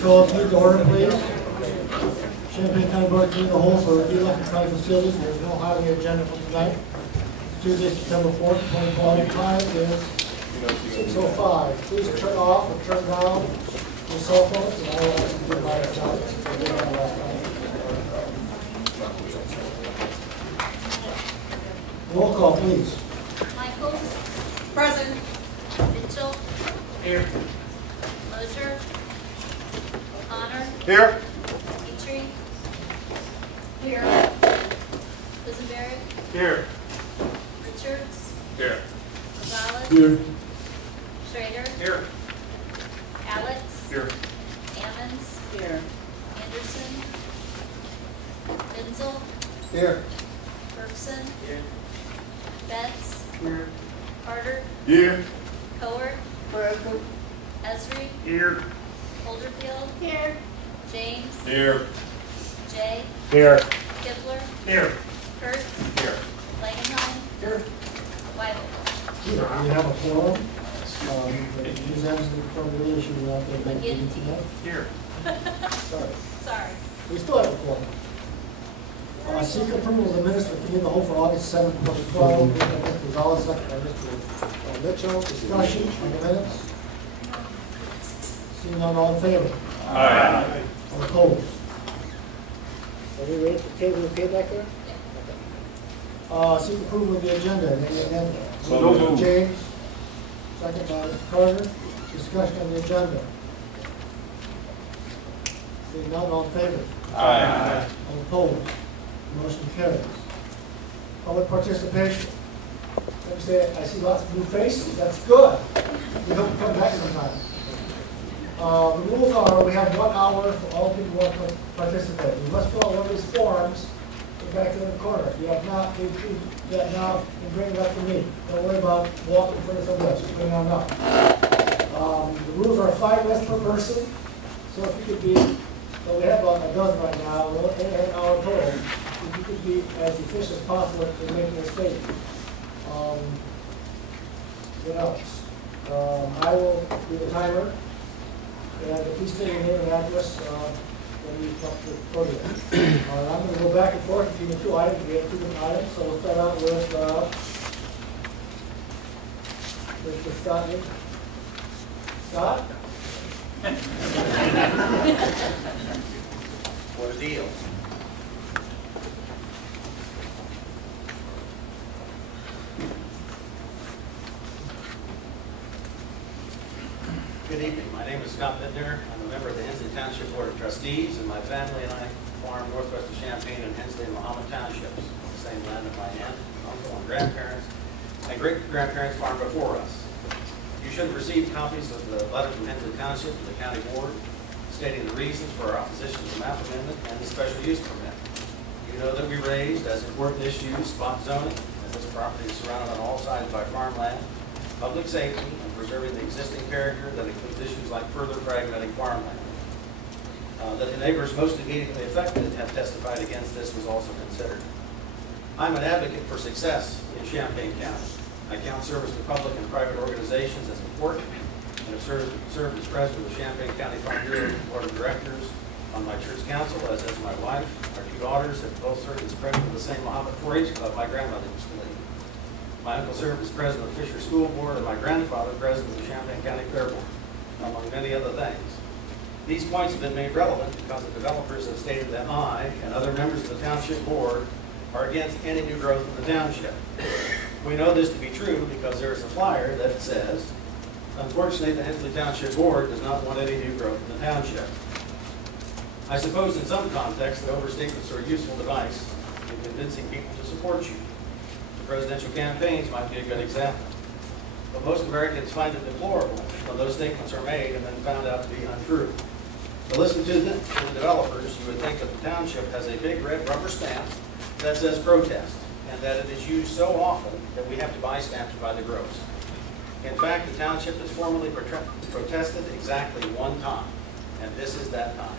Call to the order, please. Champaign County Board of the whole for electric county facilities. There's no highway agenda for tonight. Tuesday, September 4th, 2012. Time is 6:05. Please turn off or turn down your cell phones, and I will ask you to do my job. Roll call, please. Michaels. Present. Mitchell. Here. Mosier. O'Connor. Here. Petrie. Here. Quisenberry. Here. Richards. Here. Gonzalez. Here. Schrader. Here. Alex. Here. Ammons. Here. Anderson. Denzel. Here. Bergson. Here. Betts. Here. Carter. Here. Coward. Present. Esri. Here. Holderfield. Here. James. Here. Jay. Here. Kibler. Here. Kurtz. Here. Langenheim. Here. Weibel. We have a forum. Ms. Anderson from the issue out there making Again. tonight. Here. Sorry. Sorry. We still have a forum. Seek approval of the minutes for committee of the whole for August 7th, 2012. Mr. Gonzalez, second by Mr. Mitchell. Discussion on the minutes. Seeing none, all in favor? Aye. All opposed? Are we ready to table the pay back there? Seek approval of the agenda. Any amendment? So moved. James, second by Mr. Carter. Discussion on the agenda. Seeing none, all in favor? Aye. All opposed? Motion carries. Public participation. Let me say, I see lots of new faces. That's good. We hope you come back sometime. The rules are we have 1 hour for all people who want to participate. You must fill out one of these forms. Go back to the corner. If you have not, please do that now and bring it up to me. Don't worry about walking in front of somebody else. Just bring it on up. The rules are 5 minutes per person. So if you could be, well, we have about a dozen right now. We'll have an hour total. If you could be as efficient as possible in making a statement. What else? I will do the timer. And please state your name and address when you come to the podium. I'm going to go back and forth between the 2 items. We have 2 different items. So we'll start out with Mr. Scott. Scott? What a deal. Good evening. My name is Scott Bittner. I'm a member of the Hensley Township Board of Trustees, and my family and I farm northwest of Champaign and Hensley and Mahomet Townships, on the same land that my aunt, uncle, and grandparents and great-grandparents farmed before us. You should have received copies of the letter from Hensley Township to the County Board stating the reasons for our opposition to the map amendment and the special use permit. You know that we raised as important issues spot zoning, as this property is surrounded on all sides by farmland, public safety, and preserving the existing character that includes issues like further fragmenting farmland. That the neighbors most immediately affected have testified against this was also considered. I'm an advocate for success in Champaign County. I count service to public and private organizations as important, and have served as president of the Champaign County Farm Bureau Board of Directors on my church council, as has my wife. Our 2 daughters have both served as president of the same Mahomet 4-H club my grandmother used to lead. My uncle served as president of the Fisher School Board, and my grandfather president of the Champaign County Fair Board, among many other things. These points have been made relevant because the developers have stated that I and other members of the Township Board are against any new growth in the township. We know this to be true because there is a flyer that says, unfortunately, the Hensley Township Board does not want any new growth in the township. I suppose in some contexts that overstatements are a useful device in convincing people to support you. The presidential campaigns might be a good example. But most Americans find it deplorable when those statements are made and then found out to be untrue. To listen to the developers, you would think that the township has a big red rubber stamp that says protest, and that it is used so often that we have to buy stamps by the gross. In fact, the township has formally protested exactly 1 time, and this is that time.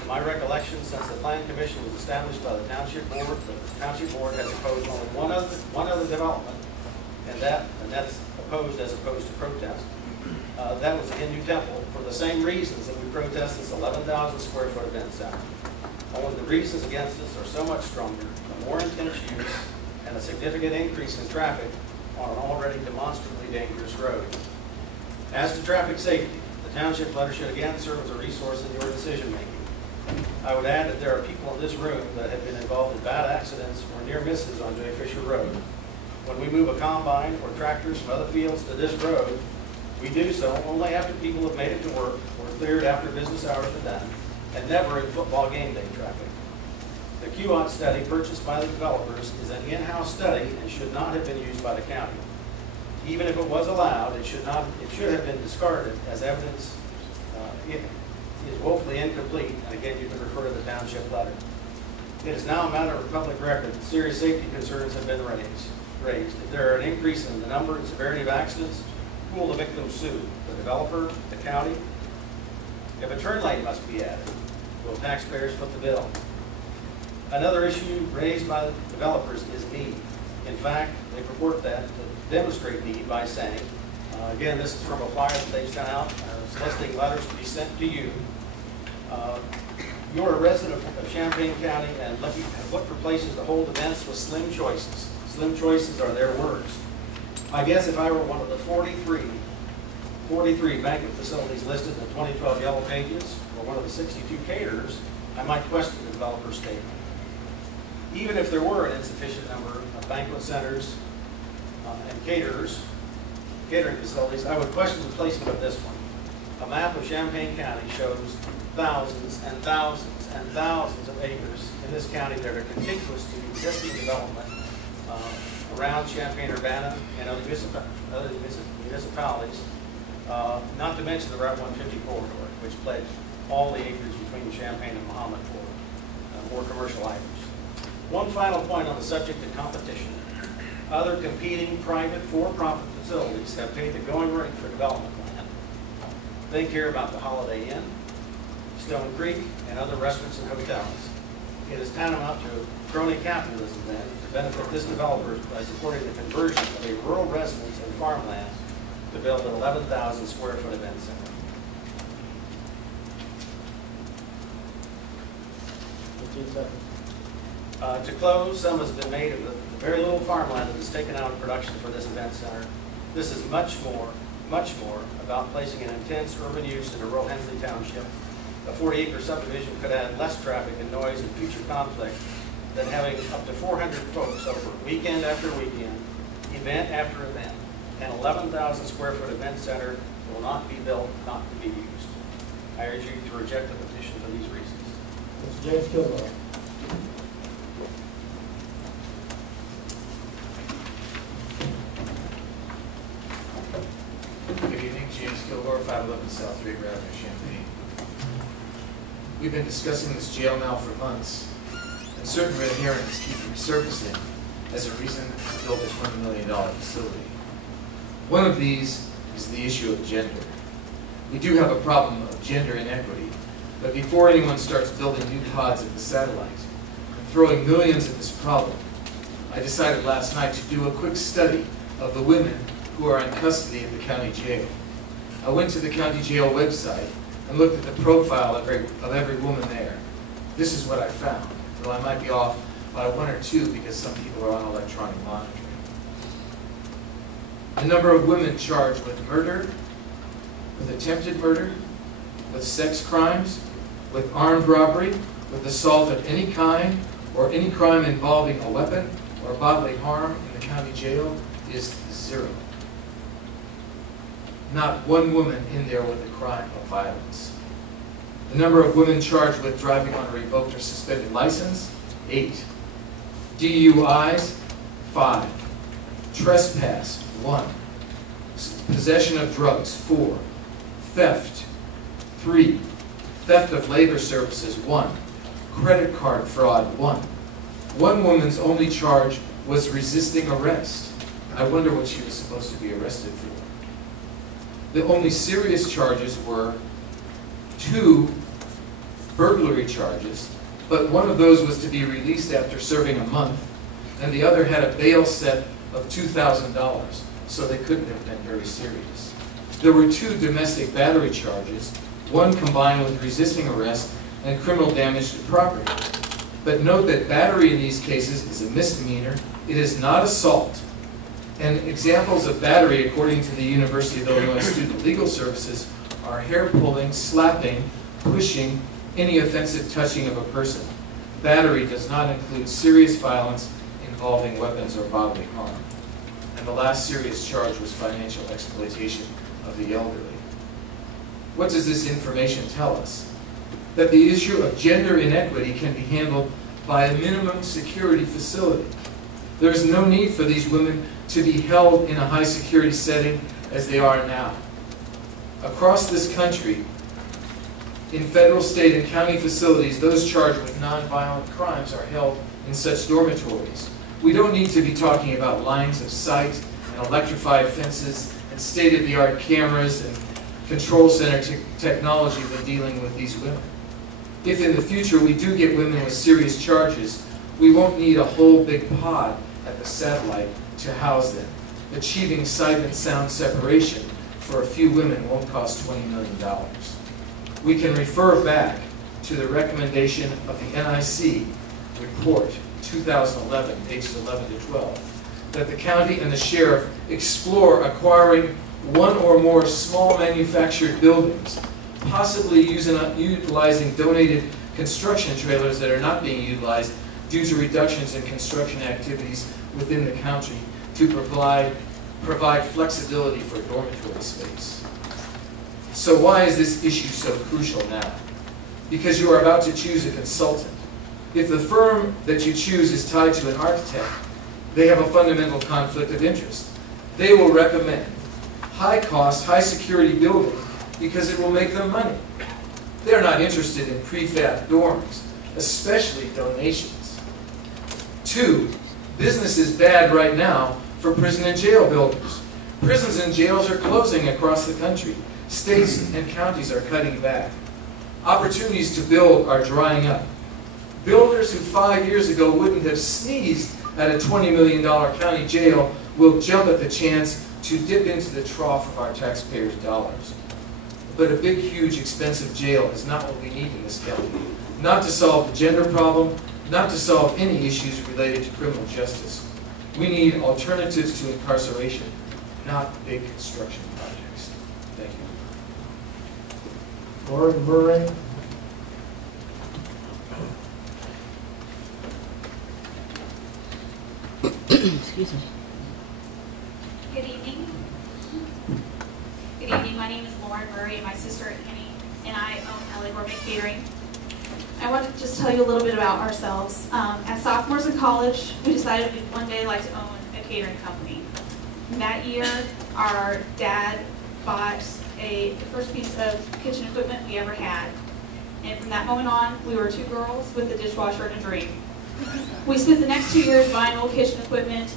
To my recollection, since the Plan Commission was established by the Township Board, the Township Board has opposed only one other development, and that's opposed as opposed to protest. That was in New Temple for the same reasons that we protest this 11,000 square foot event center. Only the reasons against this are so much stronger, the more intense use and a significant increase in traffic on an already demonstrably dangerous road. As to traffic safety, the township letter should again serve as a resource in your decision making. I would add that there are people in this room that have been involved in bad accidents or near misses on J. Fisher Road. When we move a combine or tractors from other fields to this road, we do so only after people have made it to work or cleared after business hours are done, and never in football game day traffic. The QOT study purchased by the developers is an in-house study and should not have been used by the county. Even if it was allowed, it should have been discarded as evidence it is woefully incomplete, and again, you can refer to the township letter. It is now a matter of public record that serious safety concerns have been raised. If there are an increase in the number and severity of accidents, who will the victims sue? The developer, the county? If a turn lane must be added, will taxpayers foot the bill? Another issue raised by the developers is need. In fact, they purport that to demonstrate need by saying, again, this is from a flyer that they've sent out, soliciting letters to be sent to you. You're a resident of Champaign County and have looked for places to hold events with slim choices. Slim choices are their words. I guess if I were one of the 43 banquet facilities listed in the 2012 Yellow Pages, or one of the 62 caterers, I might question the developer's statement. Even if there were an insufficient number of banquet centers and catering facilities, I would question the placement of this one. A map of Champaign County shows thousands and thousands and thousands of acres in this county that are contiguous to the existing development around Champaign-Urbana and other municipalities, not to mention the Route 150 corridor, which pledged all the acreage between Champaign and Mahomet for more commercial items. One final point on the subject of competition. Other competing private for-profit facilities have paid the going rate for development land. Think here about the Holiday Inn, Stone Creek, and other restaurants and hotels. It is tantamount to crony capitalism then to benefit this developer by supporting the conversion of a rural residence and farmland to build an 11,000 square foot event center. 15 seconds. To close, some has been made of the very little farmland that is taken out of production for this event center. This is much more about placing an intense urban use into rural Hensley Township. A 40-acre subdivision could add less traffic and noise and future conflict than having up to 400 folks over weekend after weekend, event after event. An 11,000 square foot event center will not be built, not to be used. I urge you to reject the petition for these reasons. Mr. James Kilgore. Good evening, James Kilgore, 511 South 3 Avenue, Champaign. We've been discussing this jail now for months, and certain red herrings keep resurfacing as a reason to build this $1 million facility. One of these is the issue of gender. We do have a problem of gender inequity, but before anyone starts building new pods at the satellite and throwing millions at this problem, I decided last night to do a quick study of the women who are in custody at the county jail. I went to the county jail website and looked at the profile of every woman there. This is what I found, though I might be off by one or two because some people are on electronic monitoring. The number of women charged with murder, with attempted murder, with sex crimes, with armed robbery, with assault of any kind, or any crime involving a weapon or bodily harm in the county jail is 0. Not one woman in there with a crime of violence. The number of women charged with driving on a revoked or suspended license, 8. DUIs, 5. Trespass, 1. Possession of drugs, 4. Theft, 3. Theft of labor services, 1. Credit card fraud, 1. One woman's only charge was resisting arrest. I wonder what she was supposed to be arrested for. The only serious charges were 2 burglary charges, but one of those was to be released after serving a month, and the other had a bail set of $2,000, so they couldn't have been very serious. There were 2 domestic battery charges, one combined with resisting arrest and criminal damage to property. But note that battery in these cases is a misdemeanor. It is not assault. And examples of battery, according to the University of Illinois Student Legal Services, are hair pulling, slapping, pushing, any offensive touching of a person. Battery does not include serious violence involving weapons or bodily harm. And the last serious charge was financial exploitation of the elderly. What does this information tell us? That the issue of gender inequity can be handled by a minimum security facility. There is no need for these women to be held in a high security setting as they are now. Across this country, in federal, state, and county facilities, those charged with nonviolent crimes are held in such dormitories. We don't need to be talking about lines of sight and electrified fences and state-of-the-art cameras and control center technology when dealing with these women. If in the future we do get women with serious charges, we won't need a whole big pod at the satellite to house them. Achieving sight and sound separation for a few women won't cost $20 million. We can refer back to the recommendation of the NIC report 2011, pages 11 to 12, that the county and the sheriff explore acquiring one or more small manufactured buildings, possibly utilizing donated construction trailers that are not being utilized due to reductions in construction activities within the county to provide flexibility for dormitory space. So why is this issue so crucial now? Because you are about to choose a consultant. If the firm that you choose is tied to an architect, they have a fundamental conflict of interest. They will recommend high-cost, high-security building because it will make them money. They're not interested in prefab dorms, especially donations. 2, business is bad right now for prison and jail builders. Prisons and jails are closing across the country. States and counties are cutting back. Opportunities to build are drying up. Builders who 5 years ago wouldn't have sneezed at a $20 million county jail will jump at the chance to dip into the trough of our taxpayers' dollars. But a big, huge, expensive jail is not what we need in this county. Not to solve the gender problem, not to solve any issues related to criminal justice. We need alternatives to incarceration, not big construction projects. Thank you. Lauren Murray. Excuse me. Good evening. Good evening. My name is Lauren Murray, and my sister Annie and I own LA Gourmet Catering. I want to just tell you a little bit about ourselves. As sophomores in college, we decided we'd one day like to own a catering company. And that year, our dad bought the first piece of kitchen equipment we ever had. And from that moment on, we were 2 girls with a dishwasher and a dream. We spent the next 2 years buying old kitchen equipment,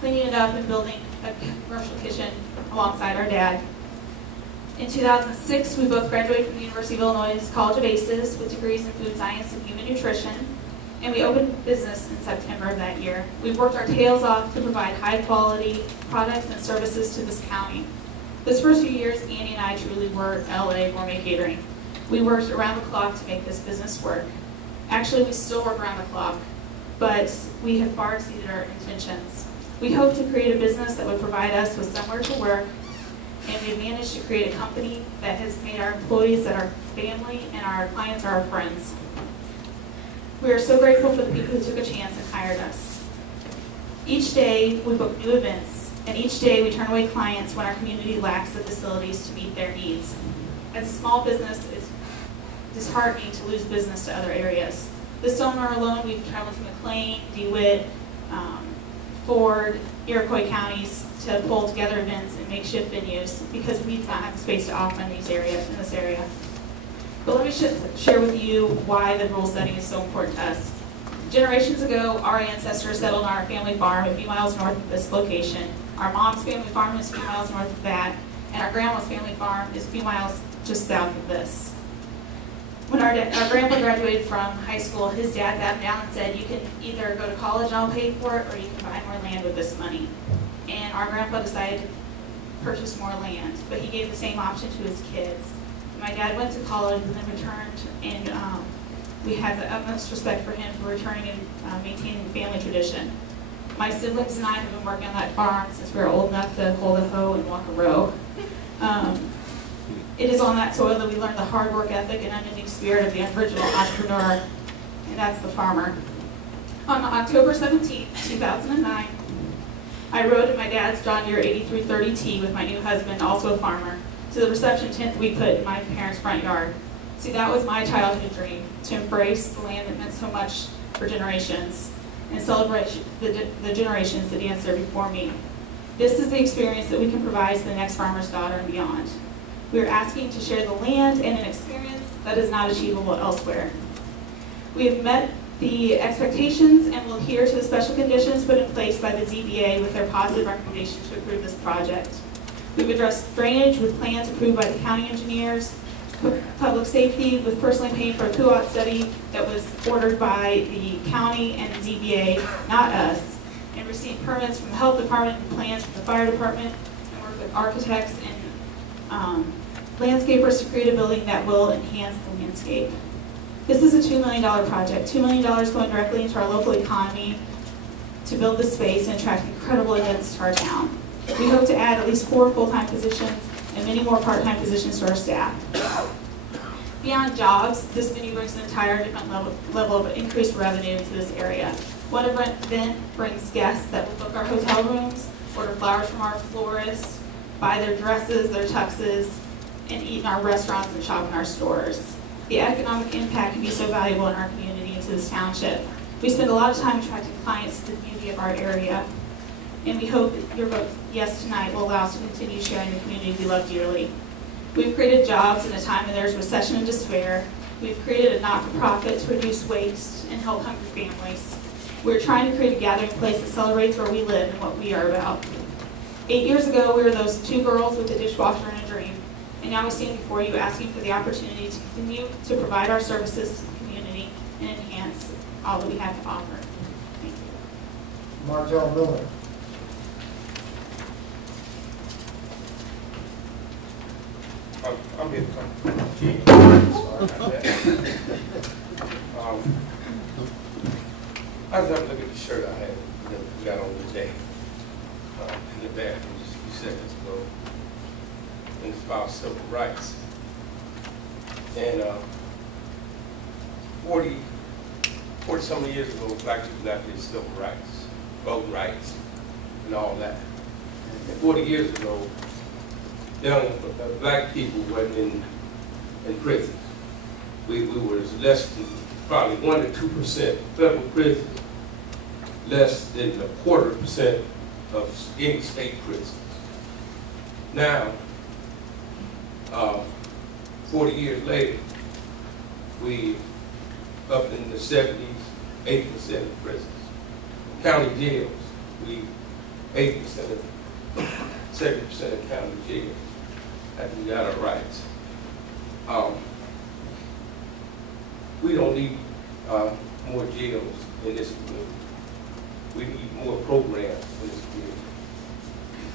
cleaning it up, and building a commercial kitchen alongside our dad. In 2006, we both graduated from the University of Illinois College of Aces with degrees in food science and human nutrition, and we opened business in September of that year. We've worked our tails off to provide high-quality products and services to this county. Those first few years, Annie and I truly were LA Gourmet Catering. We worked around the clock to make this business work. Actually, we still work around the clock, but we have far exceeded our intentions. We hope to create a business that would provide us with somewhere to work, and we've managed to create a company that has made our employees that are family and our clients are our friends. We are so grateful for the people who took a chance and hired us. Each day, we book new events, and each day we turn away clients when our community lacks the facilities to meet their needs. As a small business, it's disheartening to lose business to other areas. This summer alone, we've traveled to McLean, DeWitt, Ford, Iroquois counties to pull together events and makeshift venues because we do not have the space to offer in this area. But let me share with you why the rural setting is so important to us. Generations ago, our ancestors settled on our family farm a few miles north of this location. Our mom's family farm is a few miles north of that, and our grandma's family farm is a few miles just south of this. When our grandpa graduated from high school, his dad sat him down and said, you can either go to college and I'll pay for it, or you can buy more land with this money. And our grandpa decided purchase more land, but he gave the same option to his kids. My dad went to college and then returned, and we have the utmost respect for him for returning and maintaining family tradition. My siblings and I have been working on that farm since we were old enough to hold a hoe and walk a row. It is on that soil that we learn the hard work ethic and unending spirit of the original entrepreneur, and that's the farmer. On October 17, 2009, I rode in my dad's John Deere 8330T with my new husband, also a farmer, to the reception tent we put in my parents' front yard. See, that was my childhood dream, to embrace the land that meant so much for generations and celebrate the generations that danced there before me. This is the experience that we can provide to the next farmer's daughter and beyond. We are asking to share the land and an experience that is not achievable elsewhere. We have met the expectations and will adhere to the special conditions put in place by the ZBA with their positive recommendation to approve this project. We've addressed drainage with plans approved by the county engineers, public safety with personally paying for a PUOT study that was ordered by the county and the ZBA, not us, and received permits from the health department and plans from the fire department, and worked with architects and landscapers to create a building that will enhance the landscape. This is a $2 million project, $2 million going directly into our local economy to build the space and attract incredible events to our town. We hope to add at least 4 full-time positions and many more part-time positions to our staff. Beyond jobs, this venue brings an entire different level of increased revenue to this area. One event brings guests that will book our hotel rooms, order flowers from our florists, buy their dresses, their tuxes, and eat in our restaurants and shop in our stores. The economic impact can be so valuable in our community and to this township. We spend a lot of time attracting clients to the beauty of our area, and we hope that your vote yes tonight will allow us to continue sharing the community we love dearly. We've created jobs in a time when there's recession and despair. We've created a not-for-profit to reduce waste and help hungry families. We're trying to create a gathering place that celebrates where we live and what we are about. 8 years ago, we were those 2 girls with a dishwasher and a dream. And now we stand before you asking for the opportunity to continue to provide our services to the community and enhance all that we have to offer. Thank you. Martell Miller. I'm here to come. Sorry about that. I was having a look at the shirt I had got on today in the bathroom just a few seconds ago. And it's about civil rights. And 40 some years ago, black people got their civil rights, voting rights, and all that. And 40 years ago, young black people weren't in prison. We were less than probably 1 to 2% federal prison, less than a 1/4% of any state prisons. Now, 40 years later, we up in the 70s, 80% of prisons. County jails, we 80% of 70% of county jails. And we got our rights. We don't need more jails in this community. We need more programs in this community.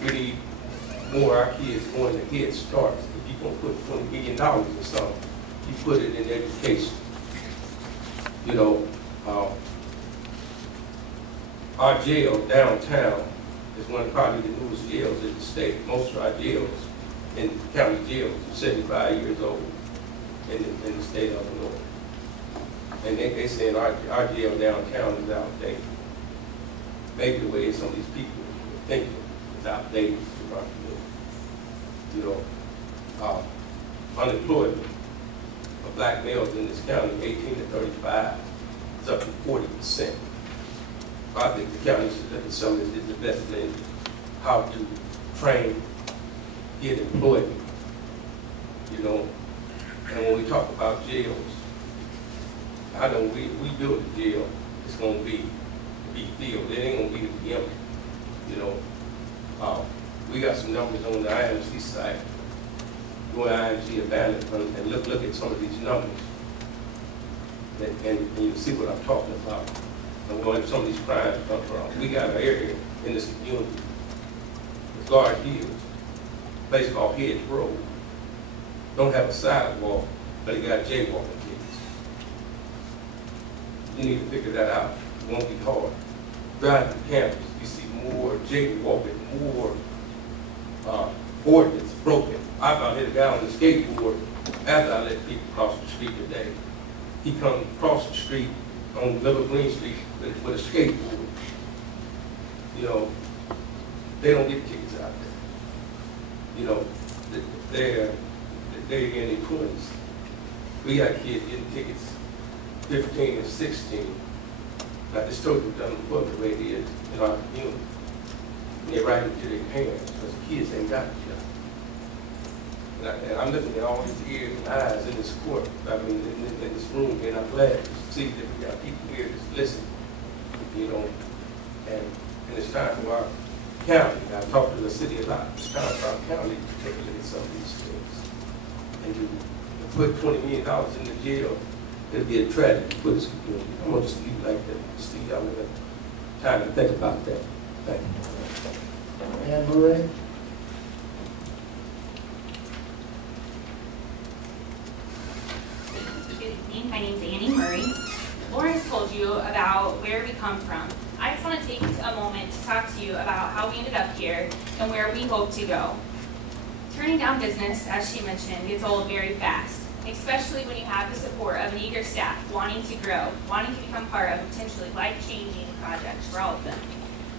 We need more of our kids going to Head Start. If you're going to put $20 million in something, you put it in education. You know, our jail downtown is one of probably the newest jails in the state. Most of our jails in county jails are 75 years old in the state of Illinois. And they saying our jail downtown is outdated. Maybe the way some of these people are thinking is outdated. You know, unemployment of black males in this county, 18 to 35, is up to 40%. I think the county should look at some of this investment in how to train, get employment, you know. And when we talk about jails, I know we build a jail, it's going to be filled. It ain't going to be empty, you know. We got some numbers on the IMC site. Go to IMC Atlanta and look at some of these numbers, and you see what I'm talking about. And where some of these crimes come from. We got an area in this community with large hills place called Hedge Road. Don't have a sidewalk, but it got jaywalking kids. You need to figure that out. It won't be hard. Driving to campus, you see more jaywalking, more ordinance broken. I about hit a guy on the skateboard after I let people cross the street today. He comes across the street on Little Green Street with a skateboard. You know, they don't get tickets out there. You know, they're in their 20s. We got kids getting tickets 15 and 16. Like the story was done before the way it is in our community. And they write it to their parents because the kids ain't got it yet. And I'm looking at all these ears and eyes in this court, I mean, in this room, and I'm glad to see that we got people here that's listening, you know, and it's time for our county. I've talked to the city a lot. It's time for our county to take a look at some of these things and to put $20 million in the jail. It'll be a tragedy for this community. I'm gonna just leave it like that. Steve, y'all have time to think about that. Thank you. Anne Murray? Good evening, my name's Annie Murray. Lauren has told you about where we come from. I just want to take a moment to talk to you about how we ended up here and where we hope to go. Turning down business, as she mentioned, gets old very fast, especially when you have the support of an eager staff wanting to grow, wanting to become part of potentially life-changing projects for all of them.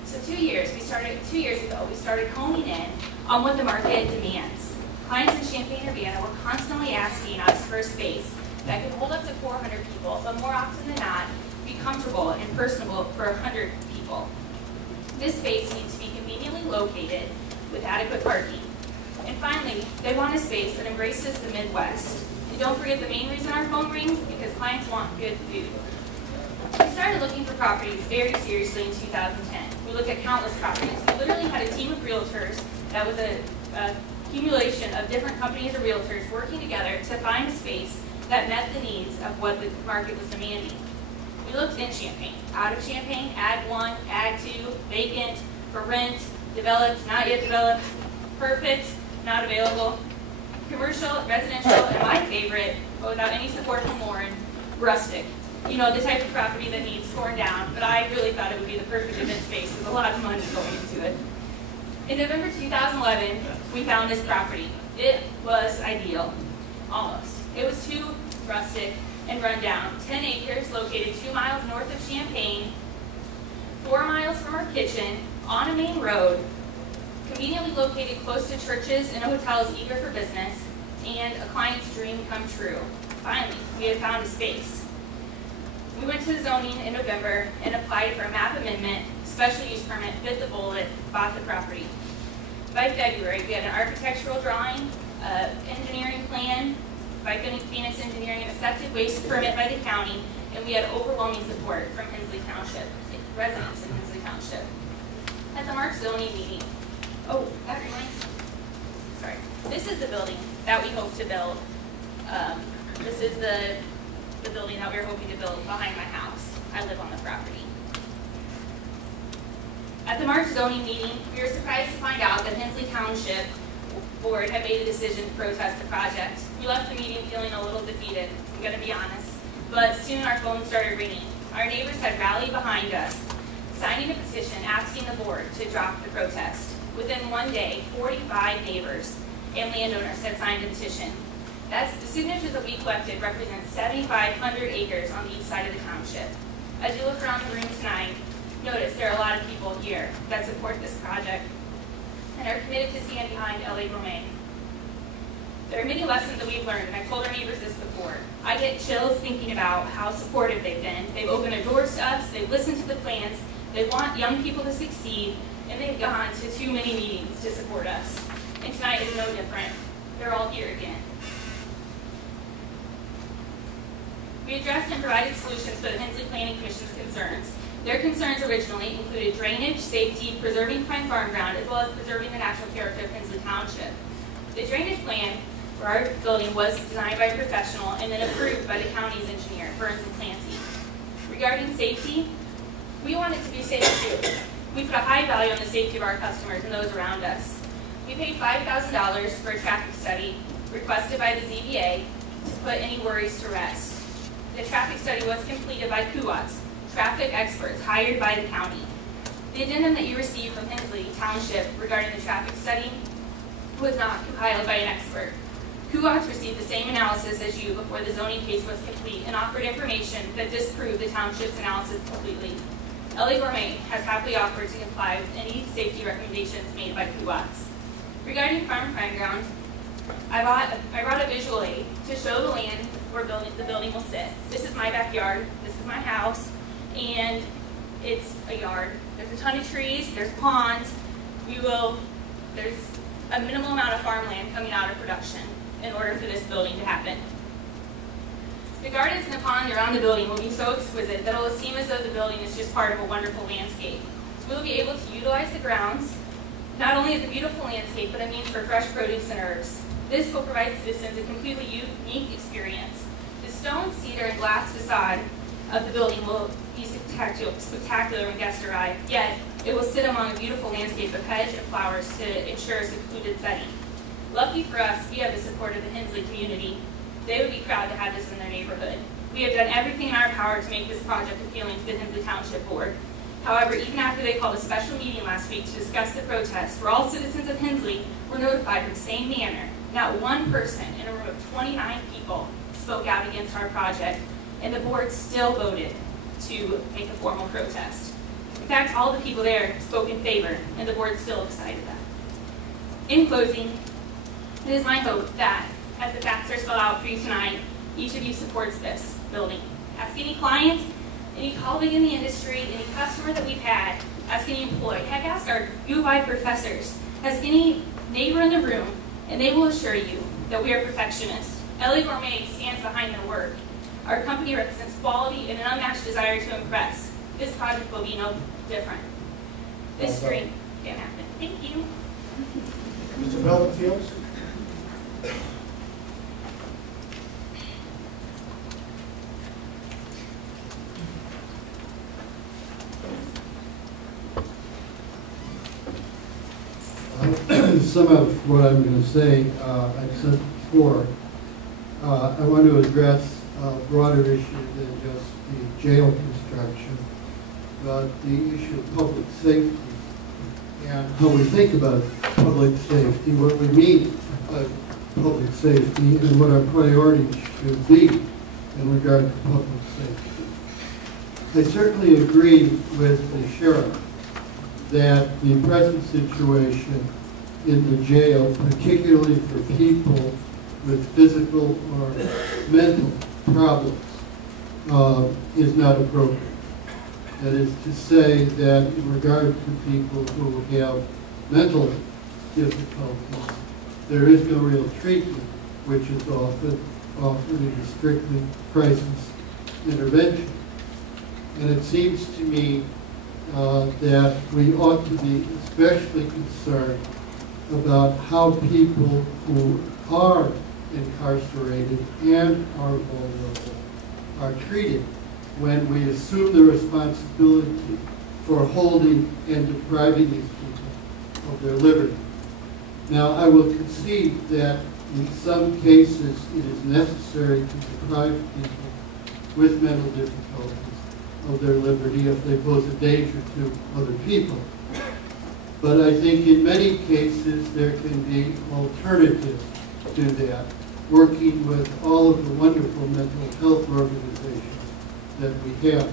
So 2 years ago, we started honing in on what the market demands. Clients in Champaign-Urbana were constantly asking us for a space that could hold up to 400 people, but more often than not, be comfortable and personable for 100 people. This space needs to be conveniently located with adequate parking. And finally, they want a space that embraces the Midwest. And don't forget the main reason our phone rings, because clients want good food. We started looking for properties very seriously in 2010. We looked at countless properties. We literally had a team of realtors that was a accumulation of different companies of realtors working together to find a space that met the needs of what the market was demanding. We looked in Champaign, out of Champaign, Ag 1, Ag 2, vacant, for rent, developed, not yet developed, perfect, not available, commercial, residential, and my favorite, but without any support from Lauren, rustic. You know, the type of property that needs torn down, but I really thought it would be the perfect event space with a lot of money going into it. In November 2011, we found this property. It was ideal, almost. It was too rustic and run down. 10 acres located 2 miles north of Champaign, 4 miles from our kitchen, on a main road, conveniently located close to churches and hotels eager for business, and a client's dream come true. Finally, we had found a space. We went to the zoning in November and applied for a map amendment, special use permit, bit the bullet, bought the property. By February, we had an architectural drawing, engineering plan, by Phoenix Engineering, an accepted waste permit by the county, and we had overwhelming support from Hensley Township, residents in Hensley Township. At the March zoning meeting, that reminds me, sorry, this is the building that we hope to build. This is the building that we're hoping to build behind my house. I live on the property. At the March zoning meeting, we were surprised to find out that Hensley Township Board had made a decision to protest the project. We left the meeting feeling a little defeated, I'm going to be honest, but soon our phones started ringing. Our neighbors had rallied behind us, signing a petition asking the board to drop the protest. Within 1 day, 45 neighbors and landowners had signed the petition. That's the signatures that we collected represent 7,500 acres on the east side of the township. As you look around the room tonight, notice there are a lot of people here that support this project and are committed to stand behind L.A. Romaine. There are many lessons that we've learned, and I've told our neighbors this before. I get chills thinking about how supportive they've been. They've opened their doors to us, they've listened to the plans, they want young people to succeed, and they've gone to too many meetings to support us. And tonight is no different. They're all here again. We addressed and provided solutions for the Hensley Planning Commission's concerns. Their concerns originally included drainage, safety, preserving prime farm ground, as well as preserving the natural character of Hensley Township. The drainage plan for our building was designed by a professional and then approved by the county's engineer, Burns and Clancy. Regarding safety, we want it to be safe too. We put a high value on the safety of our customers and those around us. We paid $5,000 for a traffic study requested by the ZBA to put any worries to rest. The traffic study was completed by CUATs, traffic experts hired by the county. The addendum that you received from Hensley Township regarding the traffic study was not compiled by an expert. CUATs received the same analysis as you before the zoning case was complete and offered information that disproved the township's analysis completely. LA Gourmet has happily offered to comply with any safety recommendations made by CUATs. Regarding farm and ground, I brought a visual aid to show the land where the building will sit. This is my backyard, this is my house, and it's a yard. There's a ton of trees, there's ponds. There's a minimal amount of farmland coming out of production in order for this building to happen. The gardens and the pond around the building will be so exquisite that it will seem as though the building is just part of a wonderful landscape. We will be able to utilize the grounds, not only as a beautiful landscape, but a means for fresh produce and herbs. This will provide citizens a completely unique experience. The stone, cedar, and glass facade of the building will be spectacular when guests arrive, yet it will sit among a beautiful landscape of hedge and flowers to ensure a secluded setting. Lucky for us, we have the support of the Hensley community. They would be proud to have this in their neighborhood. We have done everything in our power to make this project appealing to the Hensley Township Board. However, even after they called a special meeting last week to discuss the protest, where all citizens of Hensley were notified in the same manner, not one person in a room of 29 people spoke out against our project, and the board still voted to make a formal protest. In fact, all the people there spoke in favor, and the board still decided that. In closing, it is my hope that, as the facts are spelled out for you tonight, each of you supports this building. Ask any client, any colleague in the industry, any customer that we've had, ask any employee, heck, ask our U of I professors, ask any neighbor in the room, and they will assure you that we are perfectionists. LA Gourmet stands behind their work. Our company represents quality and an unmatched desire to impress. This project will be no different. This dream can happen. Thank you. Mr. Belvin Fields? Some of what I'm going to say I've said before. I want to address a broader issue than just the jail construction, but the issue of public safety and how we think about public safety, what we mean by public safety, and what our priorities should be in regard to public safety. I certainly agree with the sheriff that the present situation in the jail, particularly for people with physical or mental problems, is not appropriate. That is to say that in regard to people who have mental difficulties, there is no real treatment, which is often offered in a strictly crisis intervention. And it seems to me that we ought to be especially concerned about how people who are incarcerated and are vulnerable are treated when we assume the responsibility for holding and depriving these people of their liberty. Now, I will concede that in some cases it is necessary to deprive people with mental difficulties of their liberty if they pose a danger to other people. But I think in many cases there can be alternatives to that, working with all of the wonderful mental health organizations that we have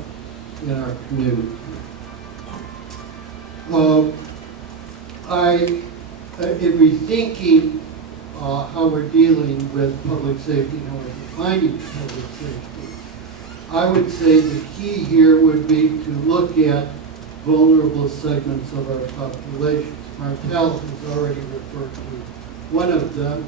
in our community. In rethinking how we're dealing with public safety and how we're defining public safety, I would say the key here would be to look at vulnerable segments of our populations. Martel has already referred to one of them,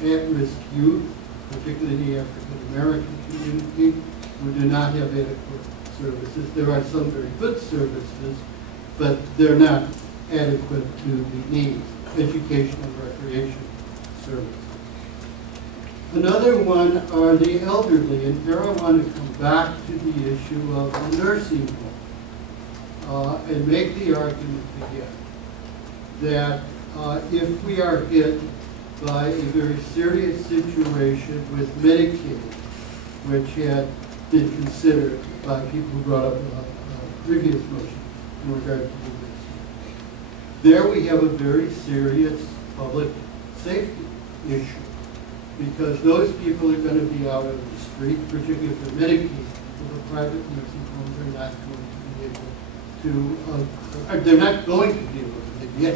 at-risk youth, particularly the African-American community, who do not have adequate services. There are some very good services, but they're not adequate to the needs, education and recreation services. Another one are the elderly, and here I want to come back to the issue of the nursing home and make the argument again that if we are hit by a very serious situation with Medicaid, which had been considered by people who brought up a previous motion in regard to this. There we have a very serious public safety issue, because those people are going to be out on the street, particularly for Medicaid. The private nursing homes are not going to be able to, they're not going to be able to get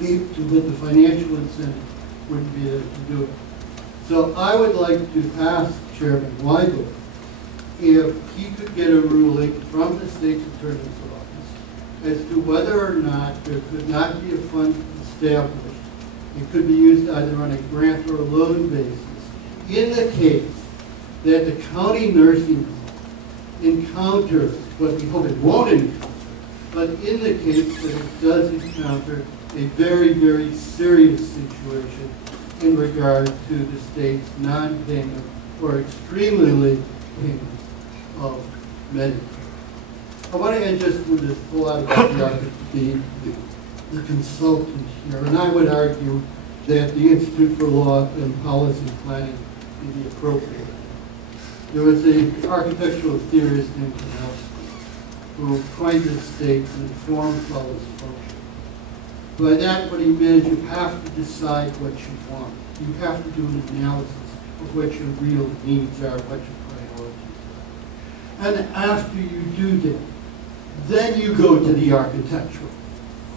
with the financial incentive wouldn't be able to do it. So I would like to ask Chairman Weigel if he could get a ruling from the state's attorney's office as to whether or not there could not be a fund established. It could be used either on a grant or a loan basis in the case that the county nursing home encounters, but we hope it won't encounter, but in the case that it does encounter a very, very serious situation in regard to the state's non-payment or extremely late payment of Medicare. I want to end just with this pull out about the consultant here, and I would argue that the Institute for Law and Policy Planning would be appropriate. There was an architectural theorist named Kanowski who coined this statement, form follows function. By that, what he meant is you have to decide what you want. You have to do an analysis of what your real needs are, what your priorities are. And after you do that, then you go to the architectural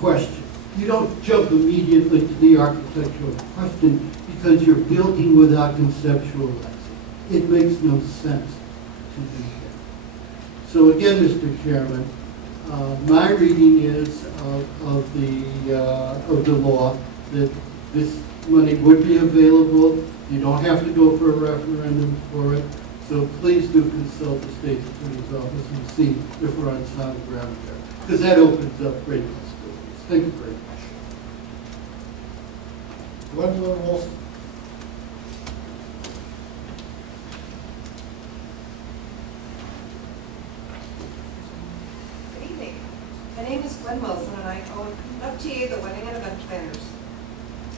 question. You don't jump immediately to the architectural question because you're building without conceptualizing. It makes no sense to do that. So again, Mr. Chairman, my reading is of the law that this money would be available. You don't have to go for a referendum for it. So please do consult the state's attorney's office and see if we're on sound ground there, because that opens up great possibilities. Thank you very much. Gwendolyn Wilson. Good evening. My name is Gwen Wilson, and I own FTA, the Wedding and Event Planners.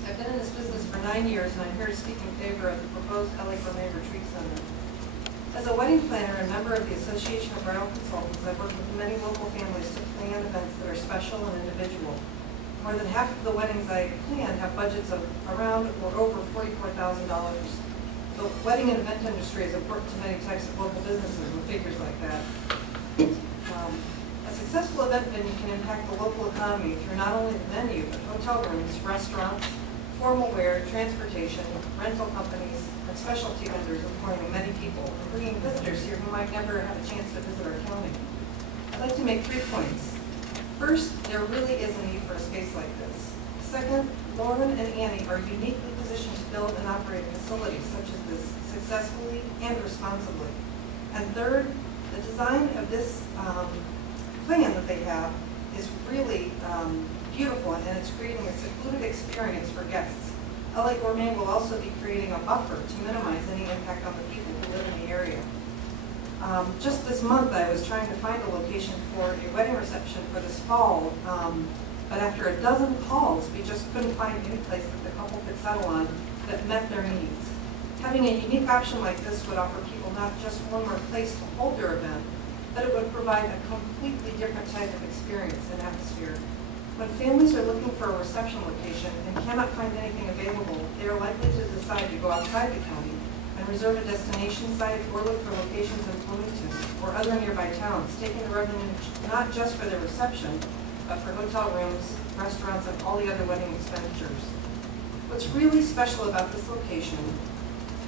I've been in this business for 9 years, and I'm here to speak in favor of the proposed LA Gourmet Retreat Center. As a wedding planner and member of the Association of Bridal Consultants, I've worked with many local families to plan events that are special and individual. More than half of the weddings I plan have budgets of around or over $44,000. The wedding and event industry is important to many types of local businesses with figures like that. A successful event venue can impact the local economy through not only the venue, but hotel rooms, restaurants, formal wear, transportation, rental companies, and specialty vendors employing many people, and bringing visitors here who might never have a chance to visit our county. I'd like to make 3 points. First, there really is a need for a space like this. Second, Lauren and Annie are uniquely positioned to build and operate facilities such as this successfully and responsibly. And third, the design of this plan that they have is really beautiful, and it's creating a secluded experience for guests. LA Gourmet will also be creating a buffer to minimize any impact on the people who live in the area. Just this month, I was trying to find a location for a wedding reception for this fall, but after a dozen calls, we just couldn't find any place that the couple could settle on that met their needs. Having a unique option like this would offer people not just one more place to hold their event, but it would provide a completely different type of experience and atmosphere. When families are looking for a reception location and cannot find anything available, they are likely to decide to go outside the county and reserve a destination site or look for locations in Bloomington or other nearby towns, taking the revenue not just for their reception, but for hotel rooms, restaurants, and all the other wedding expenditures. What's really special about this location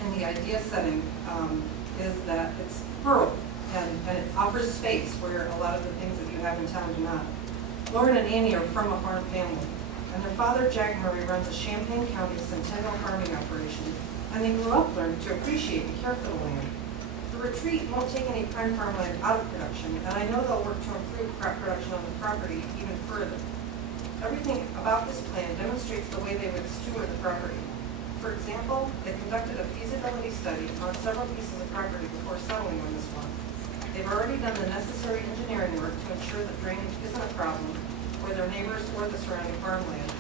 and the idea setting is that it's rural and it offers space where a lot of the things that you have in town do not. Lauren and Annie are from a farm family, and their father, Jack Murray, runs a Champaign County centennial farming operation, and they grew up learning to appreciate and care for the land. The retreat won't take any prime farmland out of production, and I know they'll work to improve crop production on the property even further. Everything about this plan demonstrates the way they would steward the property. For example, they conducted a feasibility study on several pieces of property before settling on this one. They've already done the necessary engineering work to ensure that drainage isn't a problem for their neighbors or the surrounding farmland.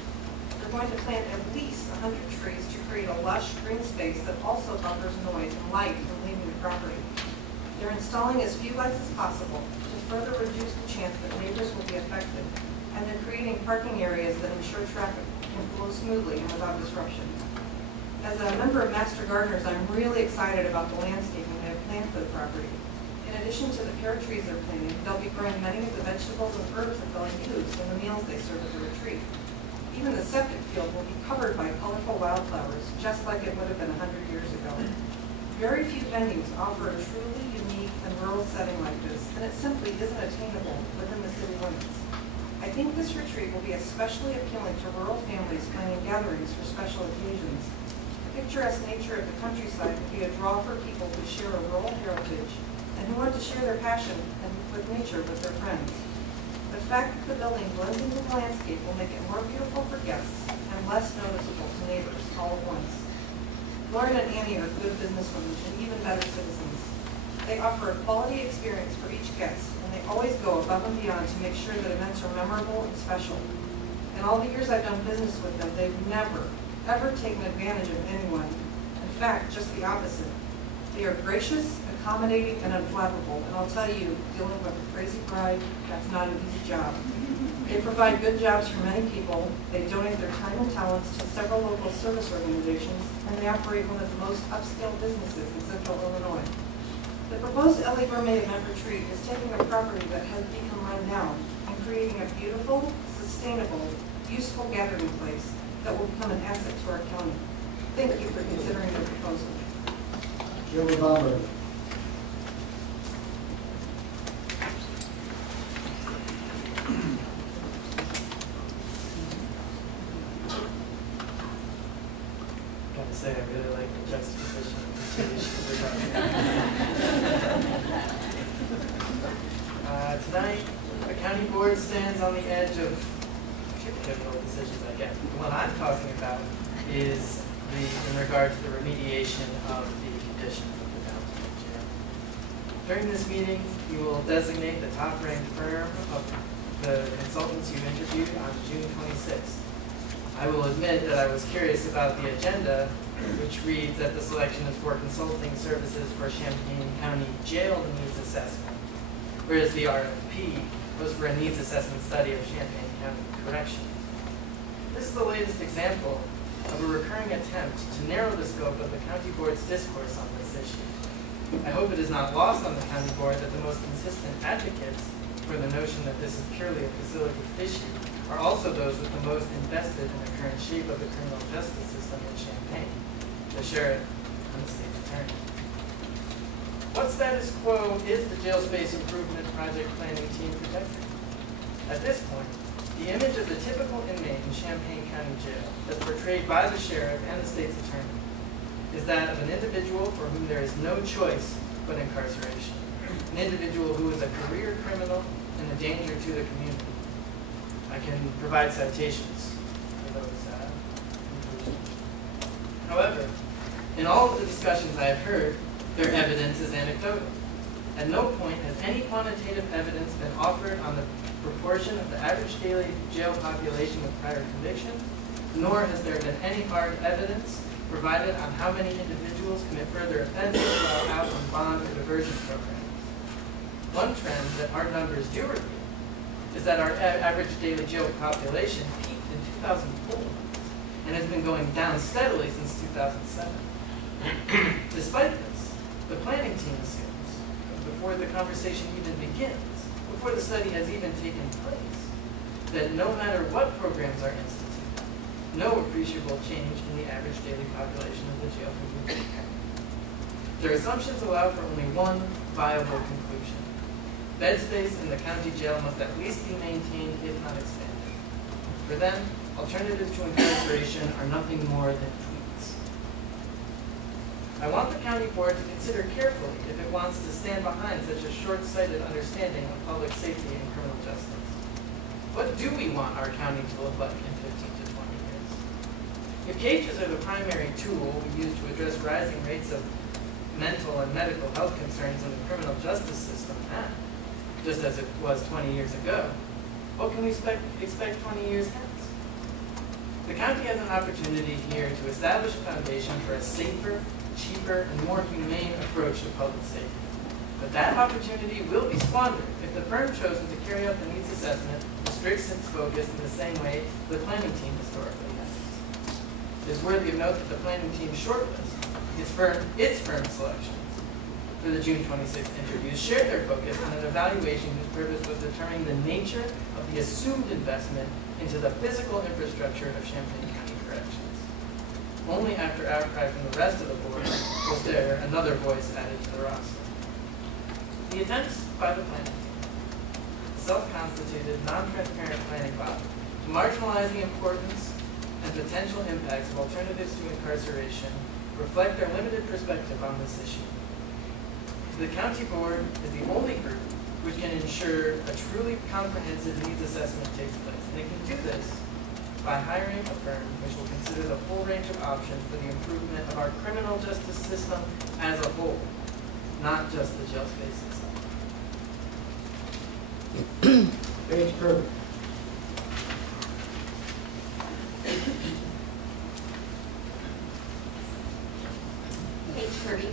The they're going to plant at least 100 trees to create a lush green space that also buffers noise and light from leaving the property. They're installing as few lights as possible to further reduce the chance that neighbors will be affected, and they're creating parking areas that ensure traffic can flow smoothly and without disruption. As a member of Master Gardeners, I'm really excited about the landscaping they have planned for the property. In addition to the pear trees they're planting, they'll be growing many of the vegetables and herbs that they'll use in the meals they serve at the retreat. Even the septic field will be covered by colorful wildflowers, just like it would have been 100 years ago. Very few venues offer a truly unique and rural setting like this, and it simply isn't attainable within the city limits. I think this retreat will be especially appealing to rural families planning gatherings for special occasions. The picturesque nature of the countryside will be a draw for people who share a rural heritage and who want to share their passion with nature with their friends. The fact that the building blends into the landscape will make it more beautiful for guests and less noticeable to neighbors all at once. Lauren and Annie are good businesswomen and even better citizens. They offer a quality experience for each guest, and they always go above and beyond to make sure that events are memorable and special. In all the years I've done business with them, they've never, ever taken advantage of anyone. In fact, just the opposite. They are gracious, accommodating, and unflappable, and I'll tell you, dealing with a crazy bride, that's not an easy job. They provide good jobs for many people, they donate their time and talents to several local service organizations, and they operate one of the most upscale businesses in central Illinois. The proposed LA Gourmet Event Retreat is taking a property that has become run down and creating a beautiful, sustainable, useful gathering place that will become an asset to our county. Thank you for considering the proposal. Joe Bauer. Gotta say, I really like the juxtaposition of the two issues we're talking about. Tonight, the county board stands on the edge of difficult decisions, I guess. The one I'm talking about is in regard to the remediation of the conditions of the downtown jail. During this meeting, you will designate the top-ranked firm of the consultants you interviewed on June 26th. I will admit that I was curious about the agenda, which reads that the selection is for consulting services for Champaign County Jail Needs Assessment, whereas the RFP was for a needs assessment study of Champaign County Corrections. This is the latest example of a recurring attempt to narrow the scope of the county board's discourse on this issue. I hope it is not lost on the county board that the most consistent advocates for the notion that this is purely a facility issue are also those with the most invested in the current shape of the criminal justice system in Champaign, the sheriff and the state's attorney. What status quo is the jail space improvement project planning team protecting? At this point, the image of the typical inmate in Champaign County Jail, as portrayed by the sheriff and the state's attorney, is that of an individual for whom there is no choice but incarceration, an individual who is a career criminal and a danger to the community. I can provide citations for those conclusions. However, in all of the discussions I have heard, their evidence is anecdotal. At no point has any quantitative evidence been offered on the proportion of the average daily jail population with prior convictions, nor has there been any hard evidence provided on how many individuals commit further offenses while out on bond or diversion programs. One trend that our numbers do reveal is that our average daily jail population peaked in 2004 and has been going down steadily since 2007. Despite this, the planning team assumes, before the conversation even begins, before the study has even taken place, that no matter what programs are instituted, no appreciable change in the average daily population of the jail can be made. Their assumptions allow for only one viable conclusion. Bed space in the county jail must at least be maintained, if not expanded. For them, alternatives to incarceration are nothing more than tweaks. I want the county board to consider carefully if it wants to stand behind such a short-sighted understanding of public safety and criminal justice. What do we want our county to look like in 15 to 20 years? If cages are the primary tool we use to address rising rates of mental and medical health concerns in the criminal justice system now, just as it was 20 years ago, what can we expect 20 years hence? The county has an opportunity here to establish a foundation for a safer, cheaper, and more humane approach to public safety. But that opportunity will be squandered if the firm chosen to carry out the needs assessment restricts its focus in the same way the planning team historically has. It is worthy of note that the planning team shortlist, its firm selections for the June 26th interviews, shared their focus on an evaluation whose purpose was determining the nature of the assumed investment into the physical infrastructure of Champaign County Corrections. Only after outcry from the rest of the board was there another voice added to the roster. The attempts by the planning team, a self-constituted, non-transparent planning body, to marginalize the importance and potential impacts of alternatives to incarceration reflect their limited perspective on this issue. The county board is the only group which can ensure a truly comprehensive needs assessment takes place. And it can do this by hiring a firm which will consider the full range of options for the improvement of our criminal justice system as a whole, not just the jail space itself. Page Kirby. Paige Kirby,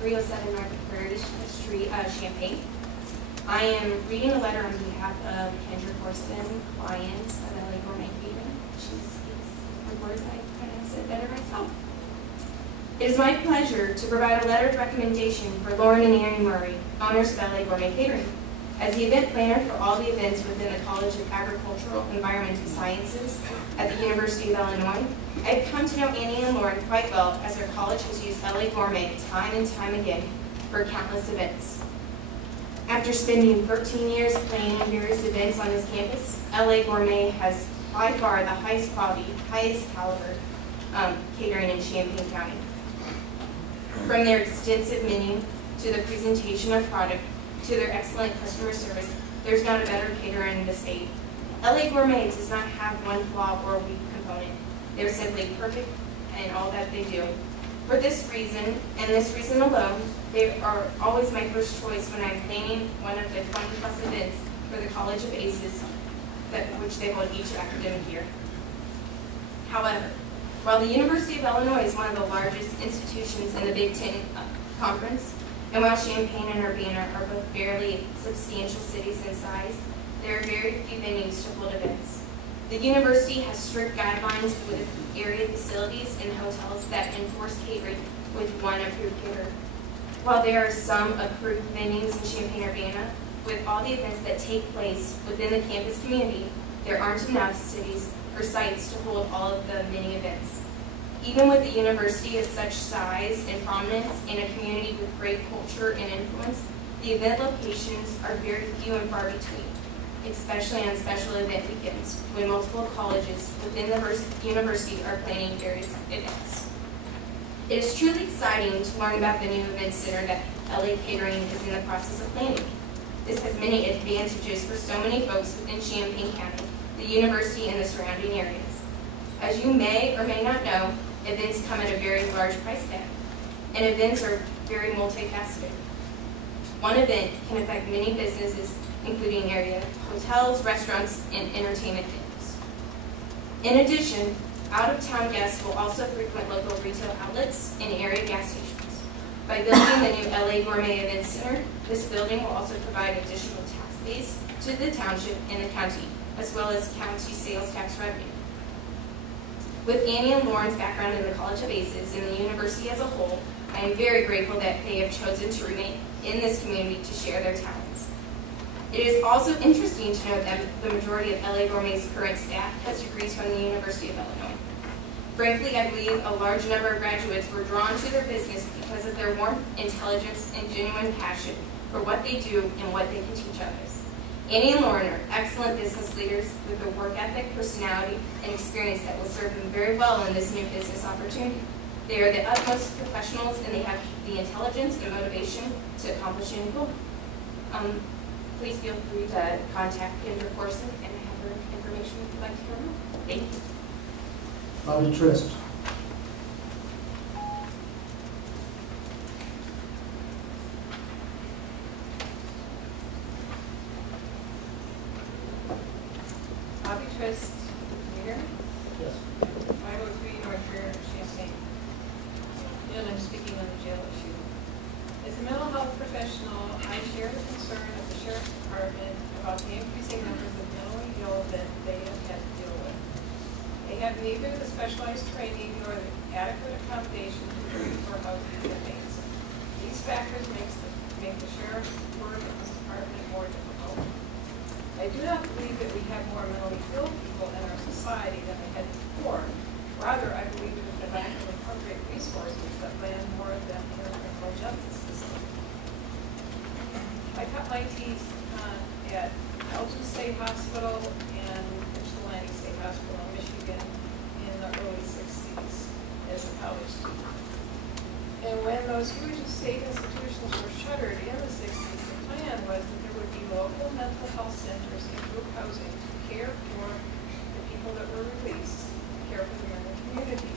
307 North Third Street, Champaign. I am reading a letter on behalf of Kendra Corson, client of LA Gourmet Catering. She speaks the words I kind of said better myself. It is my pleasure to provide a letter of recommendation for Lauren and Annie Murray, owners of LA Gourmet Catering. As the event planner for all the events within the College of Agricultural and Environmental Sciences at the University of Illinois, I have come to know Annie and Lauren quite well, as their college has used LA Gourmet time and time again for countless events. After spending 13 years planning various events on this campus, LA Gourmet has by far the highest quality, highest caliber catering in Champaign County. From their extensive menu to the presentation of product to their excellent customer service, there's not a better caterer in the state. LA Gourmet does not have one flaw or weak component. They're simply perfect in all that they do. For this reason, and this reason alone, they are always my first choice when I'm planning one of the 20+ events for the College of ACES, which they hold each academic year. However, while the University of Illinois is one of the largest institutions in the Big Ten Conference, and while Champaign and Urbana are both fairly substantial cities in size, there are very few venues to hold events. The university has strict guidelines with area facilities and hotels that enforce catering with one approved caterer. While there are some approved venues in Champaign-Urbana, with all the events that take place within the campus community, there aren't enough cities or sites to hold all of the many events. Even with the university of such size and prominence in a community with great culture and influence, the event locations are very few and far between, especially on special event weekends when multiple colleges within the university are planning various events. It is truly exciting to learn about the new event center that LA Catering is in the process of planning. This has many advantages for so many folks within Champaign County, the university, and the surrounding areas. As you may or may not know, events come at a very large price tag, and events are very multifaceted. One event can affect many businesses, including area hotels, restaurants, and entertainment venues. In addition, out-of-town guests will also frequent local retail outlets and area gas stations. By building the new LA Gourmet Event Center, this building will also provide additional tax base to the township and the county, as well as county sales tax revenue. With Annie and Lauren's background in the College of ACES and the university as a whole, I am very grateful that they have chosen to remain in this community to share their talents. It is also interesting to note that the majority of LA Gourmet's current staff has degrees from the University of Illinois. Frankly, I believe a large number of graduates were drawn to their business because of their warmth, intelligence, and genuine passion for what they do and what they can teach others. Annie and Lauren are excellent business leaders with a work ethic, personality, and experience that will serve them very well in this new business opportunity. They are the utmost professionals, and they have the intelligence and motivation to accomplish any goal. Please feel free to contact Kendra Corson and have her information if you'd like to hear more. Thank you. Bobby Trisp. Bobby Twist, here. Yes. neither the specialized training nor the adequate accommodation for housing inmates. These factors make the sheriff's work at this department more difficult. I do not believe that we have more mentally ill people in our society than we had before. Rather, I believe it is the lack of appropriate resources that land more of them in the criminal justice system. I cut my teeth at Elgin State Hospital and Ypsilanti State Hospital in Michigan in the early 60s as a college student. And when those huge state institutions were shuttered in the 60s, the plan was that there would be local mental health centers and group housing to care for the people that were released, care for them in the community.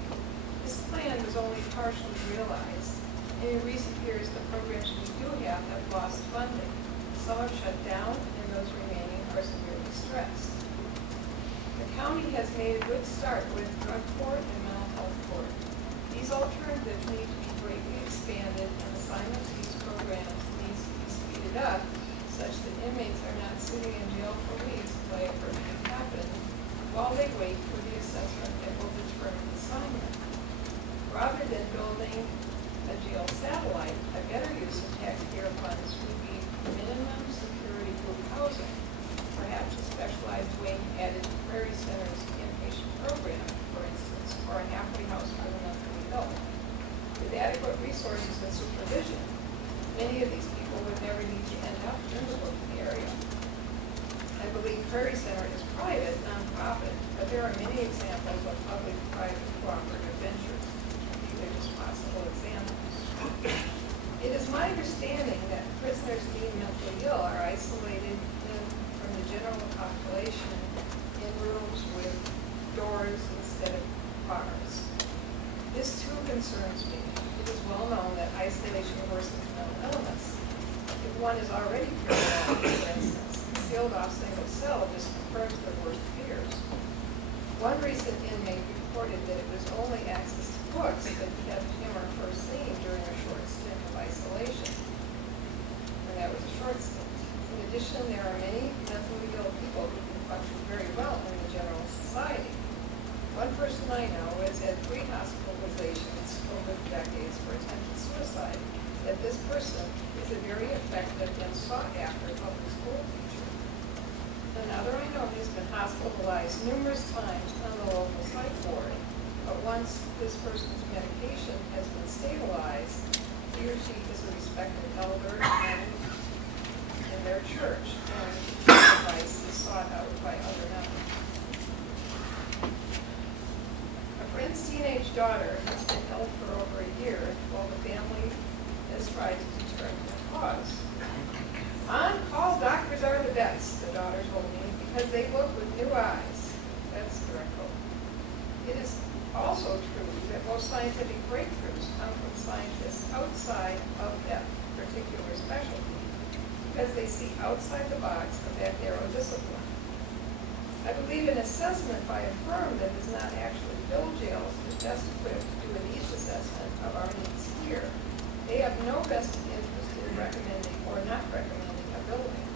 This plan was only partially realized. In recent years, the programs we do have lost funding. Some have shut down, and those remaining are severely stressed. The county has made a good start with drug court and mental health court. These alternatives need to be greatly expanded, and assignment to these programs needs to be speeded up such that inmates are not sitting in jail for weeks like everything happened while they wait for the assessment that will determine assignment. Rather than building a jail satellite, a better use of taxpayer funds would be minimum security group housing, perhaps a specialized wing added to Prairie Center's inpatient program, for instance, or a halfway house for the mentally ill. With adequate resources and supervision, many of these people would never need to end up in the booking area. I believe Prairie Center is private, nonprofit, but there are many examples of public-private cooperative ventures. These are just possible examples. It is my understanding that prisoners deemed mentally ill are isolated from the general population in rooms with doors instead of bars. This too concerns me. It is well known that isolation worsens mental illness. If one is already criminal, for instance, sealed off single cell just confirms their worst fears. One recent inmate reported that it was only access to books that kept him or her sane during a short stint of isolation. And that was a short stint. In addition, there are many mentally ill people who can function very well in the general society. One person I know has had 3 hospitalizations over decades for attempted suicide, that this person is a very effective and sought-after public school teacher. Another I know has been hospitalized numerous times on the local psych ward, but once this person's medication has been stabilized, he or she is a respected elder in their church, and advice is sought out by other members. A friend's teenage daughter has been ill for over a year while the family has tried to determine the cause. On-call doctors are the best, the daughter told me, because they look with new eyes. That's direct quote. It is also true that most scientific breakthroughs come from scientists outside of that particular specialty, because they see outside the box of that narrow discipline. I believe an assessment by a firm that does not actually build jails is best equipped to do a needs assessment of our needs here. They have no vested interest in recommending or not recommending a building.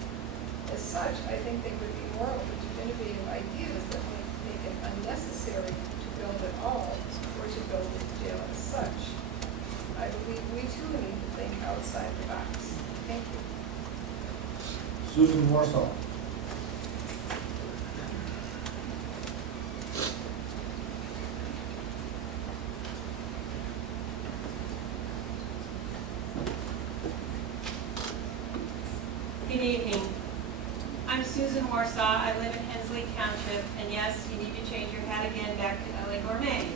As such, I think they would be more open to innovative ideas that might make it unnecessary to build at all or to build a jail as such. I believe we too need to think outside the box. Thank you. Susan Warsaw. Good evening. I'm Susan Warsaw. I live in Hensley Township, and yes, you need to change your hat again back to LA Gourmet.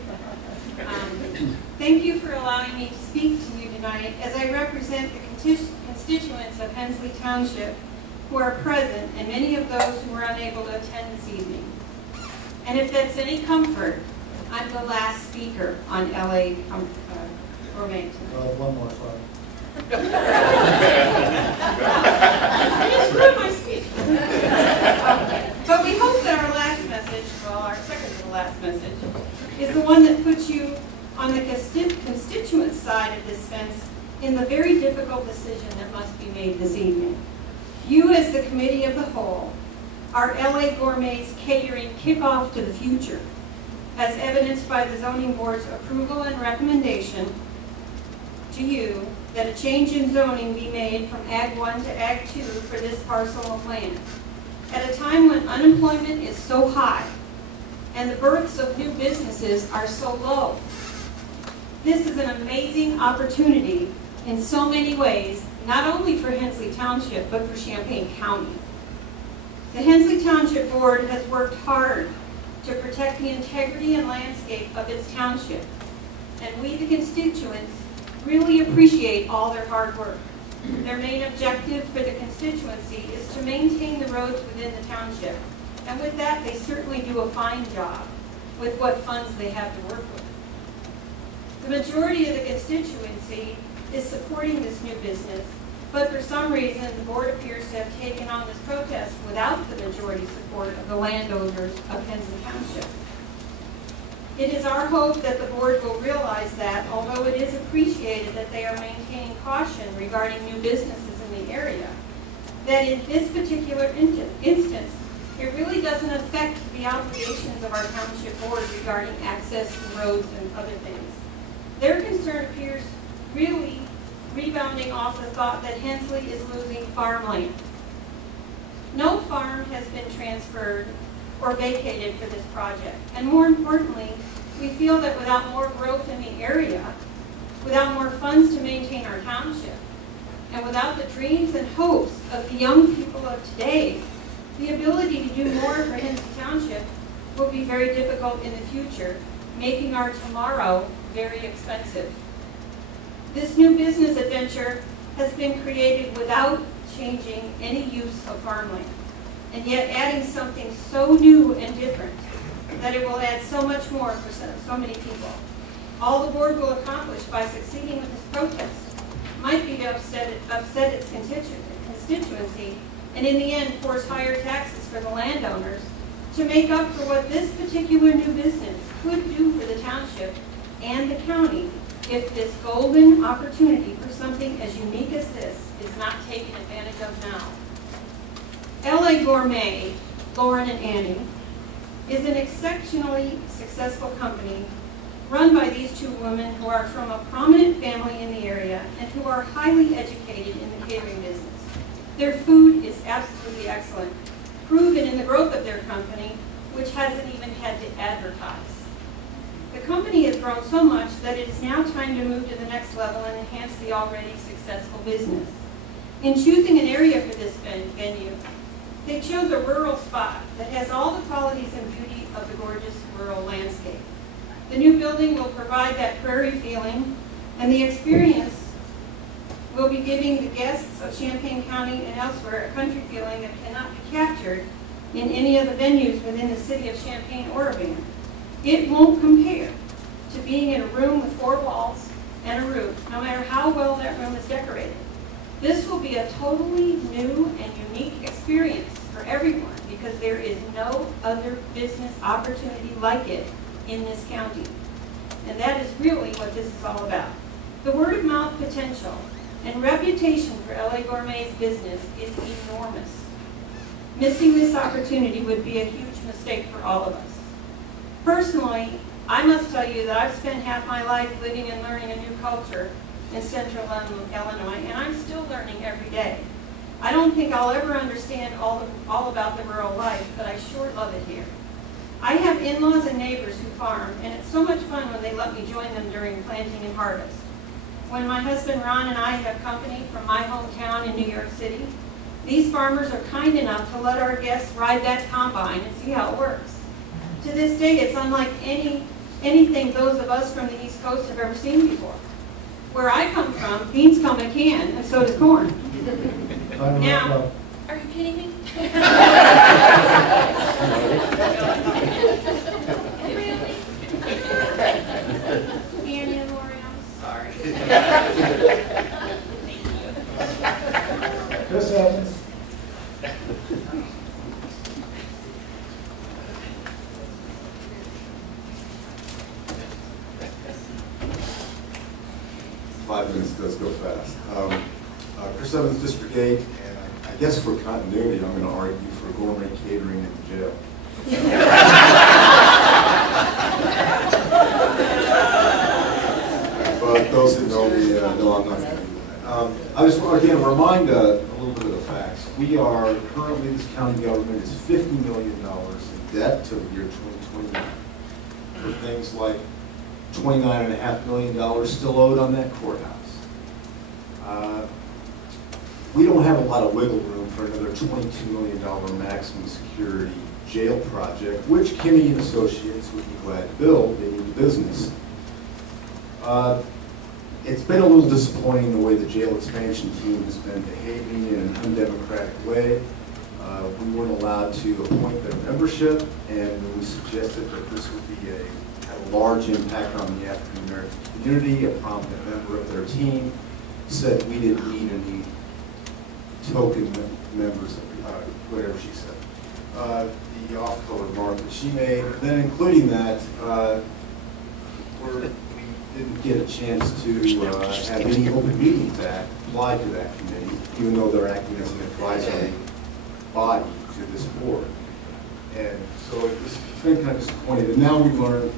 Thank you for allowing me to speak to you tonight as I represent the constituents of Hensley Township who are present and many of those who were unable to attend this evening. And if that's any comfort, I'm the last speaker on LA Gourmet tonight. One more, sorry. I just screwed my speech. But we hope that our last message, well, our second to the last message, is the one that puts you on the constituent side of this fence in the very difficult decision that must be made this evening. You, as the committee of the whole, are LA Gourmet's catering kickoff to the future. as evidenced by the zoning board's approval and recommendation to you that a change in zoning be made from Ag 1 to Ag 2 for this parcel of land. At a time when unemployment is so high and the births of new businesses are so low, this is an amazing opportunity in so many ways, not only for Hensley Township, but for Champaign County. The Hensley Township Board has worked hard to protect the integrity and landscape of its township, and we, the constituents, really appreciate all their hard work. Their main objective for the constituency is to maintain the roads within the township, and with that, they certainly do a fine job with what funds they have to work with. The majority of the constituency is supporting this new business, but for some reason, the board appears to have taken on this protest without the majority support of the landowners of Hensley Township. It is our hope that the board will realize that, although it is appreciated that they are maintaining caution regarding new businesses in the area, that in this particular instance, it really doesn't affect the obligations of our township board regarding access to roads and other things. Their concern appears really rebounding off the thought that Hensley is losing farmland. No farm has been transferred or vacated for this project. And more importantly, we feel that without more growth in the area, without more funds to maintain our township, and without the dreams and hopes of the young people of today, the ability to do more for Hensley Township will be very difficult in the future, making our tomorrow very expensive. This new business adventure has been created without changing any use of farmland, and yet adding something so new and different that it will add so much more for so many people. All the board will accomplish by succeeding with this protest might be to upset its constituency, and in the end force higher taxes for the landowners to make up for what this particular new business could do for the township and the county if this golden opportunity for something as unique as this is not taken advantage of now. LA Gourmet, Lauren and Annie, is an exceptionally successful company run by these two women who are from a prominent family in the area and who are highly educated in the catering business. Their food is absolutely excellent, proven in the growth of their company, which hasn't even had to advertise. The company has grown so much that it is now time to move to the next level and enhance the already successful business. In choosing an area for this venue, they chose a rural spot that has all the qualities and beauty of the gorgeous rural landscape. The new building will provide that prairie feeling, and the experience will be giving the guests of Champaign County and elsewhere a country feeling that cannot be captured in any of the venues within the city of Champaign or Urbana. It won't compare to being in a room with four walls and a roof, no matter how well that room is decorated. This will be a totally new and unique experience for everyone because there is no other business opportunity like it in this county. And that is really what this is all about. The word of mouth potential and reputation for LA Gourmet's business is enormous. Missing this opportunity would be a huge mistake for all of us. Personally, I must tell you that I've spent half my life living and learning a new culture in central Illinois, and I'm still learning every day. I don't think I'll ever understand all about the rural life, but I sure love it here. I have in-laws and neighbors who farm, and it's so much fun when they let me join them during planting and harvest. When my husband Ron and I have company from my hometown in New York City, these farmers are kind enough to let our guests ride that combine and see how it works. To this day, it's unlike anything those of us from the East Coast have ever seen before. Where I come from, beans come in a can, and so does corn. Now, Are you kidding me? Really? Annie and Lori, I'm sorry. Chris Evans. Minutes does go fast. Chris Evans, District 8, and I guess for continuity, I'm going to argue for gourmet catering at the jail. But those that know me know I'm not going to do that. I just want to again remind a little bit of the facts. We are currently, this county government is $50 million in debt till the year 2029 for things like $29.5 million still owed on that courthouse. We don't have a lot of wiggle room for another $22 million maximum security jail project, which Kinney and Associates would be glad to build. They need the business. It's been a little disappointing the way the jail expansion team has been behaving in an undemocratic way. We weren't allowed to appoint their membership, and we suggested that this would be have a large impact on the African American community. A prominent member of their team said we didn't need any token members, whatever she said. The off-color remark that she made, and then including that, we didn't get a chance to have any Open Meetings Act applied to that committee, even though they're acting as an advisory body to this board. And so it's been kind of disappointing. And now we learned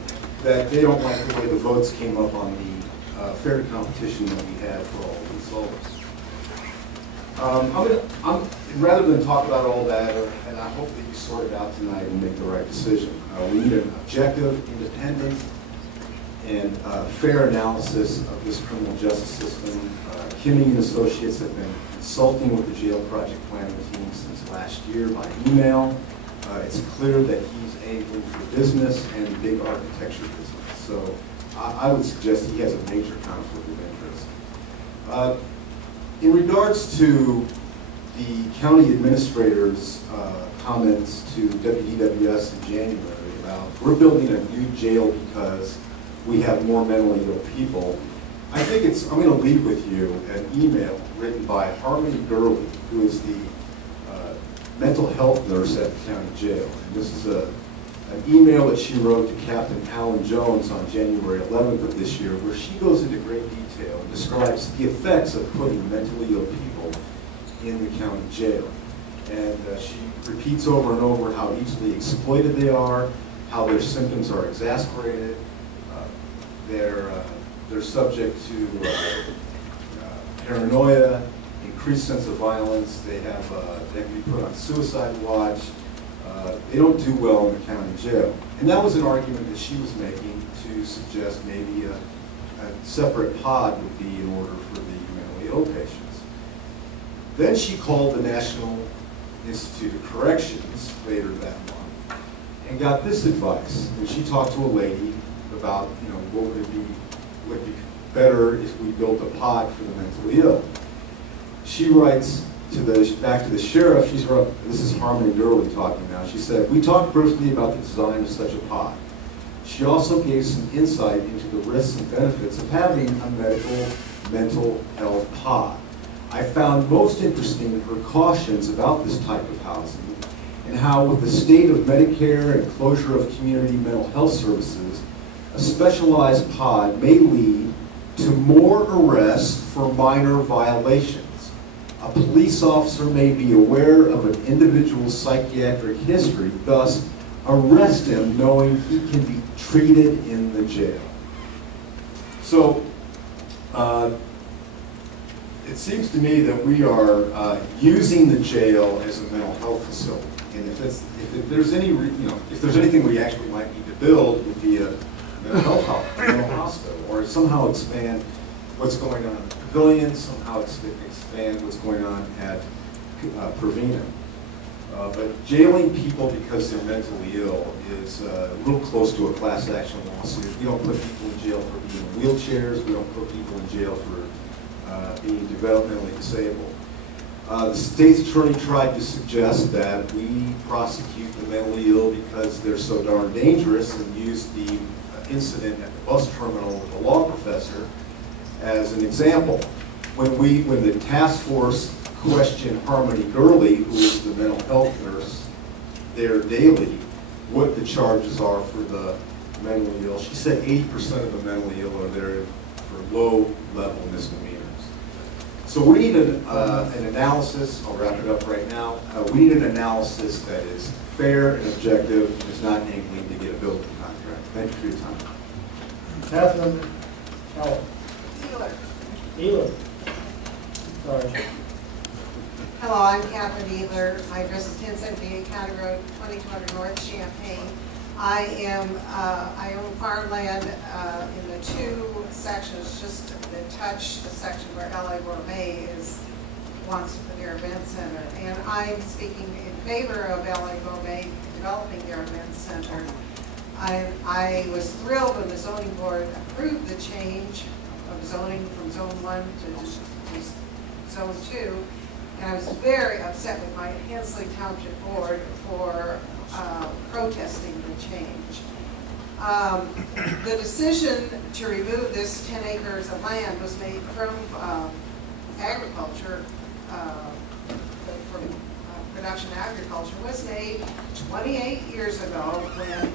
that they don't like the way the votes came up on the fair competition that we had for all these solos. Rather than talk about all that, and I hope that you sort it out tonight and make the right decision. We need an objective, independent, and fair analysis of this criminal justice system. Kimming and Associates have been consulting with the jail project planning team since last year by email. It's clear that he's angling for business and big architecture business. So I would suggest he has a major conflict of interest. In regards to the county administrator's comments to WDWS in January about we're building a new jail because we have more mentally ill people, I think I'm going to leave with you an email written by Harmony Gurley, who is the mental health nurse at the county jail. And this is an email that she wrote to Captain Alan Jones on January 11th of this year, where she goes into great detail and describes the effects of putting mentally ill people in the county jail. And she repeats over and over how easily exploited they are, how their symptoms are exasperated, they're subject to paranoia, increased sense of violence. They can be put on suicide watch. They don't do well in the county jail. And that was an argument that she was making to suggest maybe a separate pod would be in order for the mentally ill patients. Then she called the National Institute of Corrections later that month and got this advice. And she talked to a lady about, what would be better if we built a pod for the mentally ill. She writes back to the sheriff. This is Harmony Gurley talking now. She said, "We talked briefly about the design of such a pod. She also gave some insight into the risks and benefits of having a medical mental health pod. I found most interesting her cautions about this type of housing and how with the state of Medicare and closure of community mental health services, a specialized pod may lead to more arrests for minor violations. A police officer may be aware of an individual's psychiatric history, thus arrest him knowing he can be treated in the jail." So it seems to me that we are using the jail as a mental health facility. And if there's anything we actually might need to build, it would be a mental hospital, or somehow expand what's going on at the pavilion, somehow expand what's going on at Provena. But jailing people because they're mentally ill is a little close to a class action lawsuit. We don't put people in jail for being in wheelchairs. We don't put people in jail for being developmentally disabled. The state's attorney tried to suggest that we prosecute the mentally ill because they're so darn dangerous, and used the incident at the bus terminal with the law professor as an example. When the task force questioned Harmony Gurley, who is the mental health nurse there daily, what the charges are for the mentally ill, she said 80% of the mentally ill are there for low-level misdemeanors. So we need an analysis. I'll wrap it up right now. We need an analysis that is fair and objective and is not angling to get a building contract. correct. Thank you for your time. Catherine Howell. Ealer. Sorry. Hello, I'm Catherine Eatler. My address is 1078 County Road, 2200 North, Champaign. I own farmland in the two sections just that touch the section where LA Gourmet wants to put their event center. And I'm speaking in favor of LA Gourmet developing their event center. I was thrilled when the zoning board approved the change of zoning from zone 1 to zone 2. And I was very upset with my Hensley Township Board for protesting the change. The decision to remove this 10 acres of land was made from agriculture, from production agriculture, was made 28 years ago when the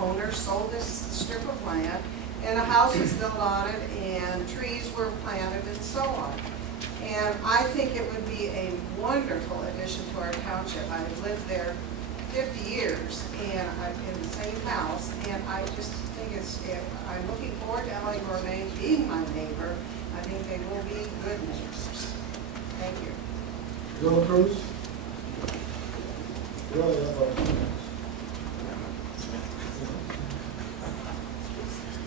owner sold this strip of land and a house was built on it and trees were planted and so on. And I think it would be a wonderful addition to our township. I've lived there 50 years and I'm in the same house, and I just think I'm looking forward to LA Gourmet being my neighbor. I think they will be good neighbors. Thank you. Bill Cruz. Really, that's all.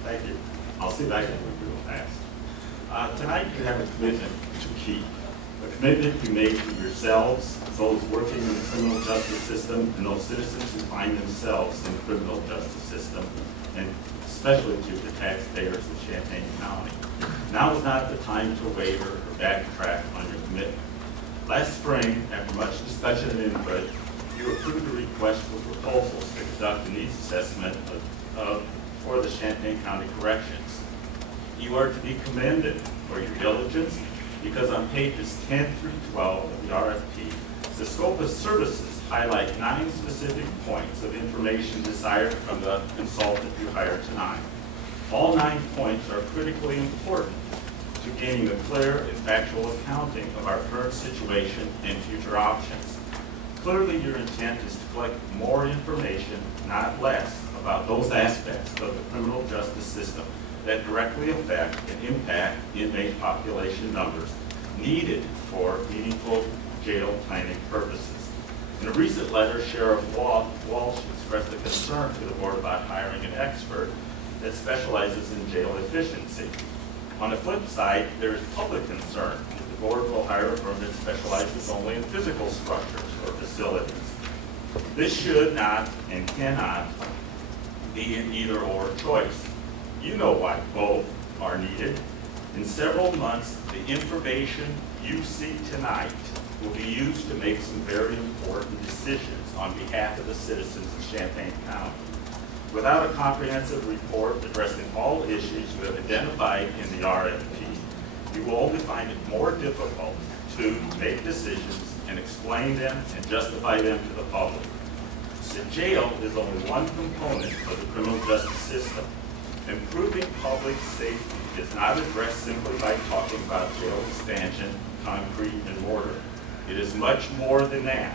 Thank you. I'll see if I can move real fast. Tonight you have a commitment to keep. A commitment you make to yourselves, those working in the criminal justice system, and those citizens who find themselves in the criminal justice system, and especially to the taxpayers of Champaign County. Now is not the time to waver or backtrack on your commitment. Last spring, after much discussion and input, you approved a request for proposals to conduct a needs assessment for the Champaign County Corrections. You are to be commended for your diligence, because on pages 10 through 12 of the RFP, the scope of services highlight 9 specific points of information desired from the consultant you hired tonight. All 9 points are critically important to gaining a clear and factual accounting of our current situation and future options. Clearly, your intent is to collect more information, not less, about those aspects of the criminal justice system that directly affect and impact inmate population numbers needed for meaningful jail planning purposes. In a recent letter, Sheriff Walsh expressed a concern to the board about hiring an expert that specializes in jail efficiency. On the flip side, there is public concern that the board will hire a firm that specializes only in physical structures or facilities. This should not and cannot be an either-or choice. You know why both are needed. In several months, the information you see tonight will be used to make some very important decisions on behalf of the citizens of Champaign County. Without a comprehensive report addressing all issues you have identified in the RFP, you will only find it more difficult to make decisions and explain them and justify them to the public. The jail is only one component of the criminal justice system. Improving public safety is not addressed simply by talking about jail expansion, concrete, and mortar. It is much more than that.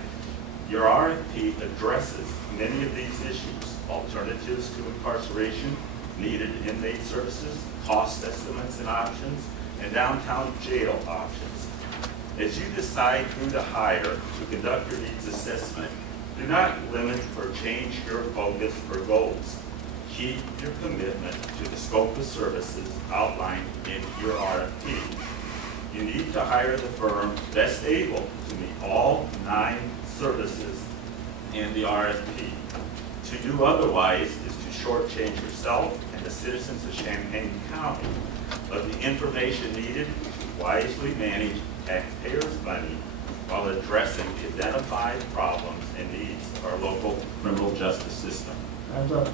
Your RFP addresses many of these issues: alternatives to incarceration, needed inmate services, cost estimates and options, and downtown jail options. As you decide who to hire to conduct your needs assessment, do not limit or change your focus or goals. Keep your commitment to the scope of services outlined in your RFP. You need to hire the firm best able to meet all 9 services in the RFP. To do otherwise is to shortchange yourself and the citizens of Champaign County of the information needed to wisely manage taxpayers' money while addressing the identified problems and needs of our local criminal justice system. Hands up.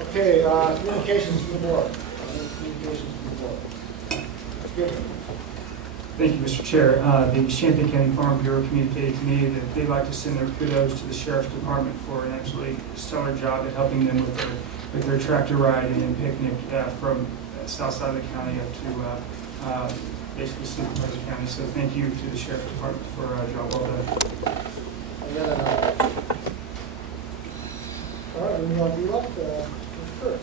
Okay, communications from the board. Communications from the board. Good. Thank you, Mr. Chair. The Champaign County Farm Bureau communicated to me that they'd like to send their kudos to the Sheriff's Department for an absolutely stellar job at helping them with their tractor ride and picnic from south side of the county up to basically central part of the county. So thank you to the Sheriff's Department for a job well done. want to be up, Mr. Kurtz.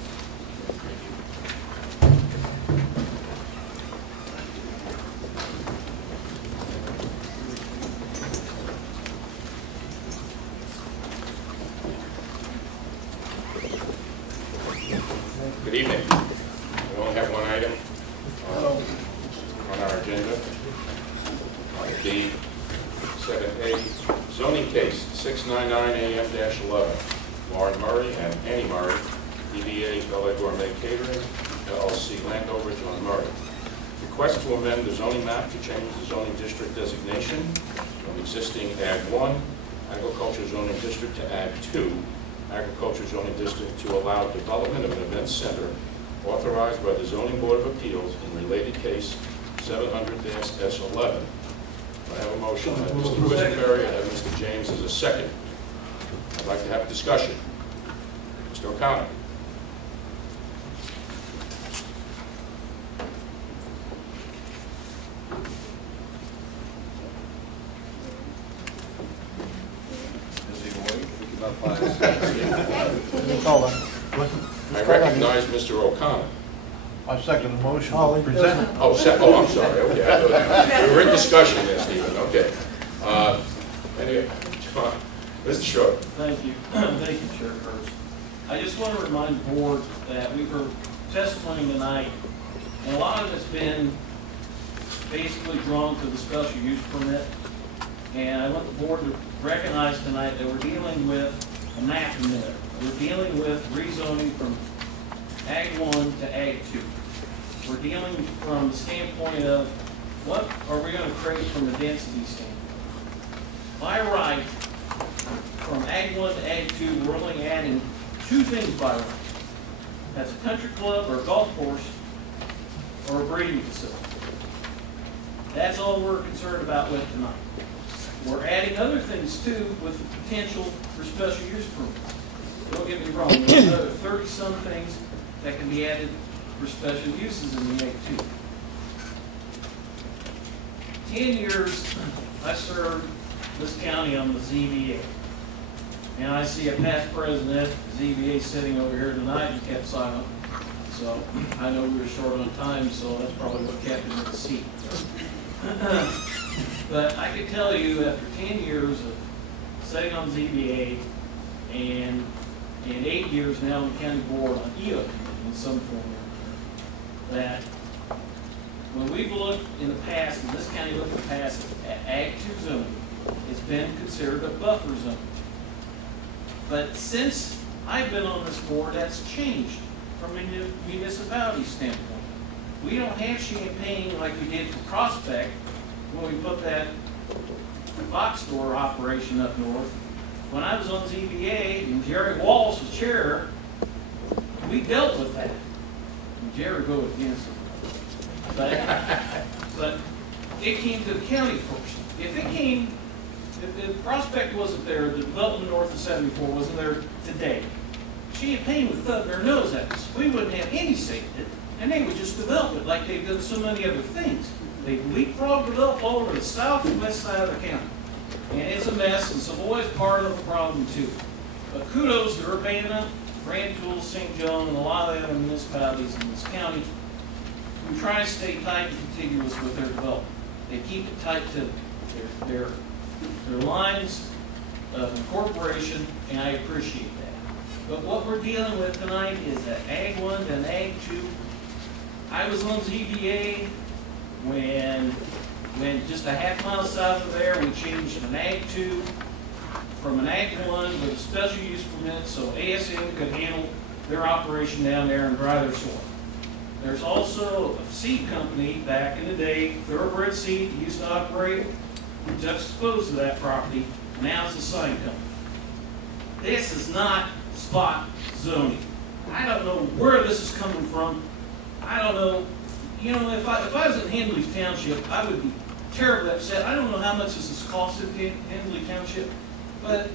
Good evening. We only have one item on our agenda. The 7A zoning case 699AM-11. Lauren Murray and Annie Murray, DBA LA Gourmet Catering, LLC Landover, John Murray. Request to amend the zoning map to change the zoning district designation from existing Ag 1 Agriculture Zoning District to Ag 2 Agriculture Zoning District to allow development of an event center authorized by the Zoning Board of Appeals in related case 700-S11. I have a motion by Mr. Quisenberry and Mr. James as a second. I'd like to have a discussion. Mr. O'Connor. I recognize Mr. O'Connor. I second the motion. Oh, Present. Oh, I'm sorry, okay. We were in discussion there, Stephen, okay. Anyway, John, Mr. Short. Thank you. Thank you, Chair Kurtz. I just want to remind the board that we've heard testimony tonight, and a lot of it's been basically drawn to the special use permit. And I want the board to recognize tonight that we're dealing with a map amendment. We're dealing with rezoning from Ag 1 to Ag 2. We're dealing from the standpoint of what are we going to create from a density standpoint. By right, from Ag 1 to Ag 2, we're only adding two things by right. That's a country club or a golf course or a breeding facility. That's all we're concerned about with tonight. We're adding other things too with the potential for special use permits. Don't get me wrong, there's another 30-some things that can be added for special uses in the Ag 2. 10 years I served this county on the ZBA. And I see a past president, ZBA, sitting over here tonight and kept silent. So I know we were short on time, so that's probably what kept him in the seat. But I can tell you, after 10 years of sitting on ZBA and 8 years now on the county board on EO in some form, that when we've looked in the past, and this county looked in the past at Ag 2 zoning, it's been considered a buffer zone. But since I've been on this board, that's changed from a municipality standpoint. We don't have Champaign like we did for Prospect when we put that box store operation up north. When I was on ZBA and Jerry Wallace was chair, we dealt with that. And Jerry voted against it. But it came to the county first. If Prospect wasn't there, the development north of 74 wasn't there today, Champaign would thumb their nose at us. We wouldn't have any say in it, and they would just develop it like they've done so many other things. They leapfrogged it up all over the south and west side of the county. And it's a mess, and Savoy is part of the problem too. But kudos to Urbana, Grand Tools, St. John, and a lot of the other municipalities in this county who try to stay tight and contiguous with their development. They keep it tight to their lines of incorporation, and I appreciate that. But what we're dealing with tonight is that Ag 1 and Ag 2. I was on ZBA when just a half mile south of there, we changed an Ag 2 from an Ag 1 with a special use permit so ASN could handle their operation down there and dry their soil. There's also a seed company back in the day, Thoroughbred Seed, used to operate juxtaposed to that property. Now it's a sign company. This is not spot zoning. I don't know where this is coming from. I don't know. You know, if I was in Henley Township, I would be terribly upset. I don't know how much this has costed Henley Township, but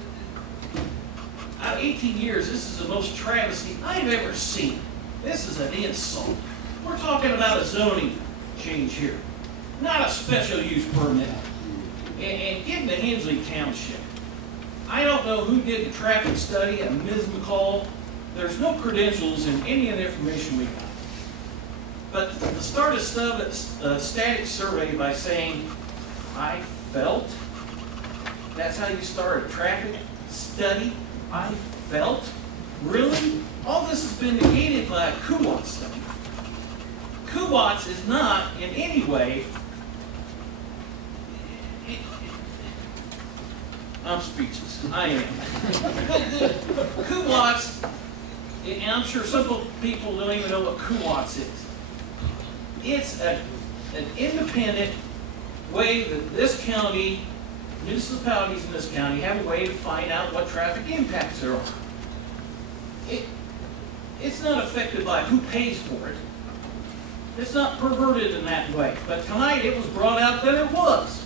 out of 18 years, this is the most travesty I've ever seen. This is an insult. We're talking about a zoning change here, not a special use permit. And given to Hensley Township, I don't know who did the traffic study, Ms. McCall, there's no credentials in any of the information we got. But to start a static survey by saying, I felt, that's how you start a traffic study? I felt? Really? All this has been negated by a Kuwat study. Kuwat's is not in any way, I'm speechless, I am. Kuwat's, and I'm sure some people don't even know what Kuwat's is. It's an independent way that this county, municipalities in this county have a way to find out what traffic impacts there are. It's not affected by who pays for it. It's not perverted in that way. But tonight it was brought out that it was.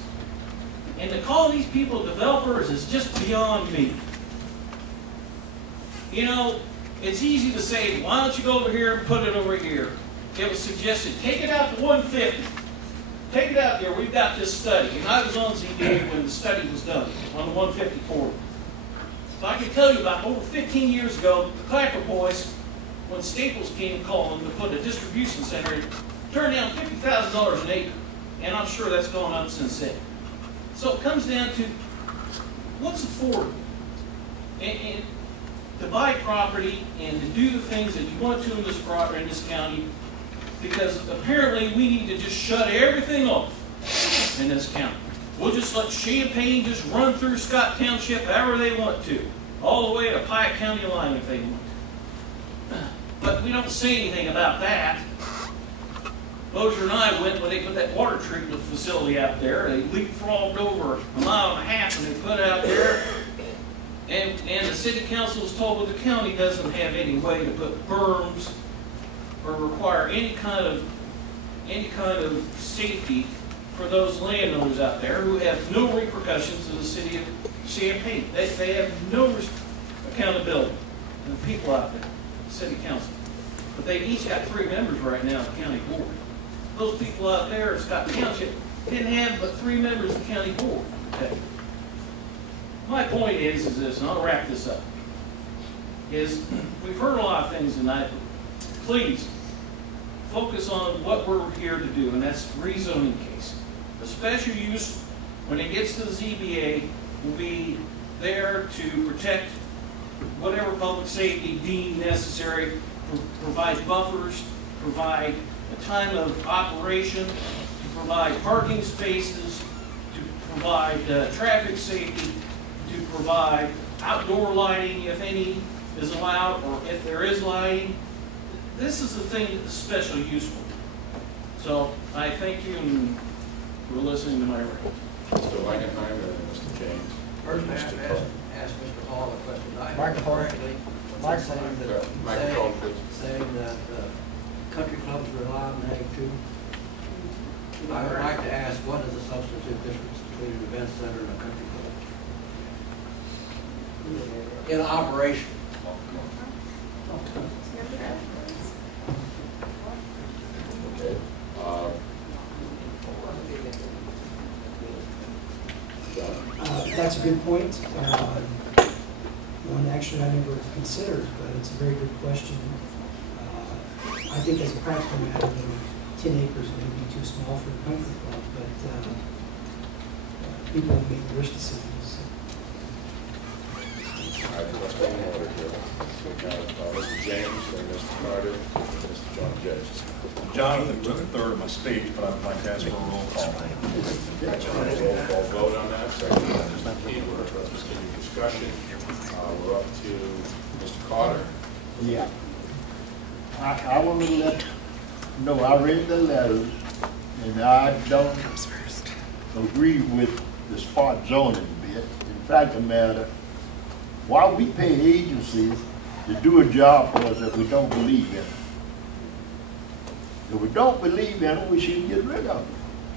And to call these people developers is just beyond me. You know, it's easy to say, why don't you go over here and put it over here? It was suggested, take it out to 150. Take it out there, we've got this study. And I was on ZBA when the study was done on the 150 corridor. So I can tell you about over 15 years ago, the Clapper boys, when Staples came calling to put a distribution center in, turned down $50,000 an acre. And I'm sure that's gone up since then. So it comes down to what's affordable. And to buy property and to do the things that you want to in this property, in this county, because apparently we need to just shut everything off in this county. We'll just let Champaign just run through Scott Township however they want to, all the way to Pike County line if they want to. But we don't say anything about that. Mosier and I went when they put that water treatment facility out there. They leapfrogged over a mile and a half and they put it out there. And the city council was told that the county doesn't have any way to put berms or require any kind of safety for those landowners out there who have no repercussions to the city of Champaign. They have no accountability to the people out there, the city council. But they each got 3 members right now of the county board. Those people out there in Scott Township didn't have but 3 members of the county board. Okay. My point is this, and I'll wrap this up, is we've heard a lot of things tonight. Please focus on what we're here to do, and that's rezoning case. The special use, when it gets to the ZBA, will be there to protect whatever public safety deemed necessary, provide buffers, provide a time of operation, to provide parking spaces, to provide traffic safety, to provide outdoor lighting if any is allowed, or if there is lighting. This is the thing that the special use will do. So I thank you for listening to my rant. Mr. Langenheim and Mr. James. First, I have to ask Mr. Hall a question. I heard Microphone. correctly Microphone, please. saying that country clubs are allowed in Ag 2. I would like to ask, what is the substantive difference between an event center and a country club? In operation. Okay. That's a good point. One actually I never considered, but it's a very good question. I think as a practical matter, 10 acres may be too small for a country club, but people make their decisions. All right, let's go in order here. We have Mr. James, then Mr. Carter, and Mr. John Judge. Jonathan took a third of my speech, but I'd like to ask for a roll call. Roll call vote on that. Second, Mr. Keeler, continued discussion. We're up to Mr. Carter. Yeah. I want to let you know, I read the letters, and I don't agree with the spot zoning bit. In fact, the matter, why we pay agencies to do a job for us that we don't believe in? If we don't believe in them, we should get rid of them.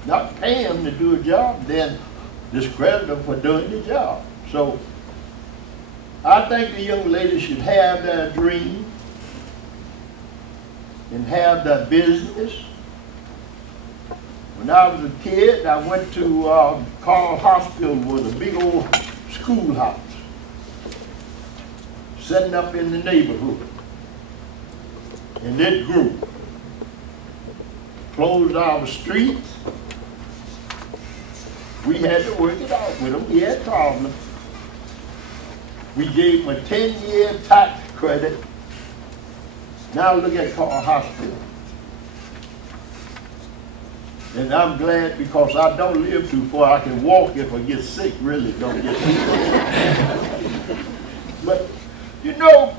Not pay them to do a job, then discredit them for doing the job. So I think the young lady should have that dream and have that business. When I was a kid, I went to Carl Hospital with a big old schoolhouse setting up in the neighborhood. and this group closed our streets. We had to work it out with them. We had problems. We gave them a 10-year tax credit. Now look at Carl Hospital. And I'm glad because I don't live too far. I can walk if I get sick, really don't get sick. But, you know,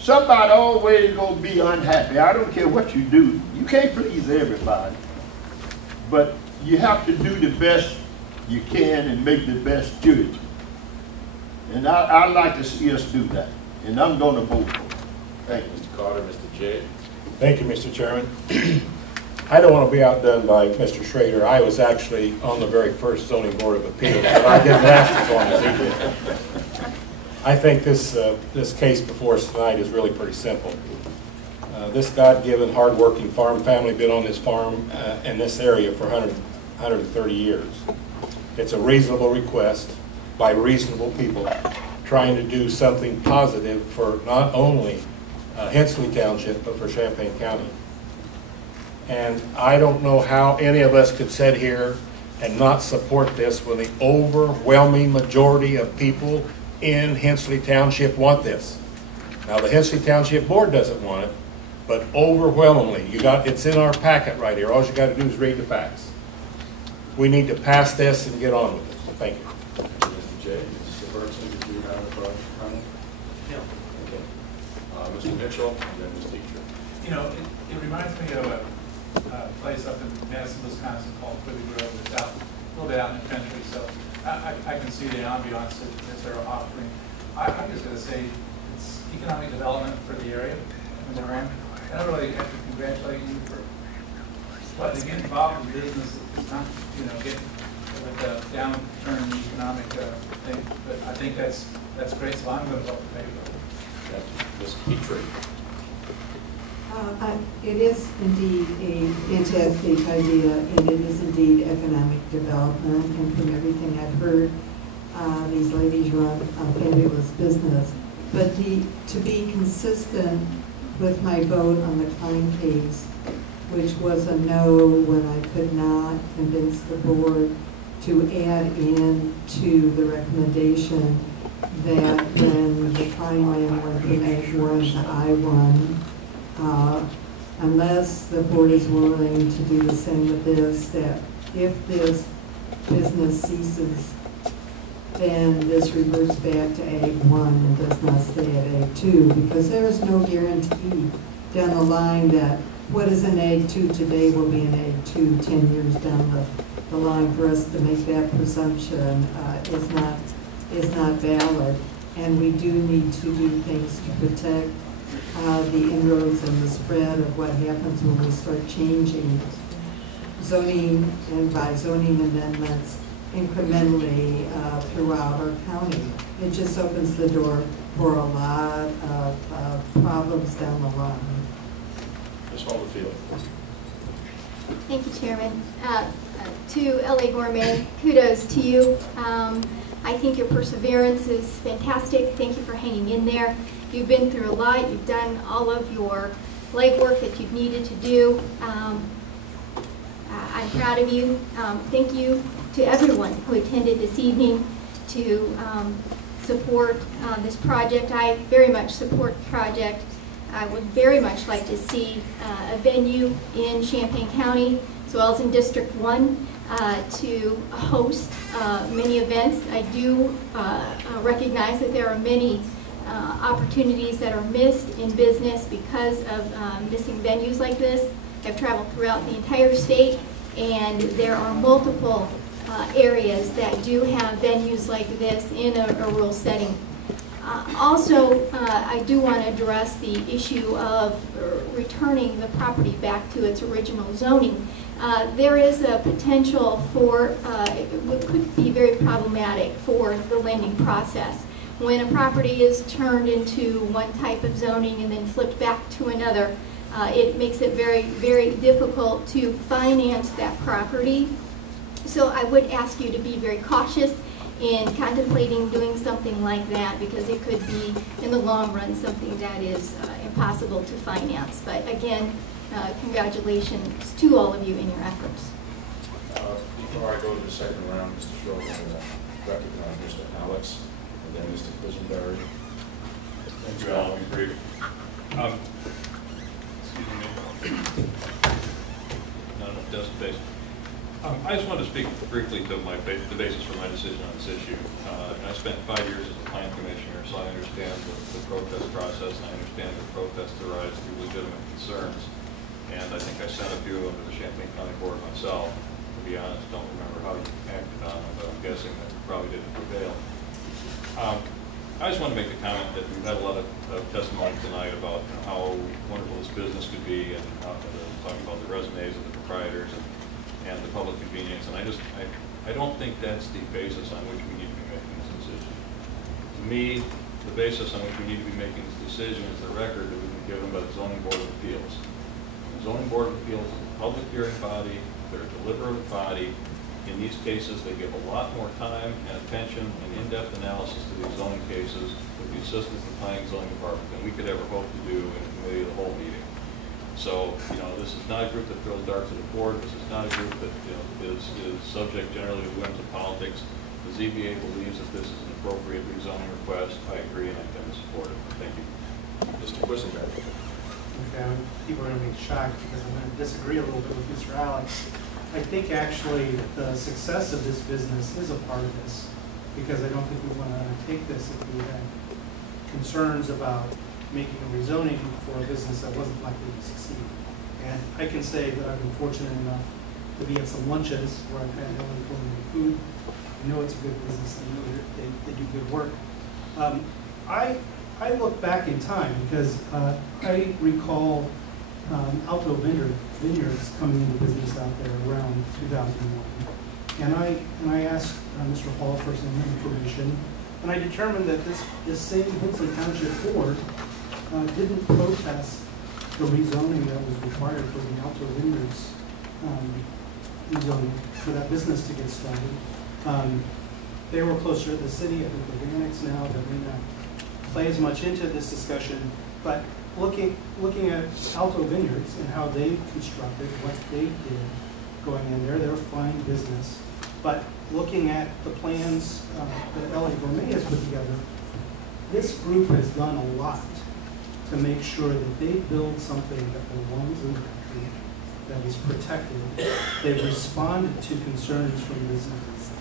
somebody always gonna be unhappy. I don't care what you do. You can't please everybody. But you have to do the best you can and make the best judgment. And I'd like to see us do that. And I'm gonna vote for it. Thank you. Mr. Carter, Mr. Jay. Thank you, Mr. Chairman. I don't want to be outdone by Mr. Schrader. I was actually on the very first zoning board of appeals, but I didn't last as long as he did. I think this case before us tonight is really pretty simple. This God-given, hard-working farm family been on this farm in this area for 130 years. It's a reasonable request by reasonable people trying to do something positive for not only Hensley Township, but for Champaign County. And I don't know how any of us could sit here and not support this when the overwhelming majority of people in Hensley Township want this. Now, the Hensley Township Board doesn't want it, but overwhelmingly, it's in our packet right here. All you got to do is read the facts. We need to pass this and get on with it. Thank you. Mr. Jay, Mr. Bergson, did you have a comment? No. Okay. Mr. Mitchell, and then Ms. Teacher. You know, it reminds me of a place up in Madison, Wisconsin called Quibby Grove. It's out, a little bit out in the country, so I can see the ambiance that they're offering. I'm just going to say it's economic development for the area. And I really have to congratulate you for letting to get involved in business. It's not, you know, getting with a downturn economic thing. But I think that's great, so I'm going to vote in favor of it. Ms. Petrie. It is indeed a fantastic idea, and it is indeed economic development. And from everything I've heard, these ladies run a fabulous business. But to be consistent with my vote on the Klein case, which was a no when I could not convince the board to add in to the recommendation that when the Klein land went from A1 to I1, unless the board is willing to do the same with this, that if this business ceases, then this reverts back to A1 and does not stay at A2, because there is no guarantee down the line that what is an A2 today will be an A2 10 years down the line. For us to make that presumption is not valid, and we do need to do things to protect the inroads and the spread of what happens when we start changing zoning, and by zoning amendments incrementally throughout our county. It just opens the door for a lot of problems down the line. Ms. Holderfield. Thank you, Chairman. To LA Gourmet, kudos to you. I think your perseverance is fantastic. Thank you for hanging in there. You've been through a lot. You've done all of your legwork that you've needed to do. I'm proud of you. Thank you to everyone who attended this evening to support this project. I very much support the project. I would very much like to see a venue in Champaign County, as well as in District 1, to host many events. I do recognize that there are many opportunities that are missed in business because of missing venues like this. I've traveled throughout the entire state, and there are multiple areas that do have venues like this in a rural setting. Also, I do want to address the issue of returning the property back to its original zoning. There is a potential for, it could be very problematic for the lending process. When a property is turned into one type of zoning and then flipped back to another, it makes it very, very difficult to finance that property. So I would ask you to be very cautious in contemplating doing something like that, because it could be, in the long run, something that is impossible to finance. But again, congratulations to all of you in your efforts. Before I go to the second round, Mr. Schroeder will recognize Mr. Alex and then Mr. Quisenberry. Thank you, Al. I'll be brief. Excuse me. Not enough desk space. I just wanted to speak briefly to the basis for my decision on this issue. I spent 5 years as a plan commissioner, so I understand the protest process, and I understand that protests arise through legitimate concerns. And I think I sent a few over the Champaign County Board myself. To be honest, don't remember how you acted on them, but I'm guessing that probably didn't prevail. I just want to make the comment that we've had a lot of testimony tonight about how wonderful this business could be, and talking about the resumes of the proprietors and the public convenience. And I don't think that's the basis on which we need to be making this decision. To me, the basis on which we need to be making this decision is the record that we've been given by the Zoning Board of Appeals. The Zoning Board of Appeals is a public hearing body. They're a deliberative body. In these cases, they give a lot more time and attention and in-depth analysis to these zoning cases with the assistance of the Planning and Zoning Department than we could ever hope to do in a committee of the whole meeting. So, this is not a group that throws darts at the board. This is not a group that is subject generally to whims of politics. The ZBA believes that this is an appropriate rezoning request. I agree, and I intend to support it. Thank you. Mr. Quisenberry. Okay, people are going to be shocked because I'm going to disagree a little bit with Mr. Alex. I think actually the success of this business is a part of this, because I don't think we want to undertake this if we had concerns about making a rezoning for a business that wasn't likely to succeed. And I can say that I've been fortunate enough to be at some lunches where I've had Ellen culinary food. I know it's a good business. I know they do good work. I look back in time because I recall Alto Vineyards coming into business out there around 2001. And I asked Mr. Hall for some information, and I determined that this same Hensley Township Board didn't protest the rezoning that was required for the Alto Vineyards rezoning for that business to get started. They were closer to the city. I think the Organics now, that may not play as much into this discussion, but looking at Alto Vineyards and how they constructed, what they did going in there, they're a fine business. But looking at the plans that LA Gourmet has put together, this group has done a lot to make sure that they build something that belongs in the country, that is protected. They've responded to concerns from businesses.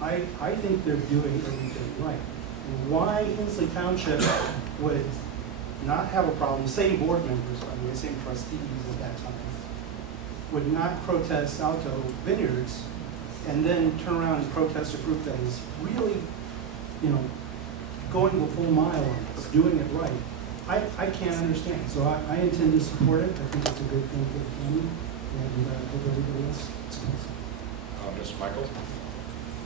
I think they're doing everything right. And why Hensley Township would not have a problem, same board members, by the way, same trustees at that time, would not protest Alto Vineyards and then turn around and protest a group that is really, going the full mile on this, doing it right. I can't understand. So I intend to support it. I think it's a good thing for the county, and hope everybody else supports it. Ms. Michael?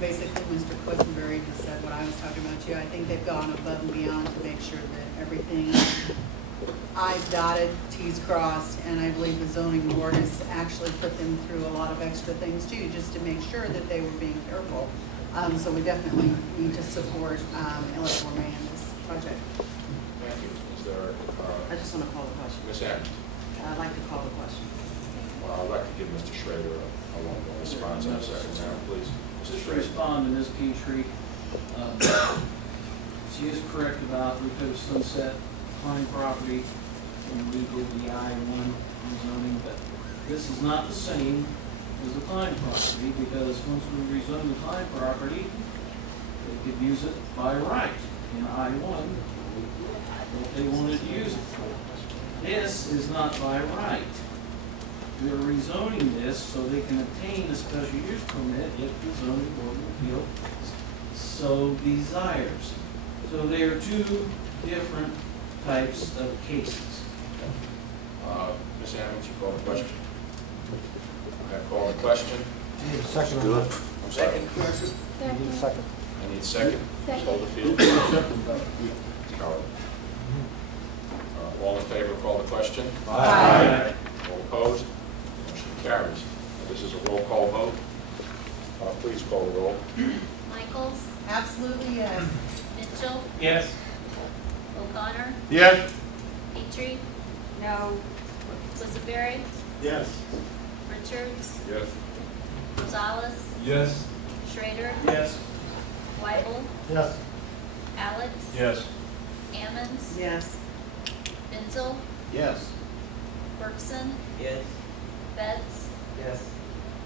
Basically, Mr. Quisenberry just said what I was talking about too. I think they've gone above and beyond to make sure that everything I's dotted, T's crossed, and I believe the zoning board has actually put them through a lot of extra things too, just to make sure that they were being careful. So we definitely need to support LA Gourmet in this project. Thank you. Is there, I just want to call the question. Ms. Adams? I'd like to call the question. Well, I'd like to give Mr. Schrader a one-more response in a second now, please. Mr. Just Schrader. respond to Ms. Petrie. She is correct about we could have sunset Klein property when we did the I-1 rezoning, but this is not the same as the Klein property, because once we rezone the Klein property, they could use it by right in I-1 what they wanted to use it for. This is not by right. We're rezoning this so they can obtain a special use permit if the zoning board of appeal so desires. So they are two different types of cases. Ms. Adams, you call the question. I have called the question. I need a second on that. I'm sorry. I need a second. I need a second. Second. Hold the field. Charlie. All in favor, call the question. Aye. All opposed? Motion carries. This is a roll call vote. Please call the roll. Mike Nichols, Absolutely, yes. Mitchell, Yes. O'Connor, Yes. Petrie. No. Quisenberry, Yes. Richards, Yes. Rosales, Yes. Schrader, Yes. Weibel, Yes. Alex, Yes. Ammons, Yes. Benzel, Yes. Bergson, Yes. Betts, Yes.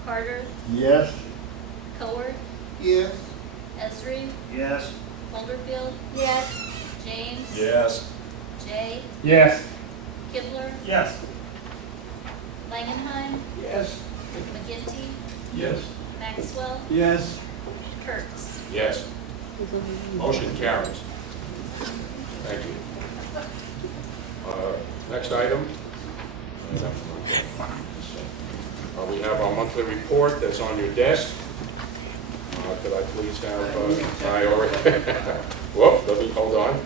Carter, Yes. Coward, Yes. Esri, Yes. Holderfield. Yes. James. Yes. Jay, Yes. Kibler, Yes. Langenheim, Yes. McGinty, Yes. Maxwell, Yes. Kurtz. Yes. Motion carries. Thank you. Next item. We have our monthly report that's on your desk. Could I please have, I already, whoop, let me, hold on.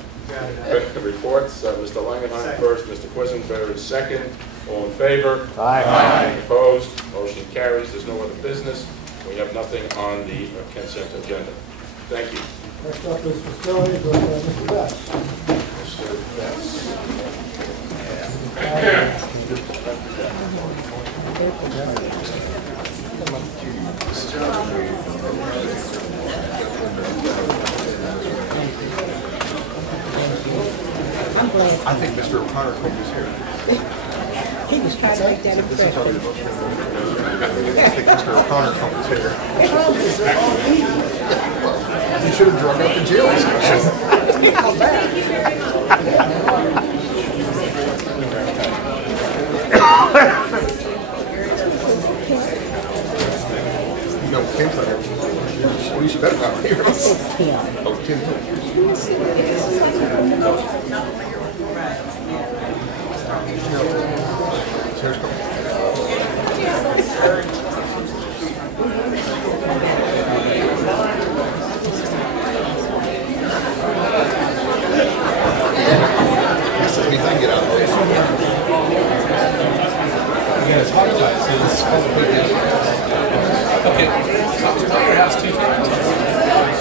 Reports, Mr. Langenheim first, Mr. Quisenberry second. All in favor? Aye. Opposed? Motion carries. There's no other business. We have nothing on the consent agenda. Thank you. Next up is facilities with Mr. Best. Mr. Betts. I think Mr. O'Connor is here. He was trying to make that impression. I think Mr. O'Connor is here. You should have drawn up the jail No, Tim's not here. Well, you should better not be here. Oh, Chairs come. This is me thing get out of there. Yeah, it's hot tonight, so this is fun to put in. Okay, to your house 2 times.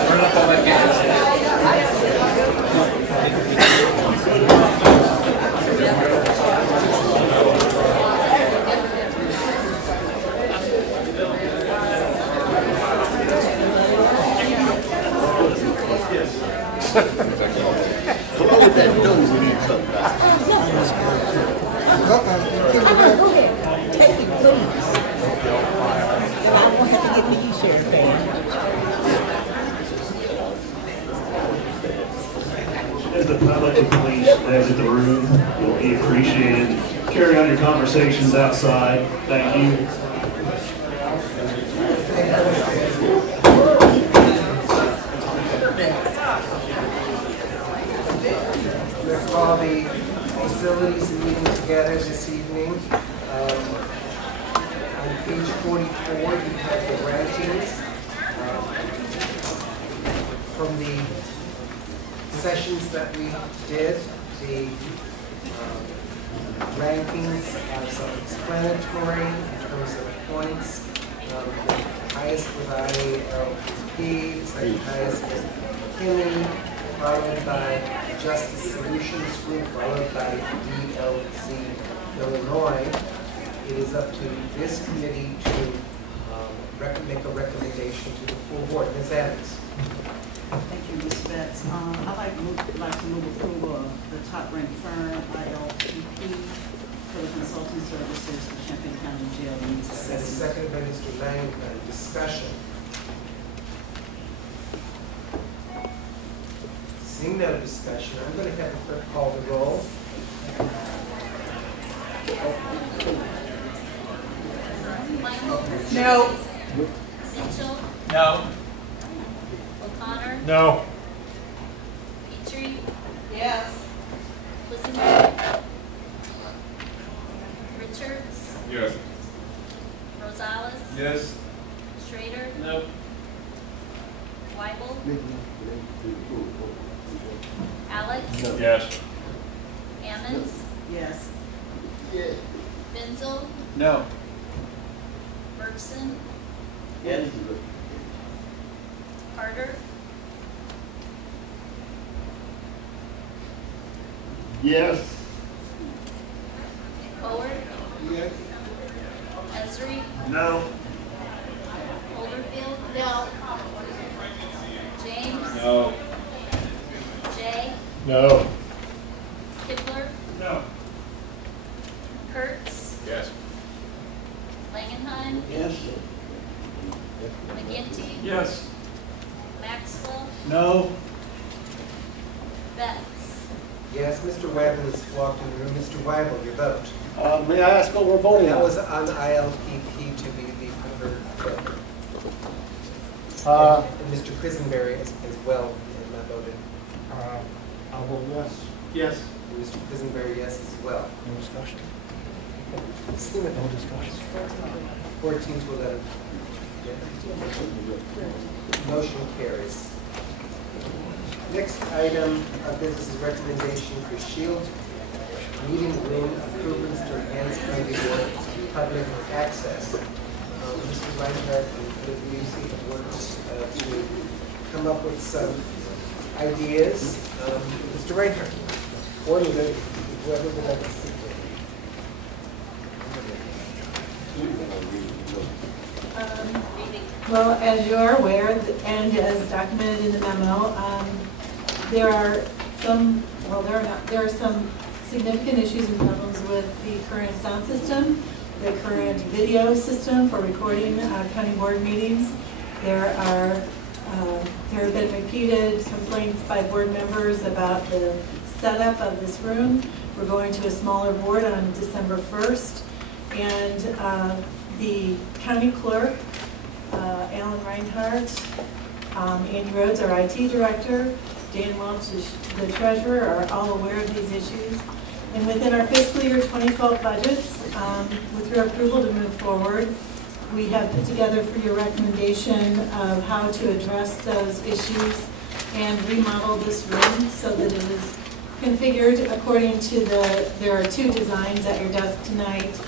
Burn up all that gas. Come on with that nose when you come back. Go ahead. Take it, please. And I won't have to get to you, Sheriff Payne. As the public and police exit the room, it will be appreciated. Carry on your conversations outside. Thank you. Let's call the facilities meeting together this evening. On page 44, you have the rankings from the sessions that we did. The rankings are self-explanatory in terms of points. The highest was IALP, the second highest was McKinney, followed by Justice Solutions Group, followed by DLC Illinois. It is up to this committee to make a recommendation to the full board. Ms. Adams. Thank you, Ms. Betts. I'd like to move approval of the top-ranked firm, ILPP, for the consulting services for Champaign County Jail Needs That is Assessment. seconded by Mr. Lang. Discussion. Seeing no discussion, I'm going to have the clerk call the roll. Michael? No. Mitchell? No. O'Connor? No. Petrie? Yes. Quisenberry? Richards? Yes. Rosales? Yes. Schrader? No. Weibel? Alex? Yes. Ammons? Yes. Benzel? No. Bergson? Yes. Carter? Yes. Howard, Yes. Esri, No. Overfield. No. James. No. Jay. No. Kipler. No. Kurtz. Yes. Langenheim. Yes. McGinty. Yes. Maxwell. No. Betts. Yes, Mr. Webb has walked in the room. Mr. Weibel, your vote. May I ask what we're voting That on? was on ILPP to be the preferred program. And Mr. Quisenberry as well has not voted. I'll vote yes. Yes. And Mr. Quisenberry, yes as well. No discussion. No discussion. 14 to 11. Motion carries. Next item of business is recommendation for Shield meeting room improvements to enhance county board public access. Mr. Reinhardt and Lucy have worked to come up with some ideas. Mr. Reinhardt, or whoever would like to speak. Well, as you're aware, and as documented in the memo, there are some significant issues and problems with the current sound system, the current video system for recording county board meetings. There have been repeated complaints by board members about the setup of this room. We're going to a smaller board on December 1st, and the county clerk, Alan Reinhardt, Andy Rhodes, our IT director, Dan Welch, the treasurer, are all aware of these issues. And within our fiscal year 2012 budgets, with your approval to move forward, we have put together for your recommendation of how to address those issues and remodel this room so that it is configured according to there are two designs at your desk tonight.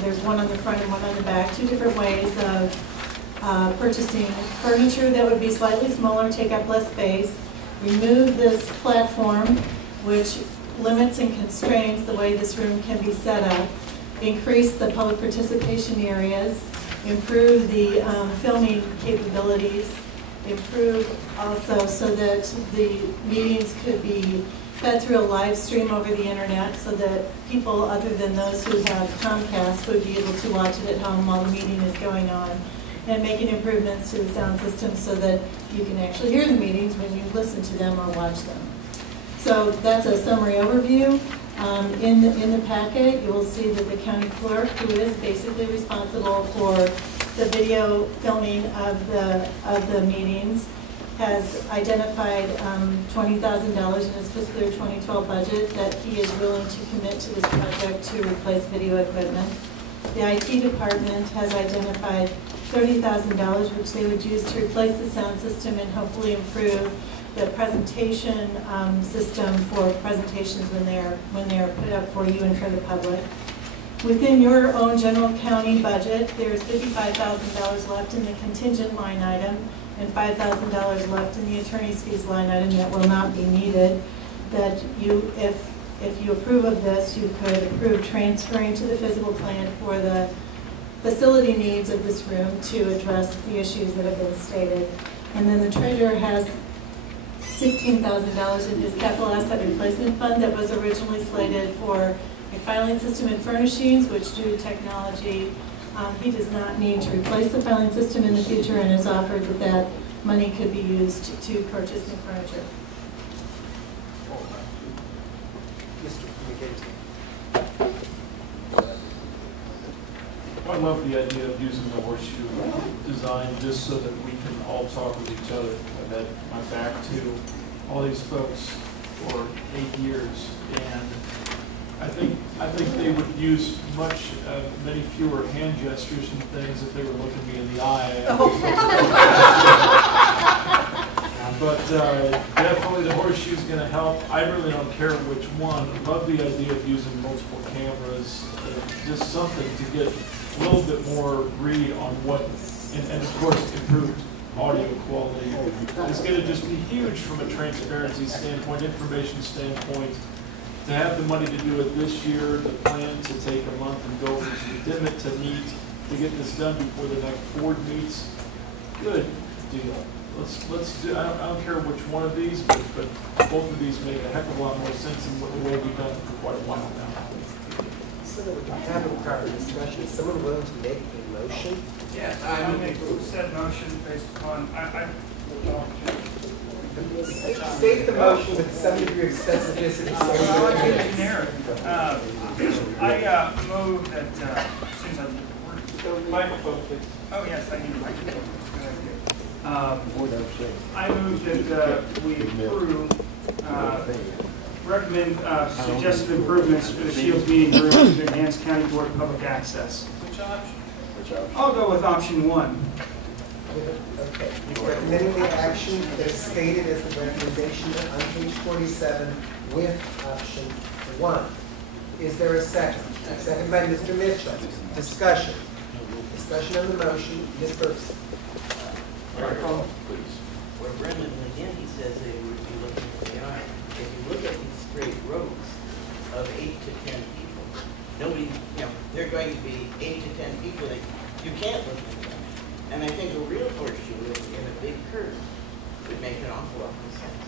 There's one on the front and one on the back, two different ways of purchasing furniture that would be slightly smaller, take up less space, remove this platform, which limits and constrains the way this room can be set up, increase the public participation areas, improve the filming capabilities, improve also so that the meetings could be fed through a live stream over the internet so that people other than those who have Comcast would be able to watch it at home while the meeting is going on, and making improvements to the sound system so that you can actually hear the meetings when you listen to them or watch them. So that's a summary overview. In the packet, you will see that the county clerk, who is basically responsible for the video filming of the meetings, has identified $20,000 in his fiscal year 2012 budget that he is willing to commit to this project to replace video equipment. The IT department has identified $30,000, which they would use to replace the sound system and hopefully improve the presentation system for presentations when they're put up for you and for the public. Within your own general county budget, there's $55,000 left in the contingent line item and $5,000 left in the attorney's fees line item that will not be needed. That you, if you approve of this, you could approve transferring to the physical plan for the facility needs of this room to address the issues that have been stated. And then the treasurer has $16,000 in his capital asset replacement fund that was originally slated for a filing system and furnishings, which due to technology, he does not need to replace the filing system in the future and has offered that that money could be used to purchase new furniture. Mr. McGinty. I love the idea of using the horseshoe design just so that we can all talk with each other. I've had my back to all these folks for 8 years, and I think they would use many fewer hand gestures and things if they were looking me in the eye. But definitely the horseshoe is going to help. I really don't care which one. I love the idea of using multiple cameras, just something to get a little bit more read on what, and of course improved audio quality. It's going to just be huge from a transparency standpoint, information standpoint. to have the money to do it this year, the plan to take a month and go over to the DIMIT to meet, to get this done before the next board meets, good deal. Let's do, I don't care which one of these, but both of these make a heck of a lot more sense than the way we've done it for quite a while now. So that we can have a proper discussion, is someone willing to make a motion? Yes, I make said motion based upon, State the motion with some degree of specificity. I'll keep it generic. I move that, as soon as I get the word. Microphone, please. Oh, yes, I need a microphone. I move that we approve, recommend suggested improvements for the Shields meeting room to enhance County Board of Public Access. Which option? I'll go with option 1. Okay, you're recommending the action that is stated as the recommendation on page 47 with option 1. Is there a second? Second by Mr. Mitchell. Discussion. Discussion on the motion. Ms. Burks. Where Brendan, again, he says they would be looking at the eye. If you look at these straight rows of 8 to 10 people, nobody, they're going to be 8 to 10 people that you can't look at them. And I think a real horseshoe in a big curve would make an awful lot of sense.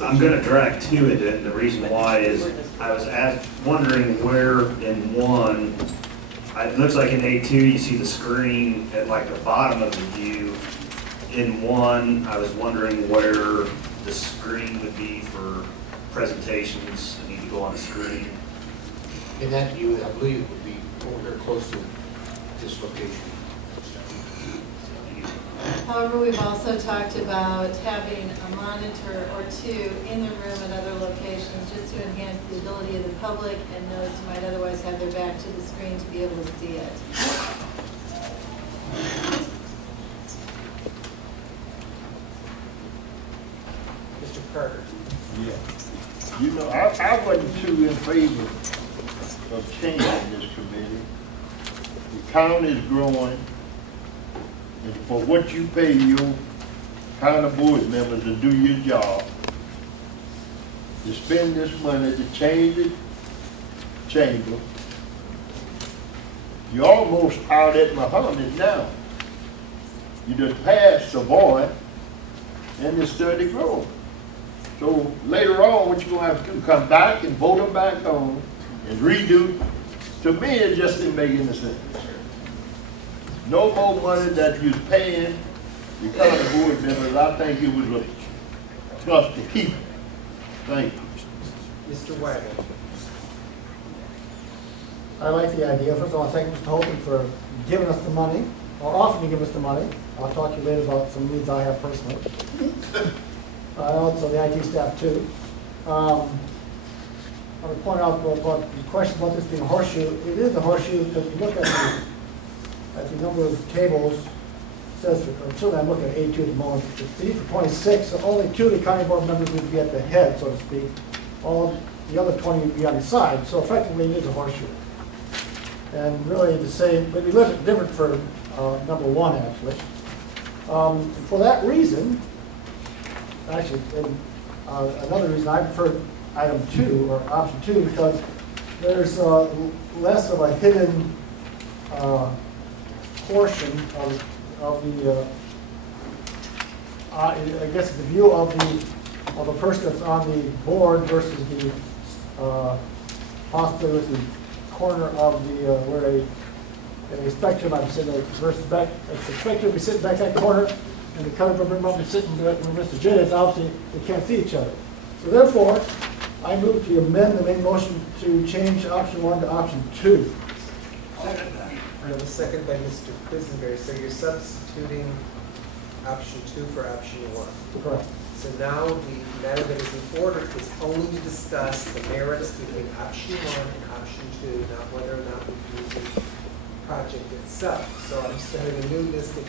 I'm going to drag to it, and the reason why is I was wondering where in 1, it looks like in A2 you see the screen at like the bottom of the view. In 1, I was wondering where the screen would be for presentations that need to go on the screen. In that view, I believe it would be over here close to this location. However, we've also talked about having a monitor or 2 in the room at other locations just to enhance the ability of the public and those who might otherwise have their back to the screen to be able to see it. Mr. Carter. Yeah. You know, I wasn't too in favor of changing this committee. The county is growing, and for what you pay your county board members to do your job, to spend this money to change the chamber, you're almost out at Muhammad now. You just passed Savoy, and it's steady growing. So later on, what you're going to have to do, come back and vote them back on and redo. To me, it just didn't make any sense. No more money that you're paying the county board members. I think it was a trust to keep. Thank you. Mr. Wagner. I like the idea. First of all, I thank Mr. Holton for giving us the money, or offering to give us the money. I'll talk to you later about some needs I have personally. Also the IT staff too. I want to point out about the question about this being a horseshoe. It is a horseshoe because you look at the number of tables. It says, certainly I'm looking at A2 at the moment. It's for 26, so only 2 of the county board members would be at the head, so to speak. All the other 20 would be on the side. So effectively, it is a horseshoe. And really the same, but we live different for number 1 actually. For that reason, actually, another reason I prefer item 2 or option 2 because there's less of a hidden portion of the I guess the view of a person that's on the board versus the possibly with the corner of the where a spectrum I'm sitting versus back. If the spectrum would be sitting back that corner, and the county board member is sitting where Mr. J is, obviously they can't see each other. So therefore, I move to amend the main motion to change option 1 to option 2. I have a second by Mr. Quisenberry. So you're substituting option 2 for option 1. Correct. So now the matter that is in order is only to discuss the merits between option 1 and option 2, not whether or not we use the project itself. So I'm sending a new list of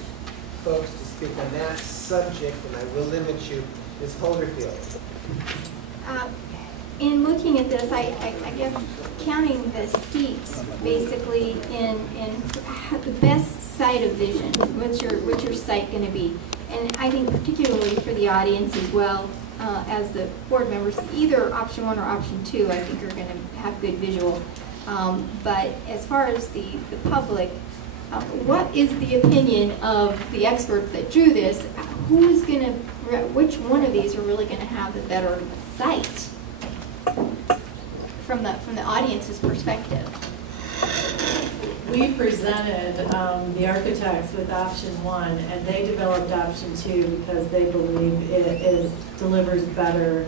folks to speak on that subject, and I will limit you. Ms. Holderfield. In looking at this, I guess counting the seats basically in the best site site of vision? What's your site going to be? And I think particularly for the audience as well, as the board members, either option 1 or option 2, I think are going to have good visual. But as far as the public, what is the opinion of the experts that drew this? Who's going to, which one of these are really going to have the better sight from the audience's perspective? We presented the architects with option 1, and they developed option 2 because they believe it delivers better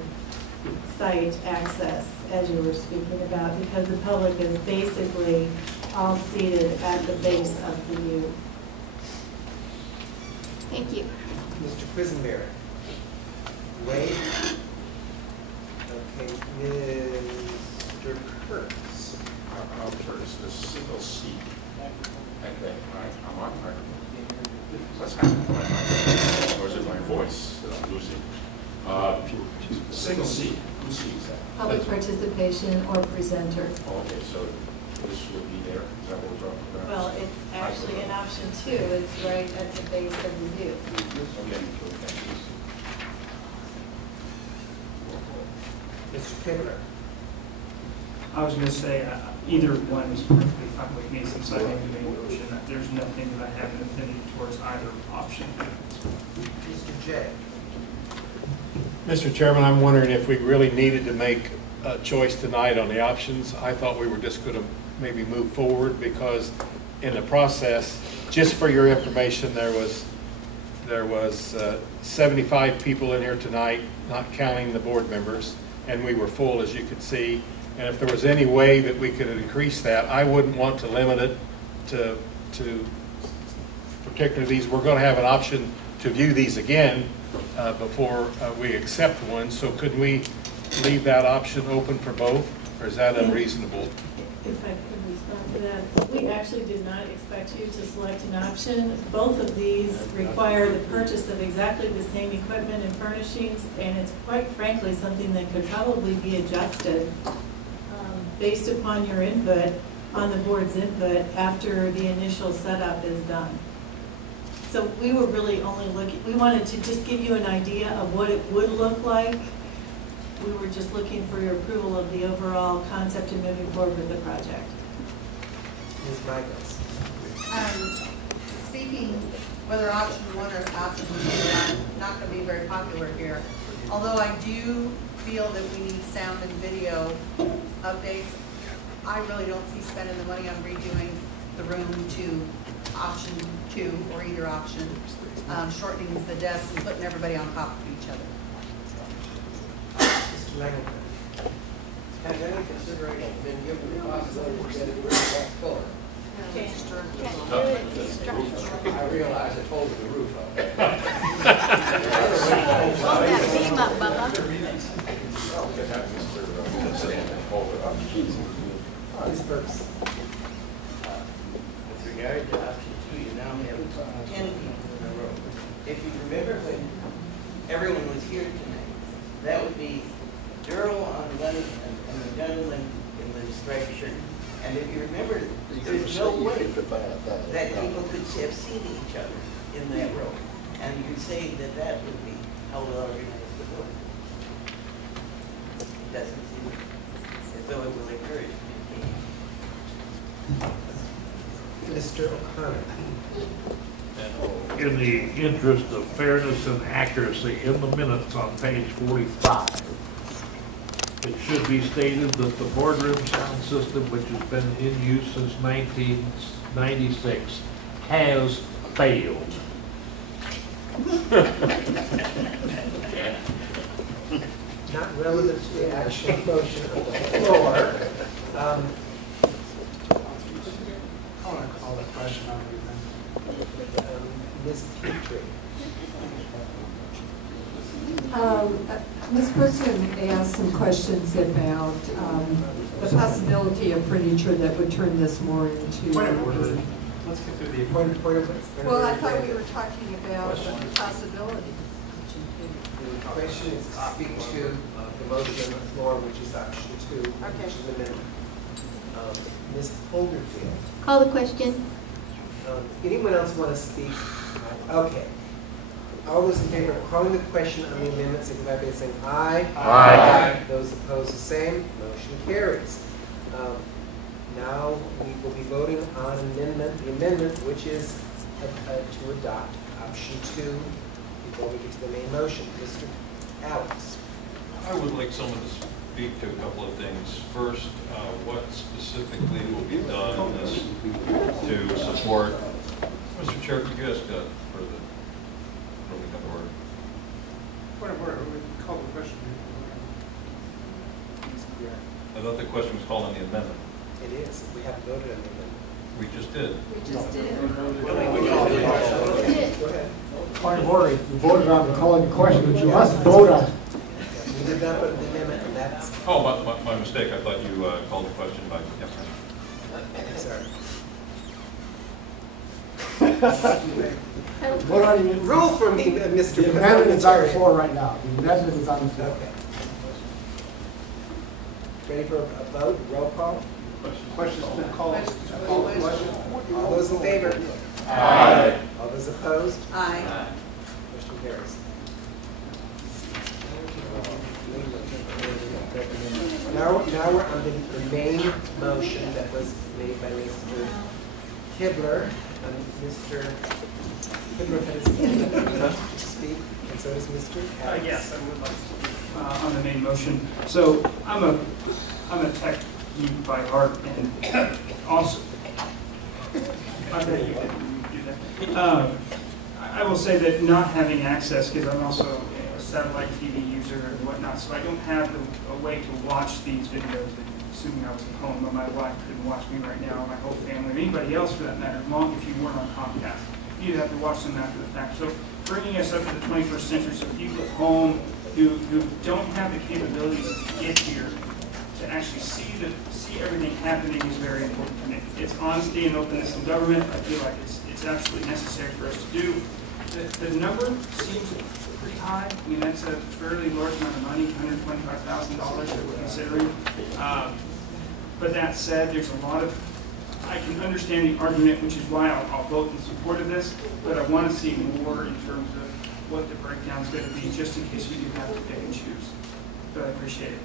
site access, as you were speaking about, because the public is basically all seated at the base of the U. Thank you. Mr. Quisenberry. Wade. Okay, Mr. Kurtz. I'll Curtis, the single seat. Okay, right, I'm on microphone. What's happening? Or is it my voice that I'm losing? Single seat, who sees that? Public participation or presenter. Oh, okay, so this would be there, is that what we're talking about? Well, it's actually in option 2, it's right at the base of the U. Okay, thank you. Mr. Kibler. I was going to say, either one is perfectly fine with me since I think the main motion, there's nothing that I have an affinity towards either option. Mr. J. Mr. Chairman, I'm wondering if we really needed to make a choice tonight on the options. I thought we were just going to maybe move forward because in the process, just for your information, there was 75 people in here tonight, not counting the board members, and we were full, as you could see. And if there was any way that we could increase that, I wouldn't want to limit it to particularly these. We're going to have an option to view these again before we accept one. So could we leave that option open for both, or is that unreasonable? If I could respond to that, we actually did not expect you to select an option. Both of these require the purchase of exactly the same equipment and furnishings, and it's quite frankly something that could probably be adjusted based upon your input, on the board's input, after the initial setup is done. So we were really only looking, we wanted to just give you an idea of what it would look like. We were just looking for your approval of the overall concept and moving forward with the project. Ms. Michaels. Speaking whether option 1 or option 2, I'm not going to be very popular here. Although I do feel that we need sound and video updates, I really don't see spending the money on redoing the room to option 2 or either option, shortening the desks and putting everybody on top of each other. Mr. Langford. Has any consideration been given the possibility of getting rid of that pillar? I realize it's holding the roof up. Hold that beam up, Bubba. Ms. Burks. With regard to option 2, you now have 10 people in a row. If you remember when everyone was here tonight, that would be Durrell on one and the gentleman in the striped shirt. And if you remember, there's no way that people could have seen each other in that row. And you could say that that would be how well organized the board. It doesn't seem as though it will encourage communication. Mr. O'Connor. In the interest of fairness and accuracy, in the minutes on page 45, it should be stated that the boardroom sound system, which has been in use since 1996, has failed. Not relevant to the actual motion of the floor. I want to call a question on everything. Ms. Petrie. Ms. Person asked some questions about the possibility of furniture that would turn this more into. Point of order. Let's get through the point of order. Well, I thought we were talking about the possibility. The question is to speak to the motion on the floor, which is option 2, which is amendment. Ms. Holderfield. Call the question. Anyone else want to speak? Okay. All those in favor of calling the question on the amendment, signify by saying aye. Aye. Those opposed, the same. Motion carries. Now we will be voting on the amendment, which is to adopt option 2 before we get to the main motion. Mr. Alex. I would like someone to speak to a couple of things. First, what specifically will be done to support, Mr. Chair, could you ask for the come to order? Point of order, we call the question. I thought the question was called on the amendment. It is. We haven't voted on the amendment. We just did. We just did. Go ahead. Point of order, you voted on calling the question, but you must vote on it. We did not vote on the amendment, and that's. Oh, my mistake. I thought you called the question by. Sorry. Vote on the Rule for me, Mr. The amendment is on the floor right now. The amendment is on the floor. Okay. Ready for a vote? Roll call? Question's been called. All those in favor? Aye. All those opposed? Aye. Motion carries. Now we're on the main motion that was made by Mr. Kibler. Mr. Kibler had his hand up to speak, and so does Mr. Adams. Yes, I would like to speak on the main motion. So I'm a tech geek by heart, and also I bet you didn't do that. I will say that not having access, because I'm also a satellite TV user and whatnot, so I don't have a way to watch these videos. Assuming I was at home, but my wife couldn't watch me right now, or my whole family, or anybody else for that matter, long if you weren't on Comcast. You'd have to watch them after the fact. So bringing us up to the 21st century, so people at home who don't have the capabilities to get here, to actually see everything happening is very important to me. It's honesty and openness in government. I feel like it's absolutely necessary for us to do. The number seems pretty high. I mean, that's a fairly large amount of money, $125,000 that we're considering. But that said, there's a lot of, I can understand the argument, which is why I'll vote in support of this, but I want to see more in terms of what the breakdown's going to be, just in case we do have to pick and choose. But I appreciate it.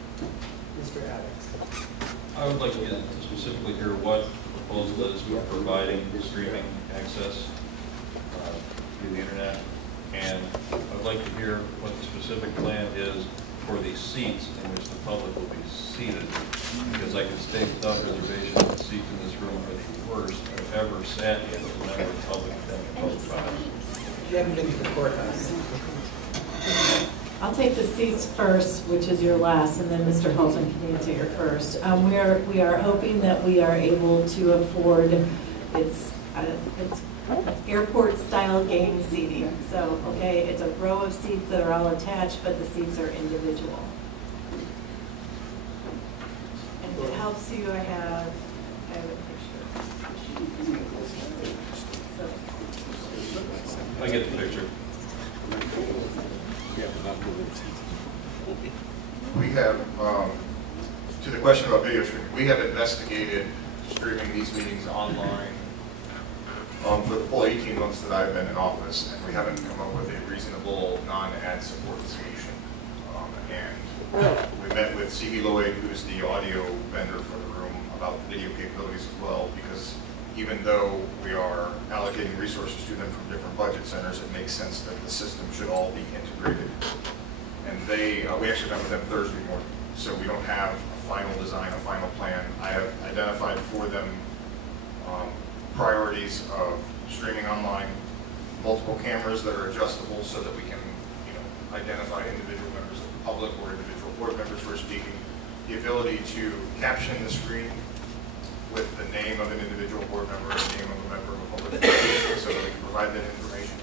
Mr. Adams. I would like to get to specifically hear what the proposal is for providing streaming access through the internet. And I'd like to hear what the specific plan is for the seats in which the public will be seated. Because I can state without reservation that the seats in this room are the worst I've ever sat in as a member of the public within the post. You haven't been to the courthouse. I'll take the seats first, which is your last, and then Mr. Holton can answer your first. We are hoping that we are able to afford, it's airport-style game seating. So, okay, it's a row of seats that are all attached, but the seats are individual. And if it helps you, I have a picture. I get the picture. We have, to the question about video streaming, we have investigated streaming these meetings online for the full 18 months that I've been in office, and we haven't come up with a reasonable non-ad supported solution. And we met with C.B. Lloyd, who's the audio vendor for the room, about the video capabilities as well, because even though we are allocating resources to them from different budget centers, it makes sense that the system should all be integrated. And we actually met with them Thursday morning, so we don't have a final design, a final plan. I have identified for them priorities of streaming online, multiple cameras that are adjustable so that we can, identify individual members of the public or individual board members who are speaking, the ability to caption the screen with the name of an individual board member and the name of a member of a public body so that we can provide that information,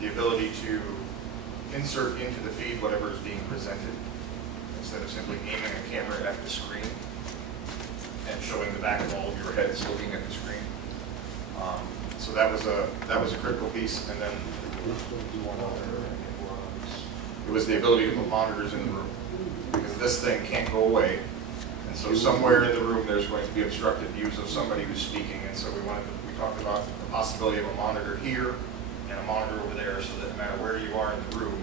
the ability to insert into the feed whatever is being presented instead of simply aiming a camera at the screen and showing the back of all of your heads looking at the screen. So that was a critical piece, and then it was the ability to put monitors in the room, because this thing can't go away And so somewhere in the room, there's going to be obstructed views of somebody who's speaking, and so we talked about the possibility of a monitor here and a monitor over there, so that no matter where you are in the room,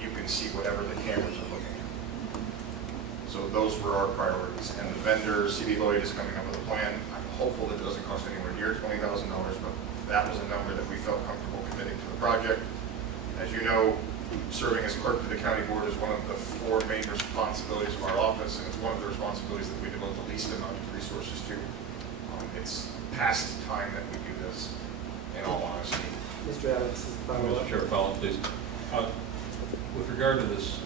you can see whatever the cameras are looking at. So those were our priorities. And the vendor, CD Lloyd, is coming up with a plan. I'm hopeful that it doesn't cost anywhere near $20,000, but that was a number that we felt comfortable committing to the project. As you know, serving as clerk to the county board is one of the 4 main responsibilities of our office, and it's one of the responsibilities that we devote the least amount of resources to. It's past time that we do this, in all honesty. Mr. Alex is Mr. Chair, follow, please. With regard to this,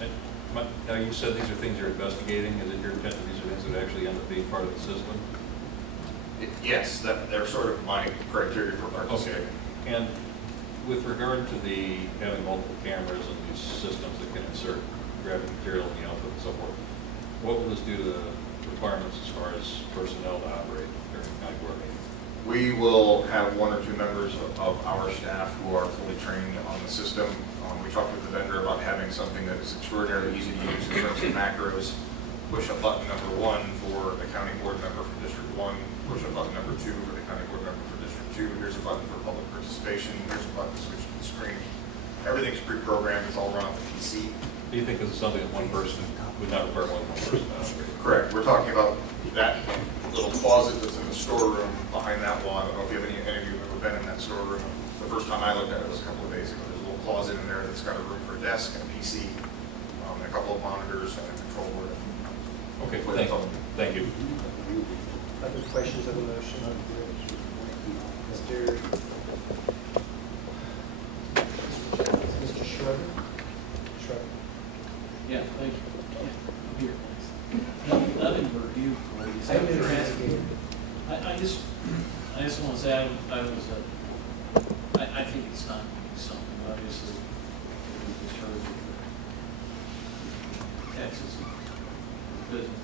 now you said these are things you're investigating. Is it your intent that these are things that actually end up being part of the system? Yes, they're sort of my criteria for participating. Okay. And with regard to the having multiple cameras and these systems that can insert graphic material in the output and so forth, what will this do to the requirements as far as personnel to operate during county board meetings? We will have 1 or 2 members of our staff who are fully trained on the system. We talked with the vendor about having something that is extraordinarily easy to use in terms of macros. Push a button number 1 for the county board member from District 1. Push a button number 2 for the county board member for District 2. Here's a button for public participation. Here's a button to switch to the screen. Everything's pre-programmed. It's all run off the PC. Do you think this is something that one person would not require one person to operate? Correct. We're talking about that little closet that's in the storeroom behind that wall. I don't know if any of you have ever been in that storeroom. The first time I looked at it was a couple of days ago. There's a little closet in there that's got a room for a desk and a PC, and a couple of monitors and a control board. Okay, thank you. Other questions of the motion? Mr. Schroeder? Yeah, thank you. I'm here, thanks. Nothing for you, please. I just want to say I think it's time to do something, obviously. We charge taxes for business.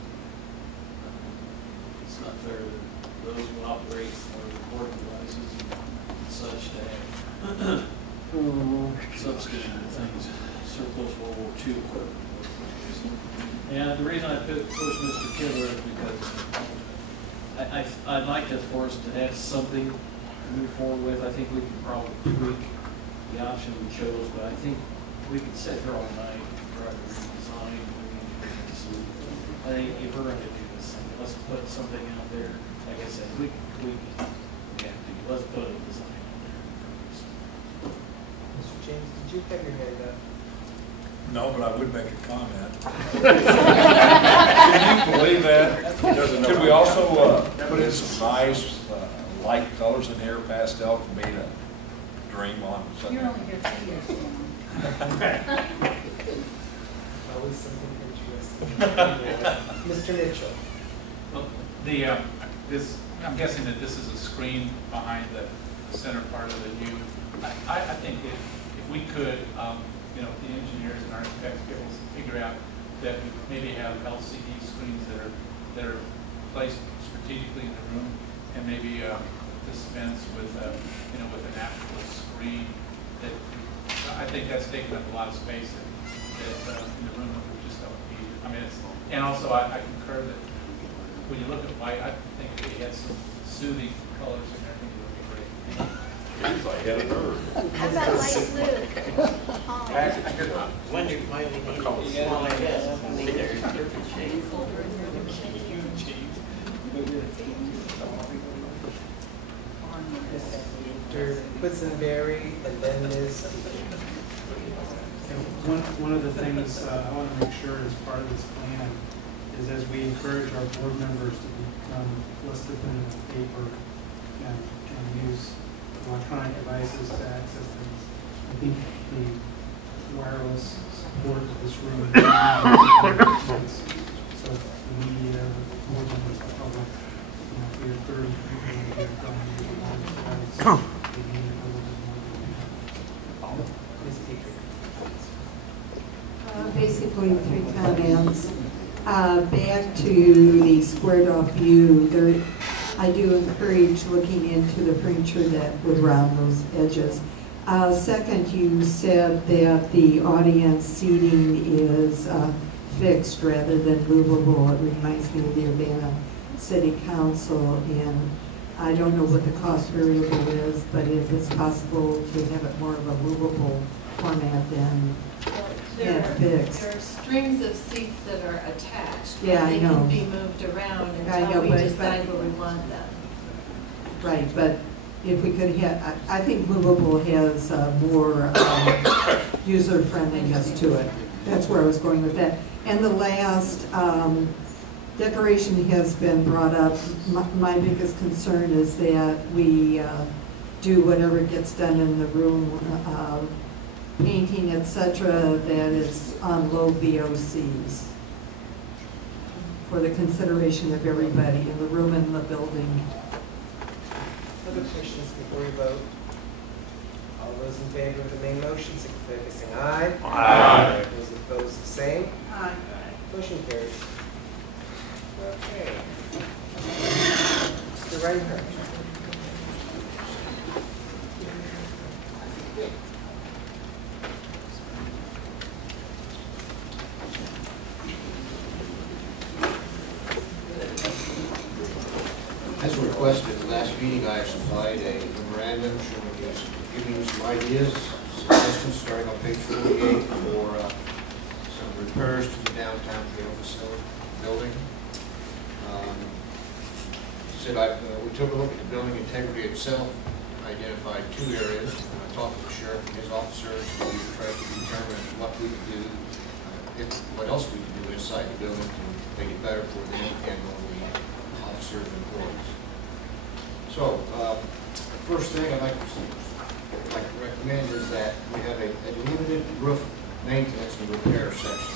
It's not fair that those who operate our recording devices and such to have substandard things, surplus World War II equipment. And the reason I pushed Mr. Kidler is because I'd like for us to have something to move forward with. I think we can probably tweak the option we chose, but I think we could sit here all night and try to redesign. I think if we're going to do this thing, let's put something out there. Like I said, we can tweak it. We have to. Let's put a design out there. Mr. James, did you have your hand up? No, but I would make a comment. Can you believe that? Could we also put in some nice light colors in here, pastel, for me to dream on? You're only here 2 years now. Always something interesting. Mr. Mitchell? Well, I'm guessing that this is a screen behind the center part of the U. I think if we could, the engineers and architects be able to figure out that we maybe have LCD screens that are placed strategically in the room, and maybe dispense with with an actual screen. That I think that's taking up a lot of space that in the room that we just don't need. I mean, and also I concur that when you look at white, I think if we had some soothing colors in there, I think it would be great. How about light blue? When you finally need a smaller desk, I mean, they're in different shades. Mr. Quisenberry, and then Ms. One of the things I want to make sure as part of this plan is as we encourage our board members to become less dependent on paper and use electronic devices to access things, I think the wireless support of this room is so the media, the board members, the public, if we have 30 people in here trying to use a wireless device, we need a little bit more. Ms. Baker. Basically, 3 comments. Back to the squared off view, I do encourage looking into the furniture that would round those edges. Second, you said that the audience seating is fixed rather than movable. It reminds me of the Urbana City Council, and I don't know what the cost variable is, but if it's possible to have it more of a movable format than fixed. There are strings of seats that are attached. Yeah, I know. They can be moved around I know, until we but- decide where we want them. Right, but if we could have, I think movable has more user friendliness to it. That's where I was going with that. And the last decoration has been brought up. My biggest concern is that we do whatever gets done in the room, painting, etc., that is on low VOCs for the consideration of everybody in the room and in the building. Other questions before we vote? All those in favor of the main motion, signify by saying aye. Aye. Those opposed, the same. Aye. Motion carries. Okay. Mr. Reinhardt. As requested at the last meeting, I supplied a memorandum showing you, giving you some ideas, suggestions, starting on page 48 for some repairs to the downtown jail facility building. We took a look at the building integrity itself, identified 2 areas. I talked with the sheriff and his officers, we tried to determine what we could do, what else we could do inside the building to make it better for them and all the officers and employees. So, the first thing I'd like to recommend is that we have a limited roof maintenance and repair section.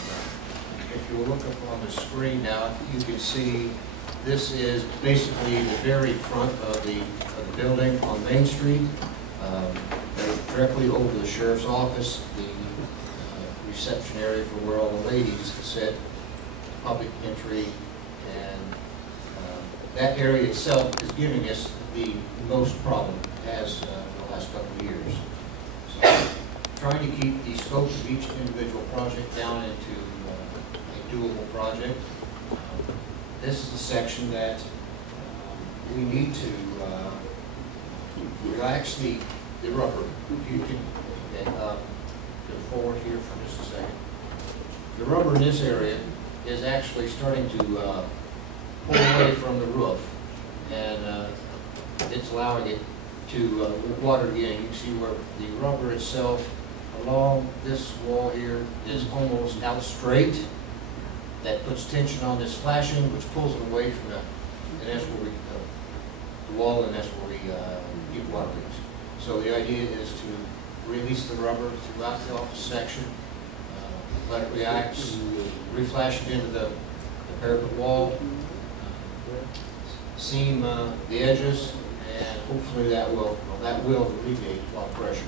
If you look up on the screen now, you can see this is basically the very front of the building on Main Street, directly over the sheriff's office, the reception area for where all the ladies sit, public entry, and that area itself is giving us the most problem, as for the last couple of years. So, trying to keep the scope of each individual project down into a doable project. This is a section that we need to relax the rubber. If you can go forward here for just a second. The rubber in this area is actually starting to pull away from the roof, and it's allowing it to water again. You can see where the rubber itself along this wall here is almost out straight. That puts tension on this flashing, which pulls it away from and that's where the wall, and that's where we get water leaks. So the idea is to release the rubber throughout the office section, let it react, reflash it into the parapet wall, seam the edges, and hopefully that will alleviate a lot of pressure.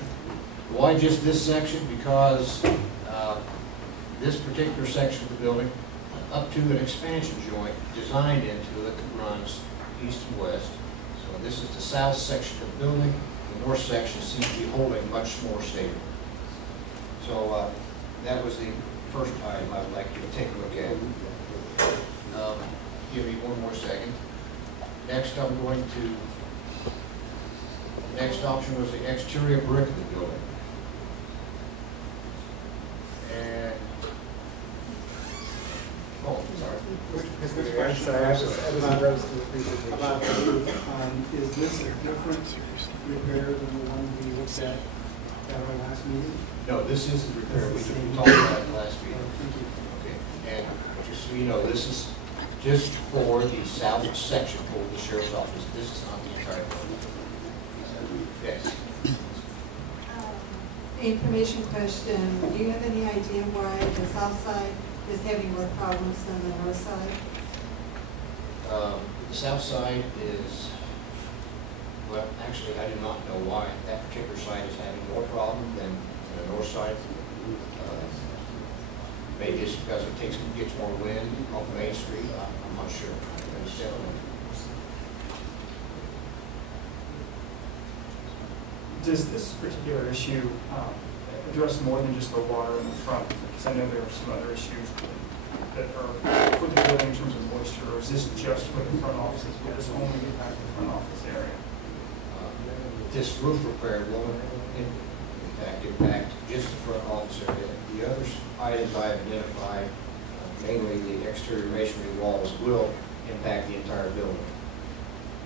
Why just this section? Because this particular section of the building, up to an expansion joint designed into it that runs east and west. So this is the south section of the building. The north section seems to be holding much more stable. So that was the first item I would like you to take a look at. Give me one more second. Next, I'm going to, the next option was the exterior brick of the building. And, oh, sorry. I'm sorry, I was engrossed in the presentation. About the roof, is this a different repair than the one we looked at our last meeting? No, this is the repair we talked about in the last meeting. Thank you. Okay, and just so you know, this is just for the south section for the sheriff's office. This is not the entire building. Yes. Information question, do you have any idea why the south side is having more problems than the north side? The south side is, well, actually, I do not know why that particular side is having more problem than the north side. Maybe it's because it gets more wind off Main Street. I'm not sure. Does this particular issue address more than just the water in the front? Because I know there are some other issues. that are for the building in terms of moisture, or is this just for the front offices? Will this only impact the front office area? This roof repair will impact just the front office area. The other items I have identified, mainly the exterior masonry walls, will impact the entire building.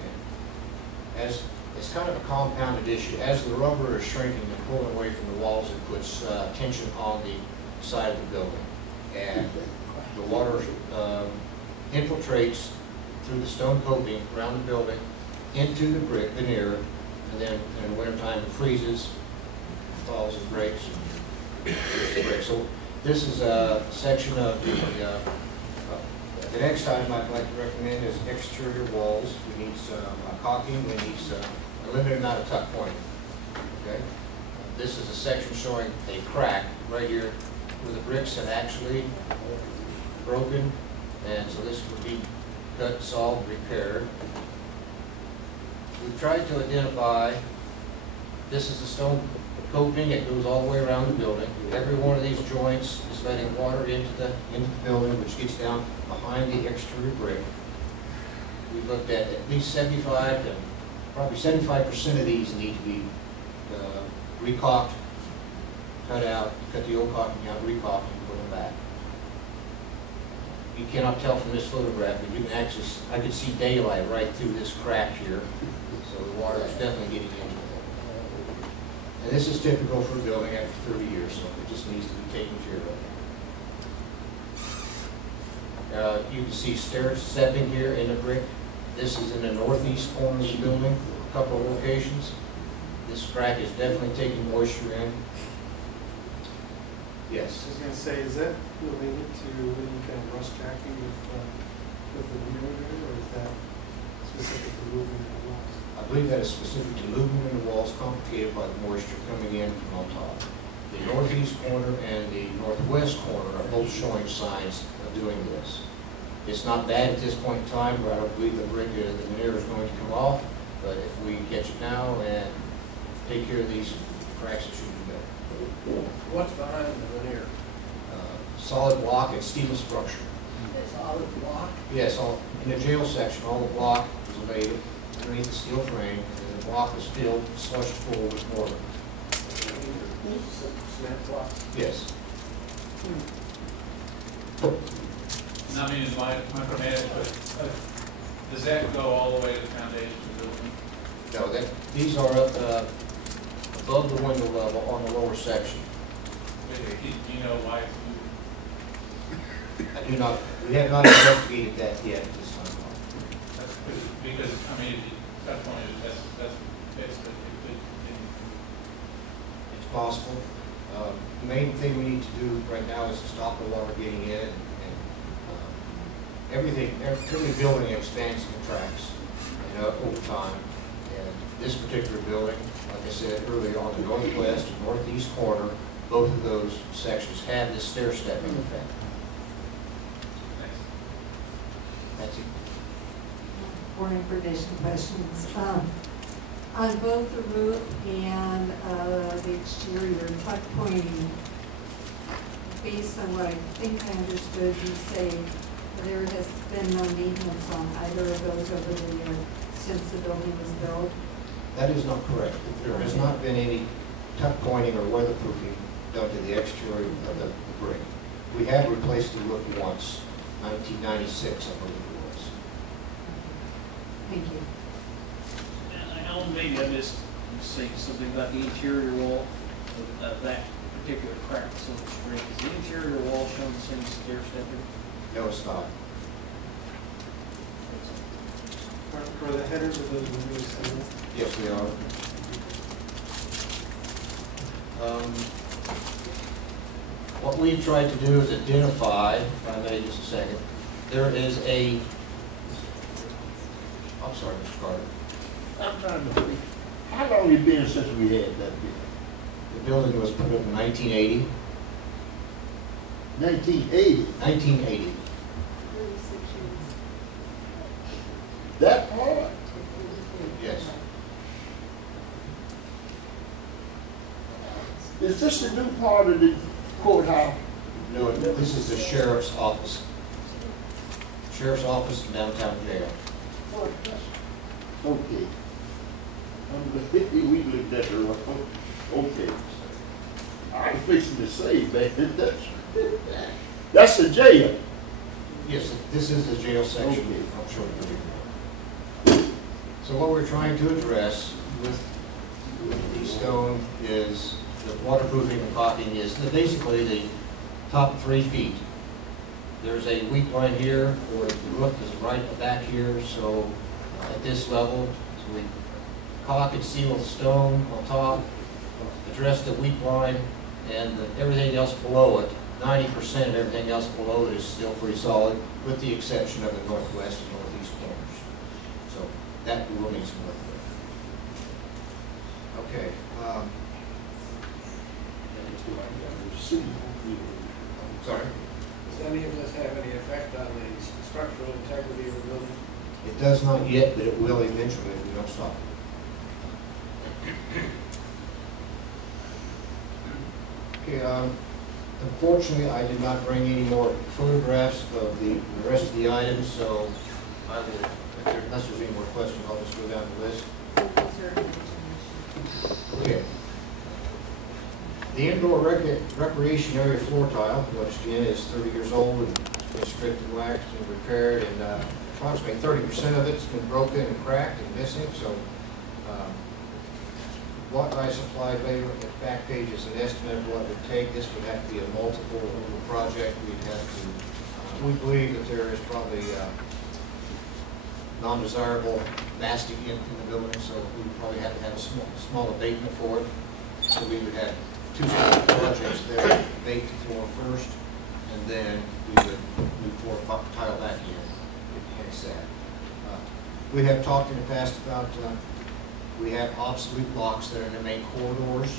And as it's kind of a compounded issue. As the rubber is shrinking and pulling away from the walls, it puts tension on the side of the building. And the water infiltrates through the stone coping around the building into the brick veneer, and then in the wintertime it freezes, falls and breaks. So this is a section of the next item I'd like to recommend is exterior walls. We need some caulking, we need a limited amount of tuck pointing. Okay? This is a section showing a crack right here where the bricks have actually broken, and so this would be cut, solved, repaired. We've tried to identify, this is the stone coping, it goes all the way around the building. Every one of these joints is letting water into the building, which gets down behind the exterior brick. We looked at least 75 to probably 75% of these need to be recaulked, cut out, cut the old caulking out, recaulked, and put them back. You cannot tell from this photograph, but you can actually, I could see daylight right through this crack here, so the water is definitely getting into it. And this is typical for a building after 30 years, so it just needs to be taken care of. You can see stair stepping here in the brick. This is in the northeast corner of the building, a couple of locations. This crack is definitely taking moisture in. Yes. I was going to say, is that related to any kind of rust jacking with the window there, or is that specific to moving the walls? I believe that is specific to moving in the walls, complicated by the moisture coming in from on top. The northeast corner and the northwest corner are both showing signs of doing this. It's not bad at this point in time, where I don't believe the veneer is going to come off, but if we catch it now and take care of these cracks, it should be better. What's behind the veneer? Solid block and steel structure. Solid block? Yes, in the jail section, all the block is laid underneath the steel frame, and the block is filled, slushed full with mortar. Cement block? Yes. Not meaning to micromanage, but does that go all the way to the foundation of the building? No, these are up above the window level on the lower section. Do you know why it's moving? I do not, we have not investigated that yet at this time. Because, I mean, if you touch on it, that's the, It's possible. The main thing we need to do right now is to stop the water getting in, and every building expands and contracts, over time. And this particular building, like I said earlier, on the northwest and northeast corner, both of those sections have this stair stepping effect. That's it. More information questions. On both the roof and the exterior tuck pointing, based on what I think I understood you say, there has been no maintenance on either of those over the year since the building was built? That is not correct. There has not been any tuck pointing or weatherproofing done to the exterior of the brick. We have replaced the roof once, 1996, I believe it was. Thank you. Alan, maybe I missed saying something about the interior wall of that particular crack, so to speak. Is the interior wall showing the same stair stepping? No, it's not. Are the headers of those windows similar? Yes, we are. What we've tried to do is identify, if I may just a second, there is a, I'm sorry, Mr. Carter. I'm trying to think, how long has it been since we had that building? The building was put up in 1980. 1980? 1980. That part? Yes. Is this the new part of the courthouse? No, this is the sheriff's office. sheriff's office and downtown jail. Okay. We looked at her, okay. I was fixing to say, man, that's the jail. Yes, this is the jail section. Okay. I'm sure. So what we're trying to address with the stone is the waterproofing and caulking is basically the top 3 feet. There's a weak line here, or the roof is right back here, so at this level, so we caulk and seal the stone on top, address the weak line, and everything else below it. 90% of everything else below it is still pretty solid, with the exception of the northwest and northeast corners. So that we will need some work with. Okay. Sorry? Does any of this have any effect on the structural integrity of the building? It does not yet, but it will eventually if we don't stop it. Okay, unfortunately, I did not bring any more photographs of the rest of the items, so I will, unless there's any more questions, I'll just go down the list. Okay. The indoor recreation area floor tile, which again is 30 years old and been stripped and waxed and repaired, and approximately 30% of it's been broken and cracked and missing. So what I supplied later at the back page is an estimate of what it would take. This would have to be a multiple project. We'd have to, we believe that there is probably non-desirable mastic in the building, so we would probably have to have a small abatement for it. So we would have 2 separate projects there, abate the floor first, and then we would move floor tile back in, enhance that. We have talked in the past about we have obsolete locks that are in the main corridors.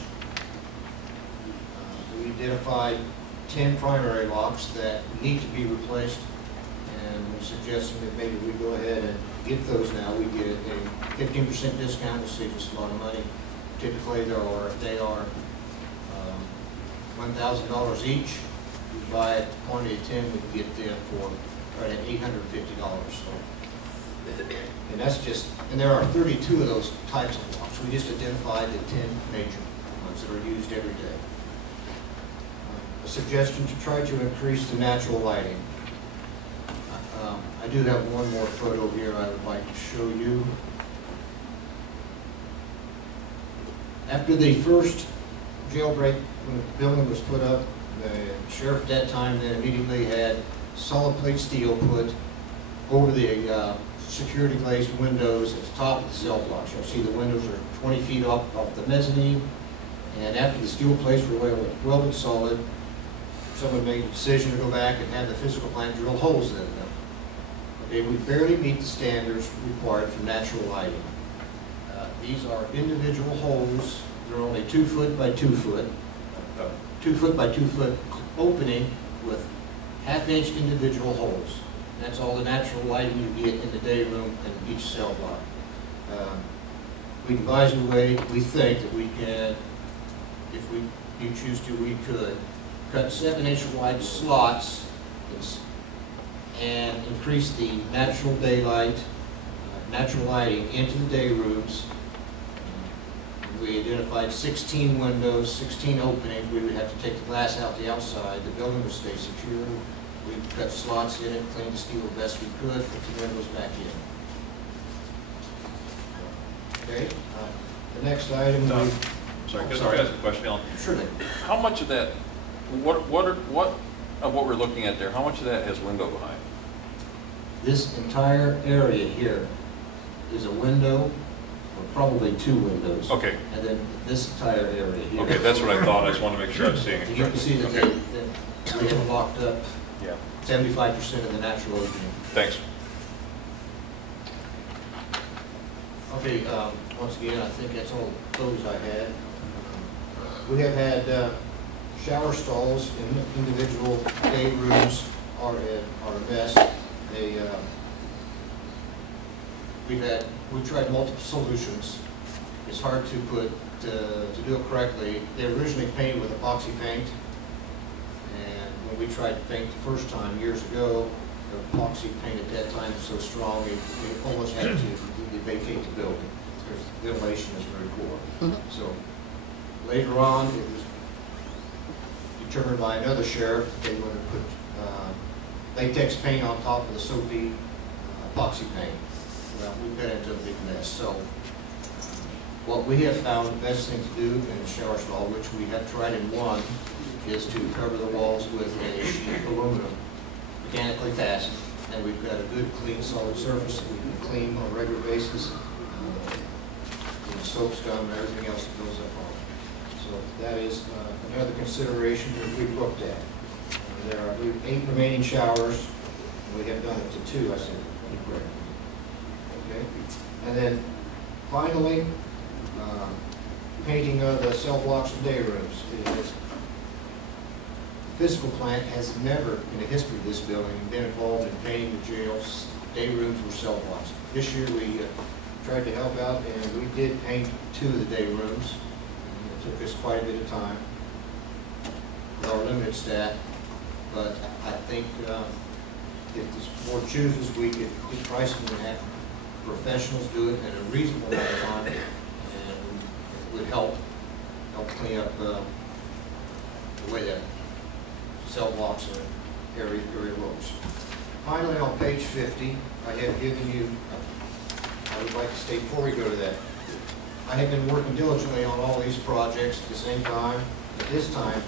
We identified 10 primary locks that need to be replaced, and we're suggesting that maybe we go ahead and get those now. We get a 15% discount, will save us a lot of money. Typically, they are $1,000 each. We buy a quantity of 10, we can get them for right at $850. So, and that's just, and there are 32 of those types of locks. We just identified the 10 major ones that are used every day. A suggestion to try to increase the natural lighting. I do have one more photo here I would like to show you. After the first jailbreak, when the building was put up, the sheriff at that time then immediately had solid plate steel put over the security glazed windows at the top of the cell blocks. You'll see the windows are 20 feet off the mezzanine, and after the steel plates were welded solid, someone made a decision to go back and have the physical plant drill holes in them. Okay, we barely meet the standards required for natural lighting. These are individual holes. They're only 2 foot by 2 foot, 2 foot by 2 foot opening with half-inch individual holes. That's all the natural lighting you get in the day room in each cell block. We devised a way, we think, that we can, if you choose to, we could cut 7-inch wide slots and increase the natural daylight, natural lighting into the day rooms. We identified 16 windows, 16 openings. We would have to take the glass out the outside. The building would stay secure. We cut slots in it, cleaned the steel the best we could, put the windows back in. Okay. The next item. Sorry, can I ask a question, Alan? Sure. How much of that, what of what we're looking at there, how much of that has window behind? This entire area here is a window, or probably 2 windows. Okay. And then this entire area here. Okay, that's what I thought. I just want to make sure I'm seeing it You can see that, okay. that we have locked up 75% of the natural opening. Thanks. Okay, once again, I think that's all those I had. We have had shower stalls in individual day rooms are a mess. We've tried multiple solutions. It's hard to to do it correctly. They were originally painted with epoxy paint, and when we tried to paint the first time years ago, the epoxy paint at that time was so strong, it almost had to vacate the building. Because ventilation is very poor. So later on, it was determined by another sheriff that they wanted to put latex paint on top of the soapy epoxy paint. Well, we got into a big mess. So what we have found the best thing to do in the shower stall, which we have tried in one, is to cover the walls with a sheet of aluminum, mechanically fastened, and we've got a good, clean, solid surface that we can clean on a regular basis. The soap's done and everything else that goes up on it. So that is another consideration that we've looked at. There are, I believe, 8 remaining showers, and we have done it to 2, I said, correct. Okay, and then finally, painting of the cell blocks and day rooms. The physical plant has never, in the history of this building, been involved in painting the jails, day rooms, or cell blocks. This year we tried to help out, and we did paint 2 of the day rooms. It took us quite a bit of time with our limited staff, but I think if this board chooses, we could get pricing and have professionals do it in a reasonable amount of time, and it would help clean up the way that cell blocks and area looks. Finally, on page 50, I have given you, I would like to state before we go to that, I have been working diligently on all these projects at the same time. At this time,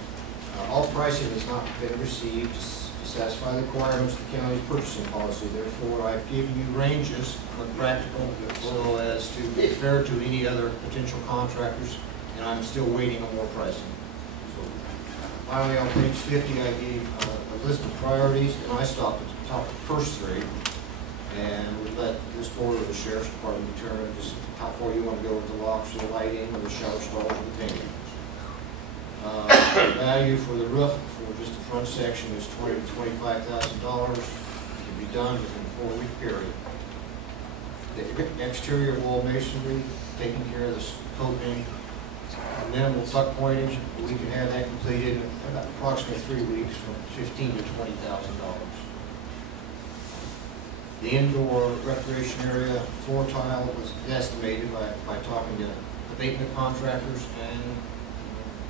all pricing has not been received to satisfy the requirements of the county's purchasing policy. Therefore, I've given you ranges when practical, as well as to be fair to any other potential contractors, and I'm still waiting on more pricing. So, finally, on page 50, I gave a list of priorities, and I stopped at the top of the first 3, and we let this board or the sheriff's department determine just how far you want to go with the locks, the lighting, or the shower stalls, or the painting. The value for the roof for just the front section is $20,000 to $25,000. It can be done within a 4-week period. The exterior wall masonry, taking care of the coping, minimal tuck pointage, we can have that completed in about approximately 3 weeks from $15,000 to $20,000. The indoor recreation area floor tile was estimated by talking to abatement contractors and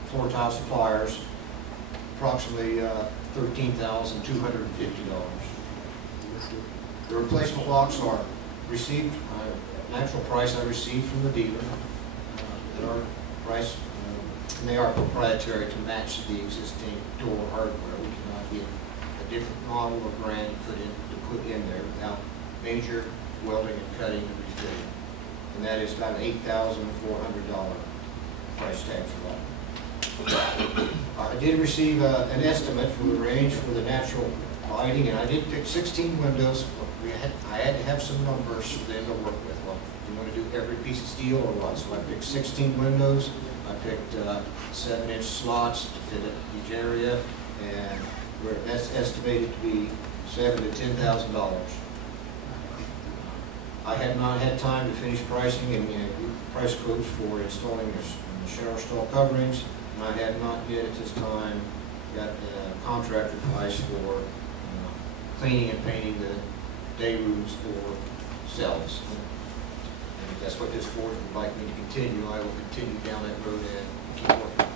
floor tile suppliers, approximately $13,250. The replacement locks are received, natural price I received from the dealer, that are priced, and they are proprietary to match the existing door hardware. We cannot get a different model or brand to put in there without major welding and cutting and refitting. And that is about an $8,400 price tag for that. I did receive an estimate for the range for the natural lighting, and I did pick 16 windows. I had to have some numbers for them to work with. Well, do you want to do every piece of steel or what? So I picked 16 windows. I picked 7-inch slots to fit each area, and that's estimated to be $7,000 to $10,000. I have not had time to finish pricing and price quotes for installing the shower stall coverings. I have not yet at this time got a contractor price for cleaning and painting the day rooms or cells. And if that's what this board would like me to continue, I will continue down that road and keep working.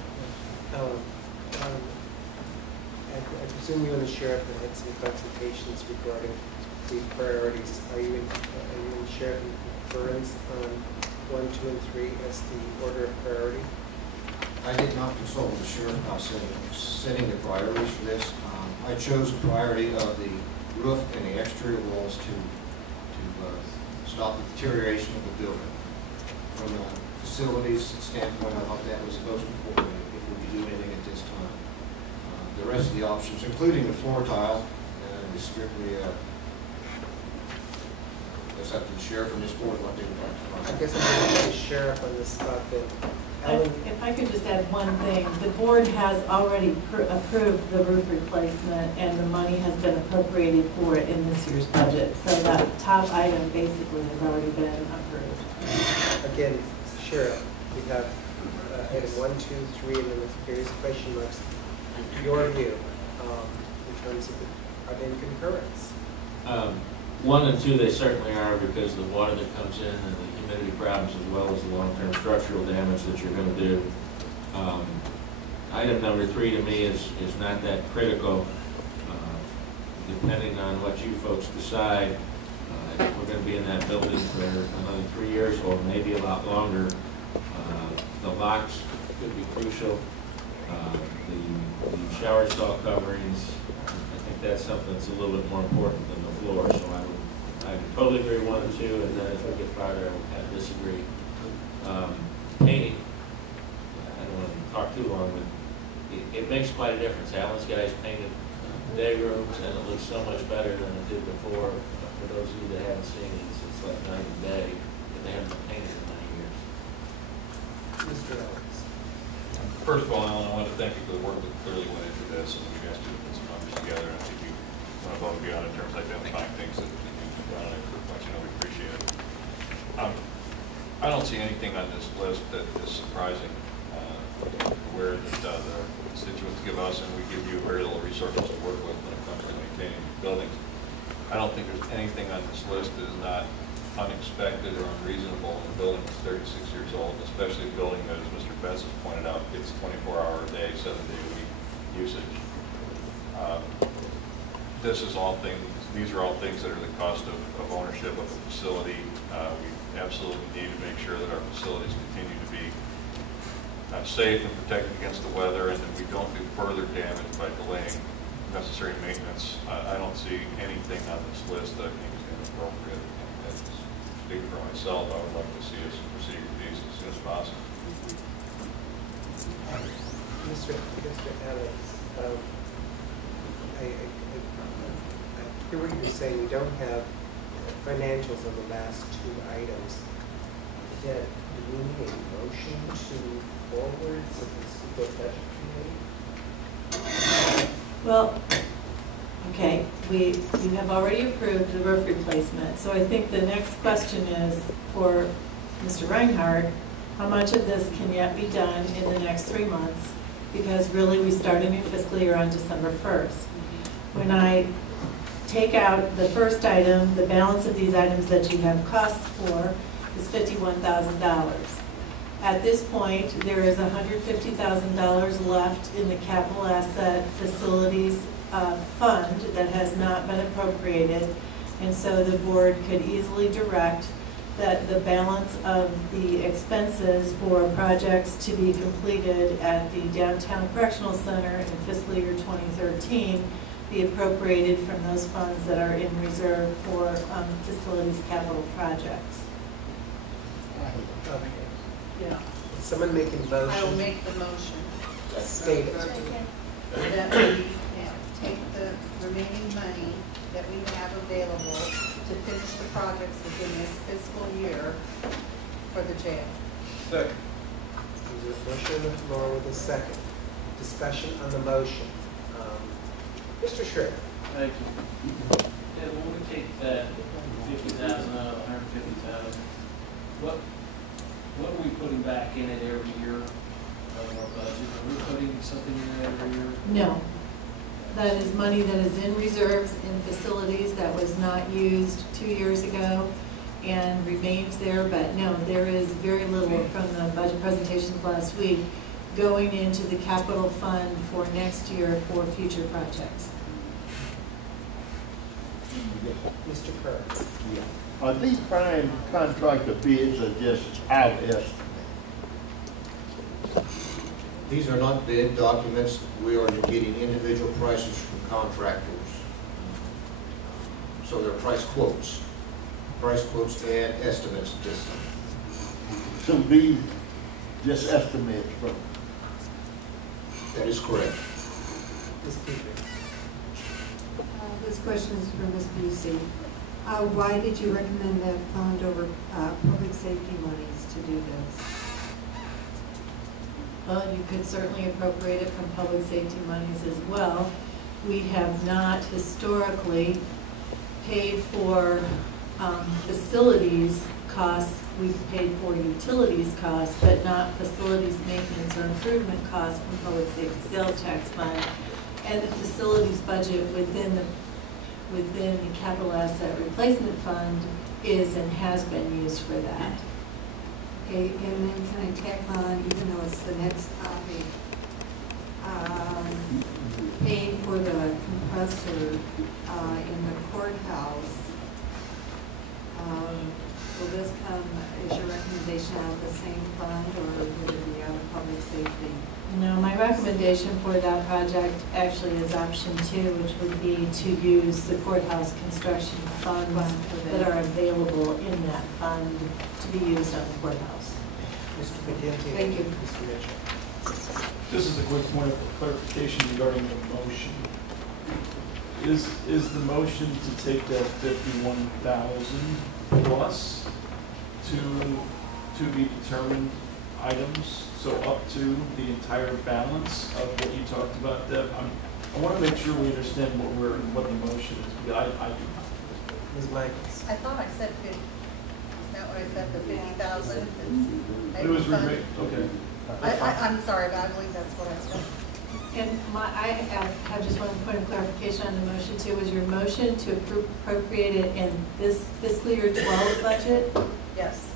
I presume you and the sheriff have had some consultations regarding the priorities. Are you and sheriff in concurrence on 1, 2, and 3 as the order of priority? I did not consult with the sheriff about setting the priorities for this. I chose the priority of the roof and the exterior walls to stop the deterioration of the building. From a facilities standpoint, I thought that was the most important if we could do anything at this time. The rest of the options, including the floor tile, is strictly it's up to the sheriff and this board what they would like to find. I guess I'm going to the sheriff on this spot then. If I could just add one thing, the board has already approved the roof replacement, and the money has been appropriated for it in this year's budget. So that top item basically has already been approved. Again, sheriff, we have item 1, 2, 3, and then with various question marks. Your view in terms of are they in concurrence? 1 and 2, they certainly are, because of the water that comes in and the humidity problems, as well as the long-term structural damage that you're going to do. Item number 3 to me is not that critical. Depending on what you folks decide, we're going to be in that building for another 3 years or maybe a lot longer. The locks could be crucial. The shower stall coverings, I think that's something that's a little bit more important than the floor. So I would totally agree 1 and 2, and then as we get farther, I would kind of disagree. Painting, I don't want to talk too long, but it makes quite a difference. Alan's guys painted day rooms, and it looks so much better than it did before. For those of you that haven't seen it, it's like night and day, and they haven't been painted in 9 years. Mr. Ellis. First of all, Alan, I want to thank you for the work that clearly went into this, and we asked you to put some numbers together, and I think you went above and beyond in terms of identifying things that you've done, and we appreciate it. I don't see anything on this list that is surprising. Aware that the constituents give us, and we give you very little resources to work with when it comes to maintaining buildings. I don't think there's anything on this list that is not unexpected or unreasonable in a building that's 36 years old, especially a building that, as Mr. Betts has pointed out, gets 24-hour a day, 7-day-a-week usage. These are all things that are the cost of ownership of the facility. We absolutely need to make sure that our facilities continue to be safe and protected against the weather, and that we don't do further damage by delaying necessary maintenance. I don't see anything on this list that I think is inappropriate. And speaking for myself, I would like to see us proceed with these as soon as possible. Mr. Ellis, I hear what you're saying. You don't have financials on the last 2 items. Do we need a motion to forward so this will go budget committee? Well, okay, you have already approved the roof replacement, so I think the next question is for Mr. Reinhardt, how much of this can yet be done in the next 3 months? Because really, we start a new fiscal year on December 1st. When I take out the first item, the balance of these items that you have costs for is $51,000. At this point, there is $150,000 left in the capital asset facilities fund that has not been appropriated, and so the board could easily direct that the balance of the expenses for projects to be completed at the Downtown Correctional Center in fiscal year 2013 be appropriated from those funds that are in reserve for facilities capital projects. Okay. Yeah. Someone making a motion? I will make the motion. State it. That we take the remaining money that we have available to finish the projects within this fiscal year for the jail. Second. There's a motion on the floor with a second. Discussion on the motion. Mr. Schroeder. Thank you. Yeah, when we take that 50,000 out of 150,000, what are we putting back in it every year of our budget? Are we putting something in it every year? No. That is money that is in reserves in facilities that was not used 2 years ago and remains there, but no, there is very little from the budget presentations last week going into the capital fund for next year for future projects. Mr. Kerr. Are these prime contractor bids or just our estimate? These are not bid documents. We are getting individual prices from contractors. So they're price quotes and estimates at this time. So these just estimates from? That is correct. Ms. Petrie. This question is for Ms. Busey. Why did you recommend that fund over public safety monies to do this? Well, you could certainly appropriate it from public safety monies as well. We have not historically paid for facilities costs. We've paid for utilities costs, but not facilities maintenance or improvement costs from public safety sales tax fund. And the facilities budget within the within the capital asset replacement fund is and has been used for that. Okay, and then can I tack on, even though it's the next topic, paying for the compressor in the courthouse. Will this come, is your recommendation out of the same fund, or would it be out of public safety? No, my recommendation for that project actually is option 2, which would be to use the courthouse construction funds that are available in that fund to be used on the courthouse. Mr. McGinty. Thank you. Mr. Mitchell. This is a quick point of clarification regarding the motion. Is the motion to take that 51,000 plus to be determined items, so up to the entire balance of what you talked about, Deb? I want to make sure we understand what the motion is, because I do not. Ms. Michaels. I thought I said 50. Is that what I said, the 50,000? It was remade, okay. I'm sorry, but I believe that's what I said. And I have just one point of clarification on the motion too. Was your motion to appropriate it in this fiscal year 12 budget? Yes.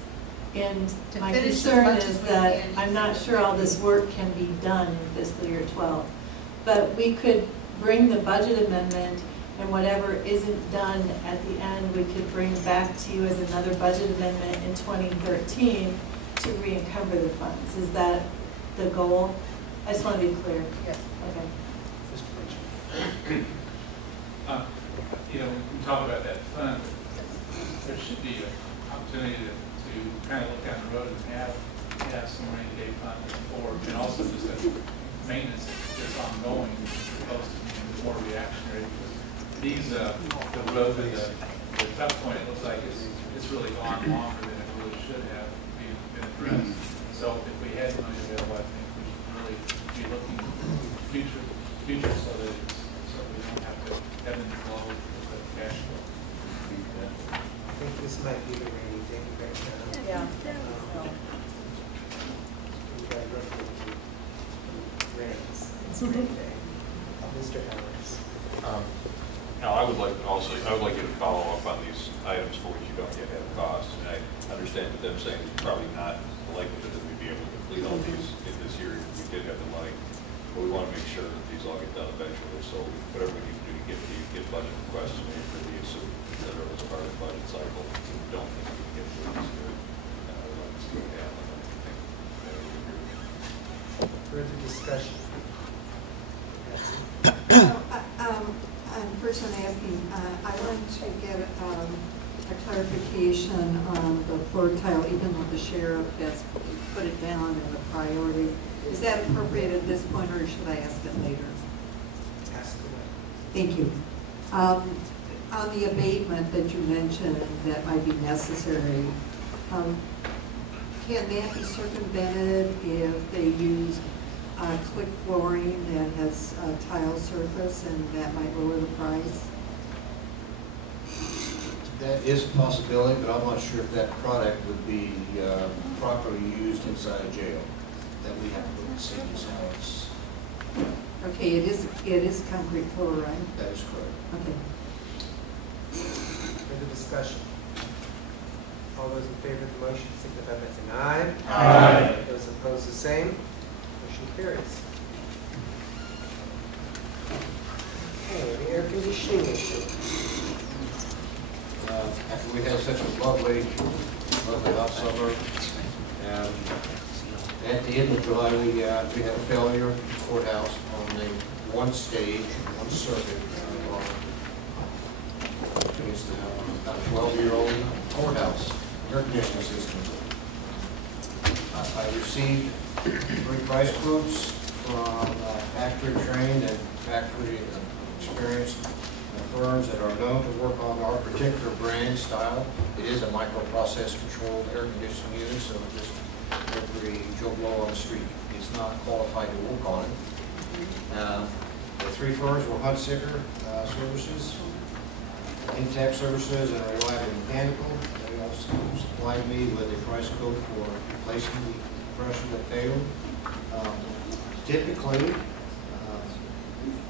And To my finish as concern much is as we that can. I'm not sure all this work can be done in fiscal year 12. But we could bring the budget amendment, and whatever isn't done at the end, we could bring back to you as another budget amendment in 2013 to re-encumber the funds. Is that the goal? I just want to be clear. Yes. Okay. Mr. Mitchell. You know, when we talk about that fund, there should be an opportunity to kind of look down the road and have some rainy day fund for, and also just a maintenance that's ongoing, as opposed to being more reactionary. These, the road to the tough point, it looks like it's really gone longer than it really should have been addressed. So if we had money available, I think we should really be looking future so that we don't have to have them flow with the cash flow. I think this might be the rainy day right now. Yeah. We've got roughly rains. It's a rainy day. Mr. Harris. Now, I would like you to follow up on these items for which you don't yet have costs. And I understand that them saying it's probably not likely that we'd be able to complete all these in this year if we did have the money. But we want to make sure that these all get done eventually. So whatever we need to do to get budget requests made for these, so that are as part of the budget cycle, we don't think we can get through this year. I'd like to see what happens. I think that would be great. Further discussion? First I'm asking, I want to get a clarification on the floor tile, even though the sheriff has put it down in the priorities. Is that appropriate at this point, or should I ask it later? Ask it. Thank you. On the abatement that you mentioned that might be necessary, can that be circumvented if they use click flooring that has a tile surface, and that might lower the price? That is a possibility, but I'm not sure if that product would be properly used inside a jail. That we have to look and see how it's. Okay, it is concrete floor, right? That is correct. Okay. Further discussion? All those in favor of the motion signify by saying aye. Aye. Those opposed, the same. Motion carries. Okay, the air conditioning issue. After we had such a lovely hot summer, at the end of July, we had a failure in the courthouse on the one stage, one circuit, against about a 12-year-old courthouse air conditioning system. I received 3 price quotes from factory trained and factory experienced firms that are known to work on our particular brand style. It is a microprocess controlled air conditioning unit, so just every Joe Blow on the street is not qualified to work on it. The 3 firms were Huntsicker Services, Intech Services, and Reliable Mechanical. They also supplied me with a price code for replacing the compressor that failed.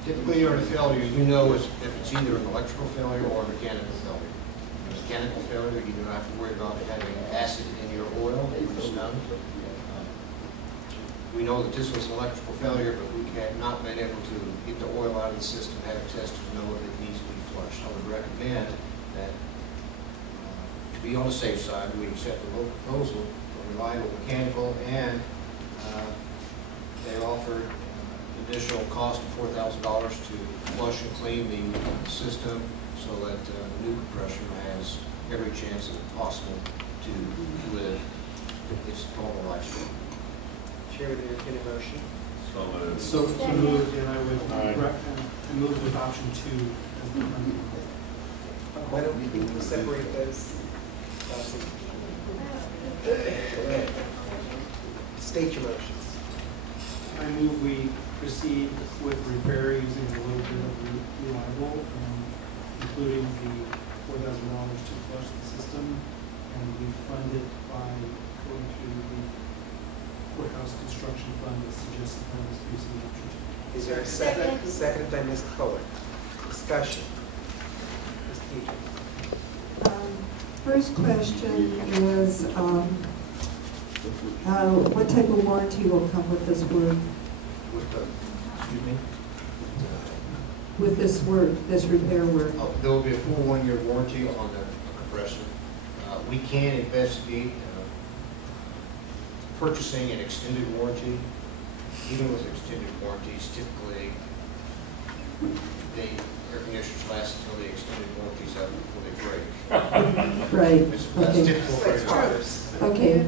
Typically, you're in a failure, you know if it's either an electrical failure or a mechanical failure. A mechanical failure, you don't have to worry about having acid in your oil, which is none. We know that this was an electrical failure, but we have not been able to get the oil out of the system, have it tested to know if it needs to be flushed. I would recommend that, to be on the safe side, we accept the low proposal for reliable mechanical, and they offer additional cost of $4,000 to flush and clean the system so that the new compressor has every chance possible to live its normal lifespan. Chair would entertain a motion. So moved. So moved, and I would I move with option 2 as the primary. Why don't we separate those? Go ahead. State your motions. I move we proceed with repair using a little bit of reliable, including the $4,000 to flush the system, and we fund it by going through the courthouse construction fund as suggested by Ms. Busey and option 2. Is there a second? Seconded by Ms. Cohen. Discussion. Ms. Peter. First question is, what type of warranty will come with this work? Excuse me? With this work, this repair work? There will be a full 1-year warranty on the compressor. We can investigate purchasing an extended warranty. Even with extended warranties, typically the air conditioners last until the extended warranties up before they break. Right. That's typical for ours. Okay.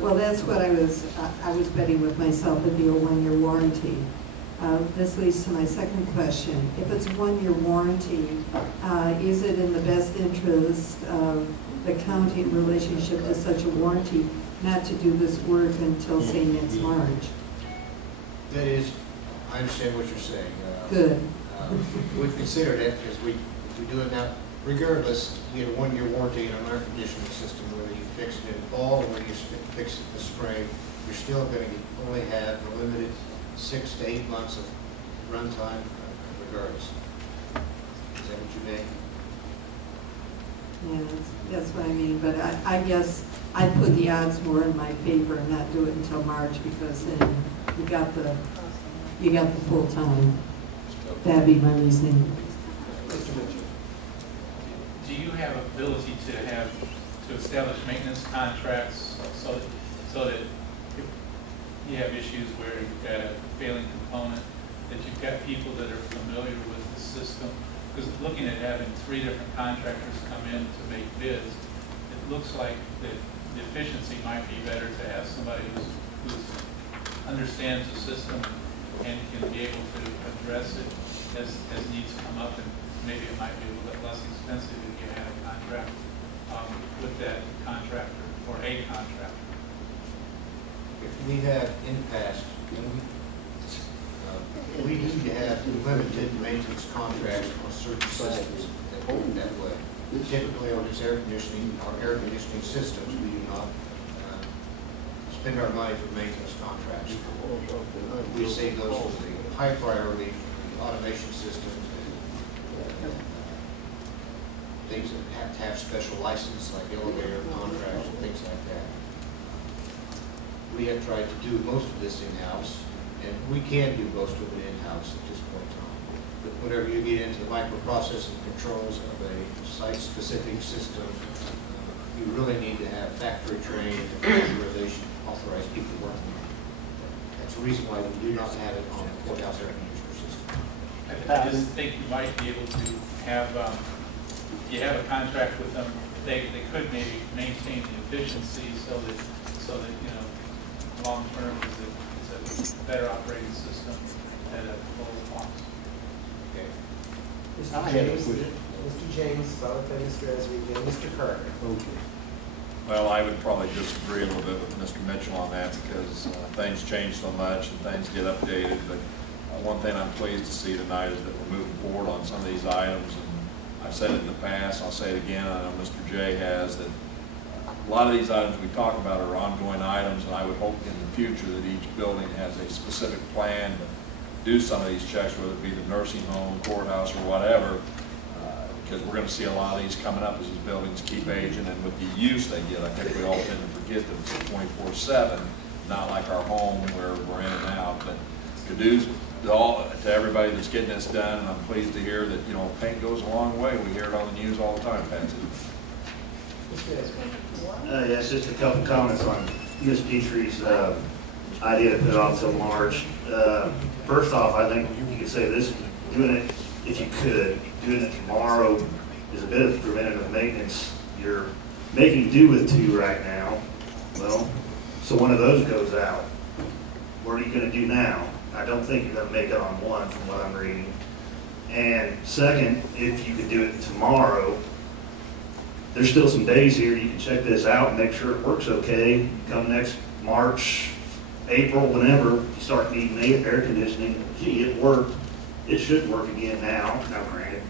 Well, that's what I was betting with myself, it'd be a 1-year warranty. This leads to my second question. If it's a 1-year warranty, is it in the best interest of the county in relationship to such a warranty not to do this work until, say, next March? That is, I understand what you're saying. Good. We've considered it, because if we do it now, regardless, you get a 1-year warranty in an air conditioning system, whether you fix it in fall or whether you fix it in the spring, you're still going to only have a limited 6 to 8 months of runtime regardless. Is that what you mean? Yeah, that's what I mean, but I guess I'd put the odds more in my favor and not do it until March, because then you got the full time. That'd be my reasoning. Do you have ability to establish maintenance contracts so that if you have issues where you've got a failing component, that you've got people that are familiar with the system? Because looking at having 3 different contractors come in to make bids, it looks like that the efficiency might be better to have somebody who understands the system and can be able to address it as needs come up, and maybe it might be a little bit less expensive if you had a contract with that contractor or a contractor. We have in the past, we do have limited maintenance contracts on certain systems that work that way. Typically on this air conditioning systems, we do not spend our money for maintenance contracts. We save those for the high priority automation systems, things that have to have special license, like elevator contracts and things like that. We have tried to do most of this in-house, and we can do most of it in-house at this point in time. But whenever you get into the microprocessing controls of a site-specific system, you really need to have factory-trained, authorization, authorized people working on it. That's the reason why we do not have it on the courthouse air conditioner system. I just think you might be able to have, you have a contract with them, they could maybe maintain the efficiency so that long term is a better operating system at a lower cost. Okay. Mr. James, followed by Mr. Esri, then Mr. Carter. Okay. Well, I would probably disagree a little bit with Mr. Mitchell on that, because things change so much and things get updated. But one thing I'm pleased to see tonight is that we're moving forward on some of these items. And I've said it in the past, I'll say it again, I know Mr. J has, that a lot of these items we talk about are ongoing items, and I would hope in the future that each building has a specific plan to do some of these checks, whether it be the nursing home, courthouse, or whatever, because we're gonna see a lot of these coming up as these buildings keep aging, and with the use they get, I think we all tend to forget that it's 24/7, not like our home where we're in and out, but kudos to everybody that's getting this done, and I'm pleased to hear that, you know, paint goes a long way. We hear it on the news all the time, Patsy. Yes, just a couple comments on Ms. Petrie's idea to put it off till March. First off, I think you could say this, doing it, if you could, doing it tomorrow is a bit of preventative maintenance. You're making do with 2 right now. Well, so one of those goes out. What are you going to do now? I don't think you're going to make it on 1 from what I'm reading. And second, if you could do it tomorrow, there's still some days here. You can check this out and make sure it works okay. Come next March, April, whenever you start needing air conditioning, gee, it worked. It should work again now. Now, granted,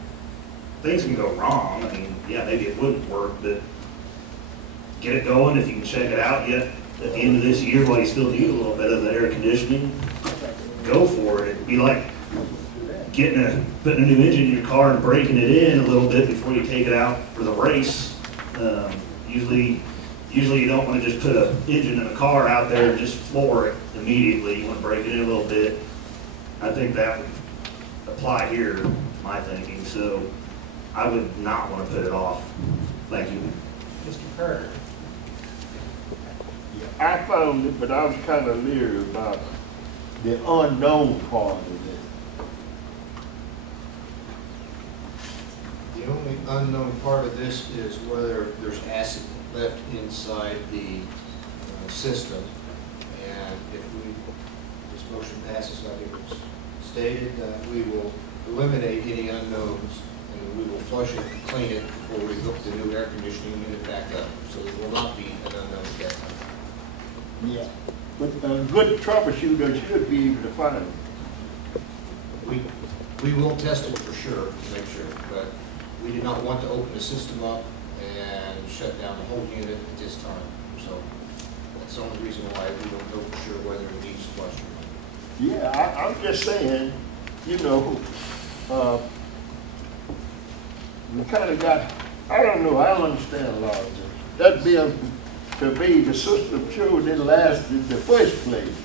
things can go wrong. I mean, yeah, maybe it wouldn't work, but get it going. If you can check it out yet at the end of this year while you still need a little bit of the air conditioning, go for it. It'd be like putting a new engine in your car and breaking it in a little bit before you take it out for the race. Usually you don't want to just put an engine in a car out there and just floor it immediately. You want to break it in a little bit. I think that would apply here, my thinking. So I would not want to put it off. Thank you. Mr. Carter. I found it, but I was kind of leery about the unknown part of it. The only unknown part of this is whether there's acid left inside the system. And if this motion passes, like it was stated, we will eliminate any unknowns, and we will flush it and clean it before we hook the new air conditioning unit back up. So there will not be an unknown at that time. Yeah. But a good troubleshooter should be able to find it. We will test it for sure, to make sure, but we did not want to open the system up and shut down the whole unit at this time. So that's the only reason why we don't know for sure whether it needs flushing. Yeah, I'm just saying, you know, we kind of got, I don't know, I don't understand a lot of this. That bill, to me, the system showed it lasted in the first place.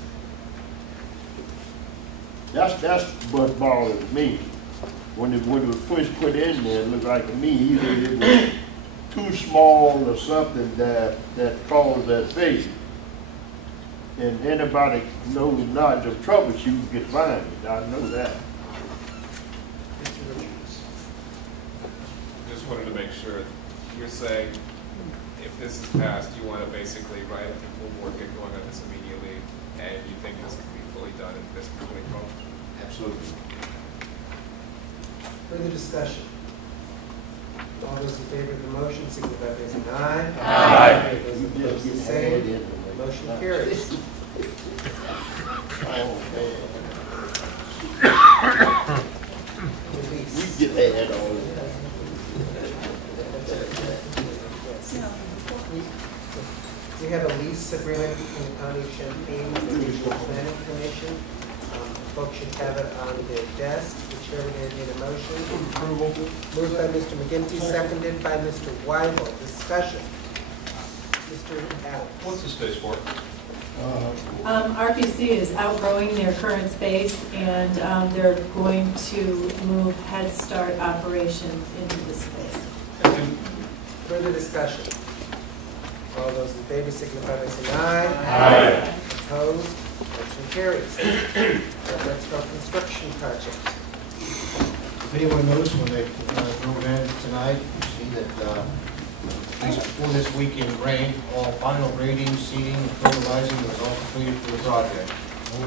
That's what bothers me. When it was first put in there, it looked like to me either it was too small or something that caused that failure. And anybody knows not the troubleshoot can find it. I know that. Just wanted to make sure you're saying if this is passed, you want to basically write up the full work get going on this immediately, and you think this can be fully done in fiscal 2012? Absolutely. Further discussion? All those in favor of the motion, signify by saying aye. Aye. Those opposed, the same. Motion carries. We get ahead on it. We have a lease agreement between the County of Champaign and the Regional Planning Commission. Folks should have it on their desk. The chairman will need a motion. Approval. Moved by Mr. McGinty, seconded by Mr. Weigel. Discussion. Mr. Adams. What's the space for? RPC is outgrowing their current space, and they're going to move Head Start operations into this space. Further discussion. All those in favor signify by saying aye. Aye. Opposed? Motion carries. Let's go construction project. If anyone noticed when they drove in tonight, you see that at least before this weekend rain, all final grading, seeding, and fertilizing was all completed for the project.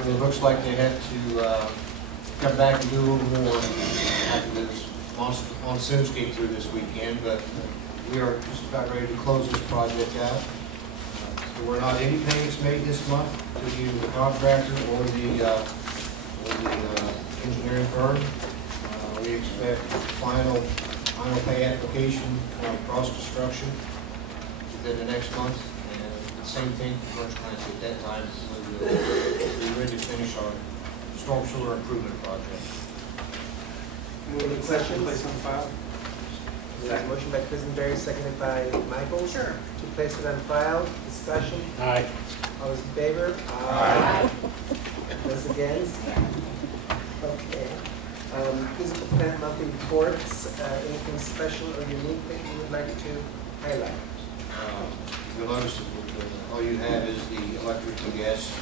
It looks like they had to come back and do a little more after this monsoons came through this weekend, but we are just about ready to close this project out. There were not any payments made this month to either the contractor or the engineering firm. We expect final pay application across construction within the next month, and the same thing for First Clancy at that time. We'll be ready to finish our storm sewer improvement project. Any questions? Place on file? There's a motion by Quisenberry, seconded by Michaels. Sure. To place it on file. Discussion. Aye. All those in favor? Aye. Those against? Okay. Physical plant monthly reports, anything special or unique that you would like to highlight? You'll notice that all you have is the electric and gas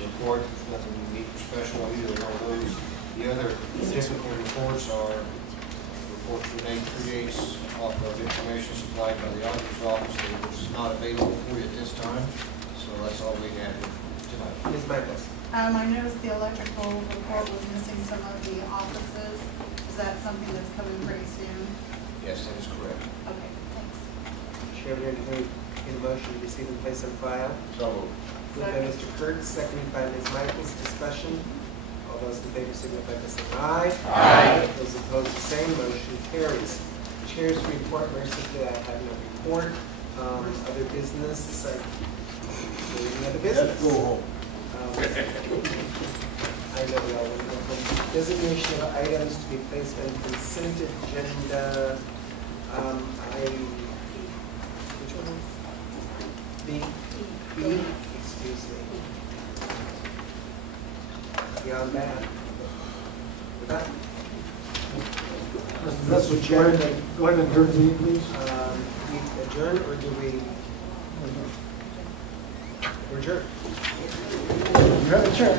report. There's nothing unique or special on either one of those. The other typical reports are reports Renee creates off of information supplied by the auditor's office that was not available for you at this time. So that's all we have tonight. Ms. Michaels? I noticed the electrical report was missing some of the offices. Is that something that's coming pretty soon? Yes, that is correct. Okay, thanks. Chair, would entertain a motion to receive and place on file. So moved. Moved by Mr. Kurtz, seconded by Ms. Michaels. Discussion. All those in favor signify by saying aye. Aye. Those opposed, the same. Motion carries. Chair's report, very simply, I have no report. Other business, any other business? Let's go home. I know we all want to go home. Designation of items to be placed on consent agenda. Which one is? B, excuse me. Beyond that. With that, Let's adjourn, go ahead and adjourn the meeting, please. we adjourn or do we? We're adjourned. You have a chair.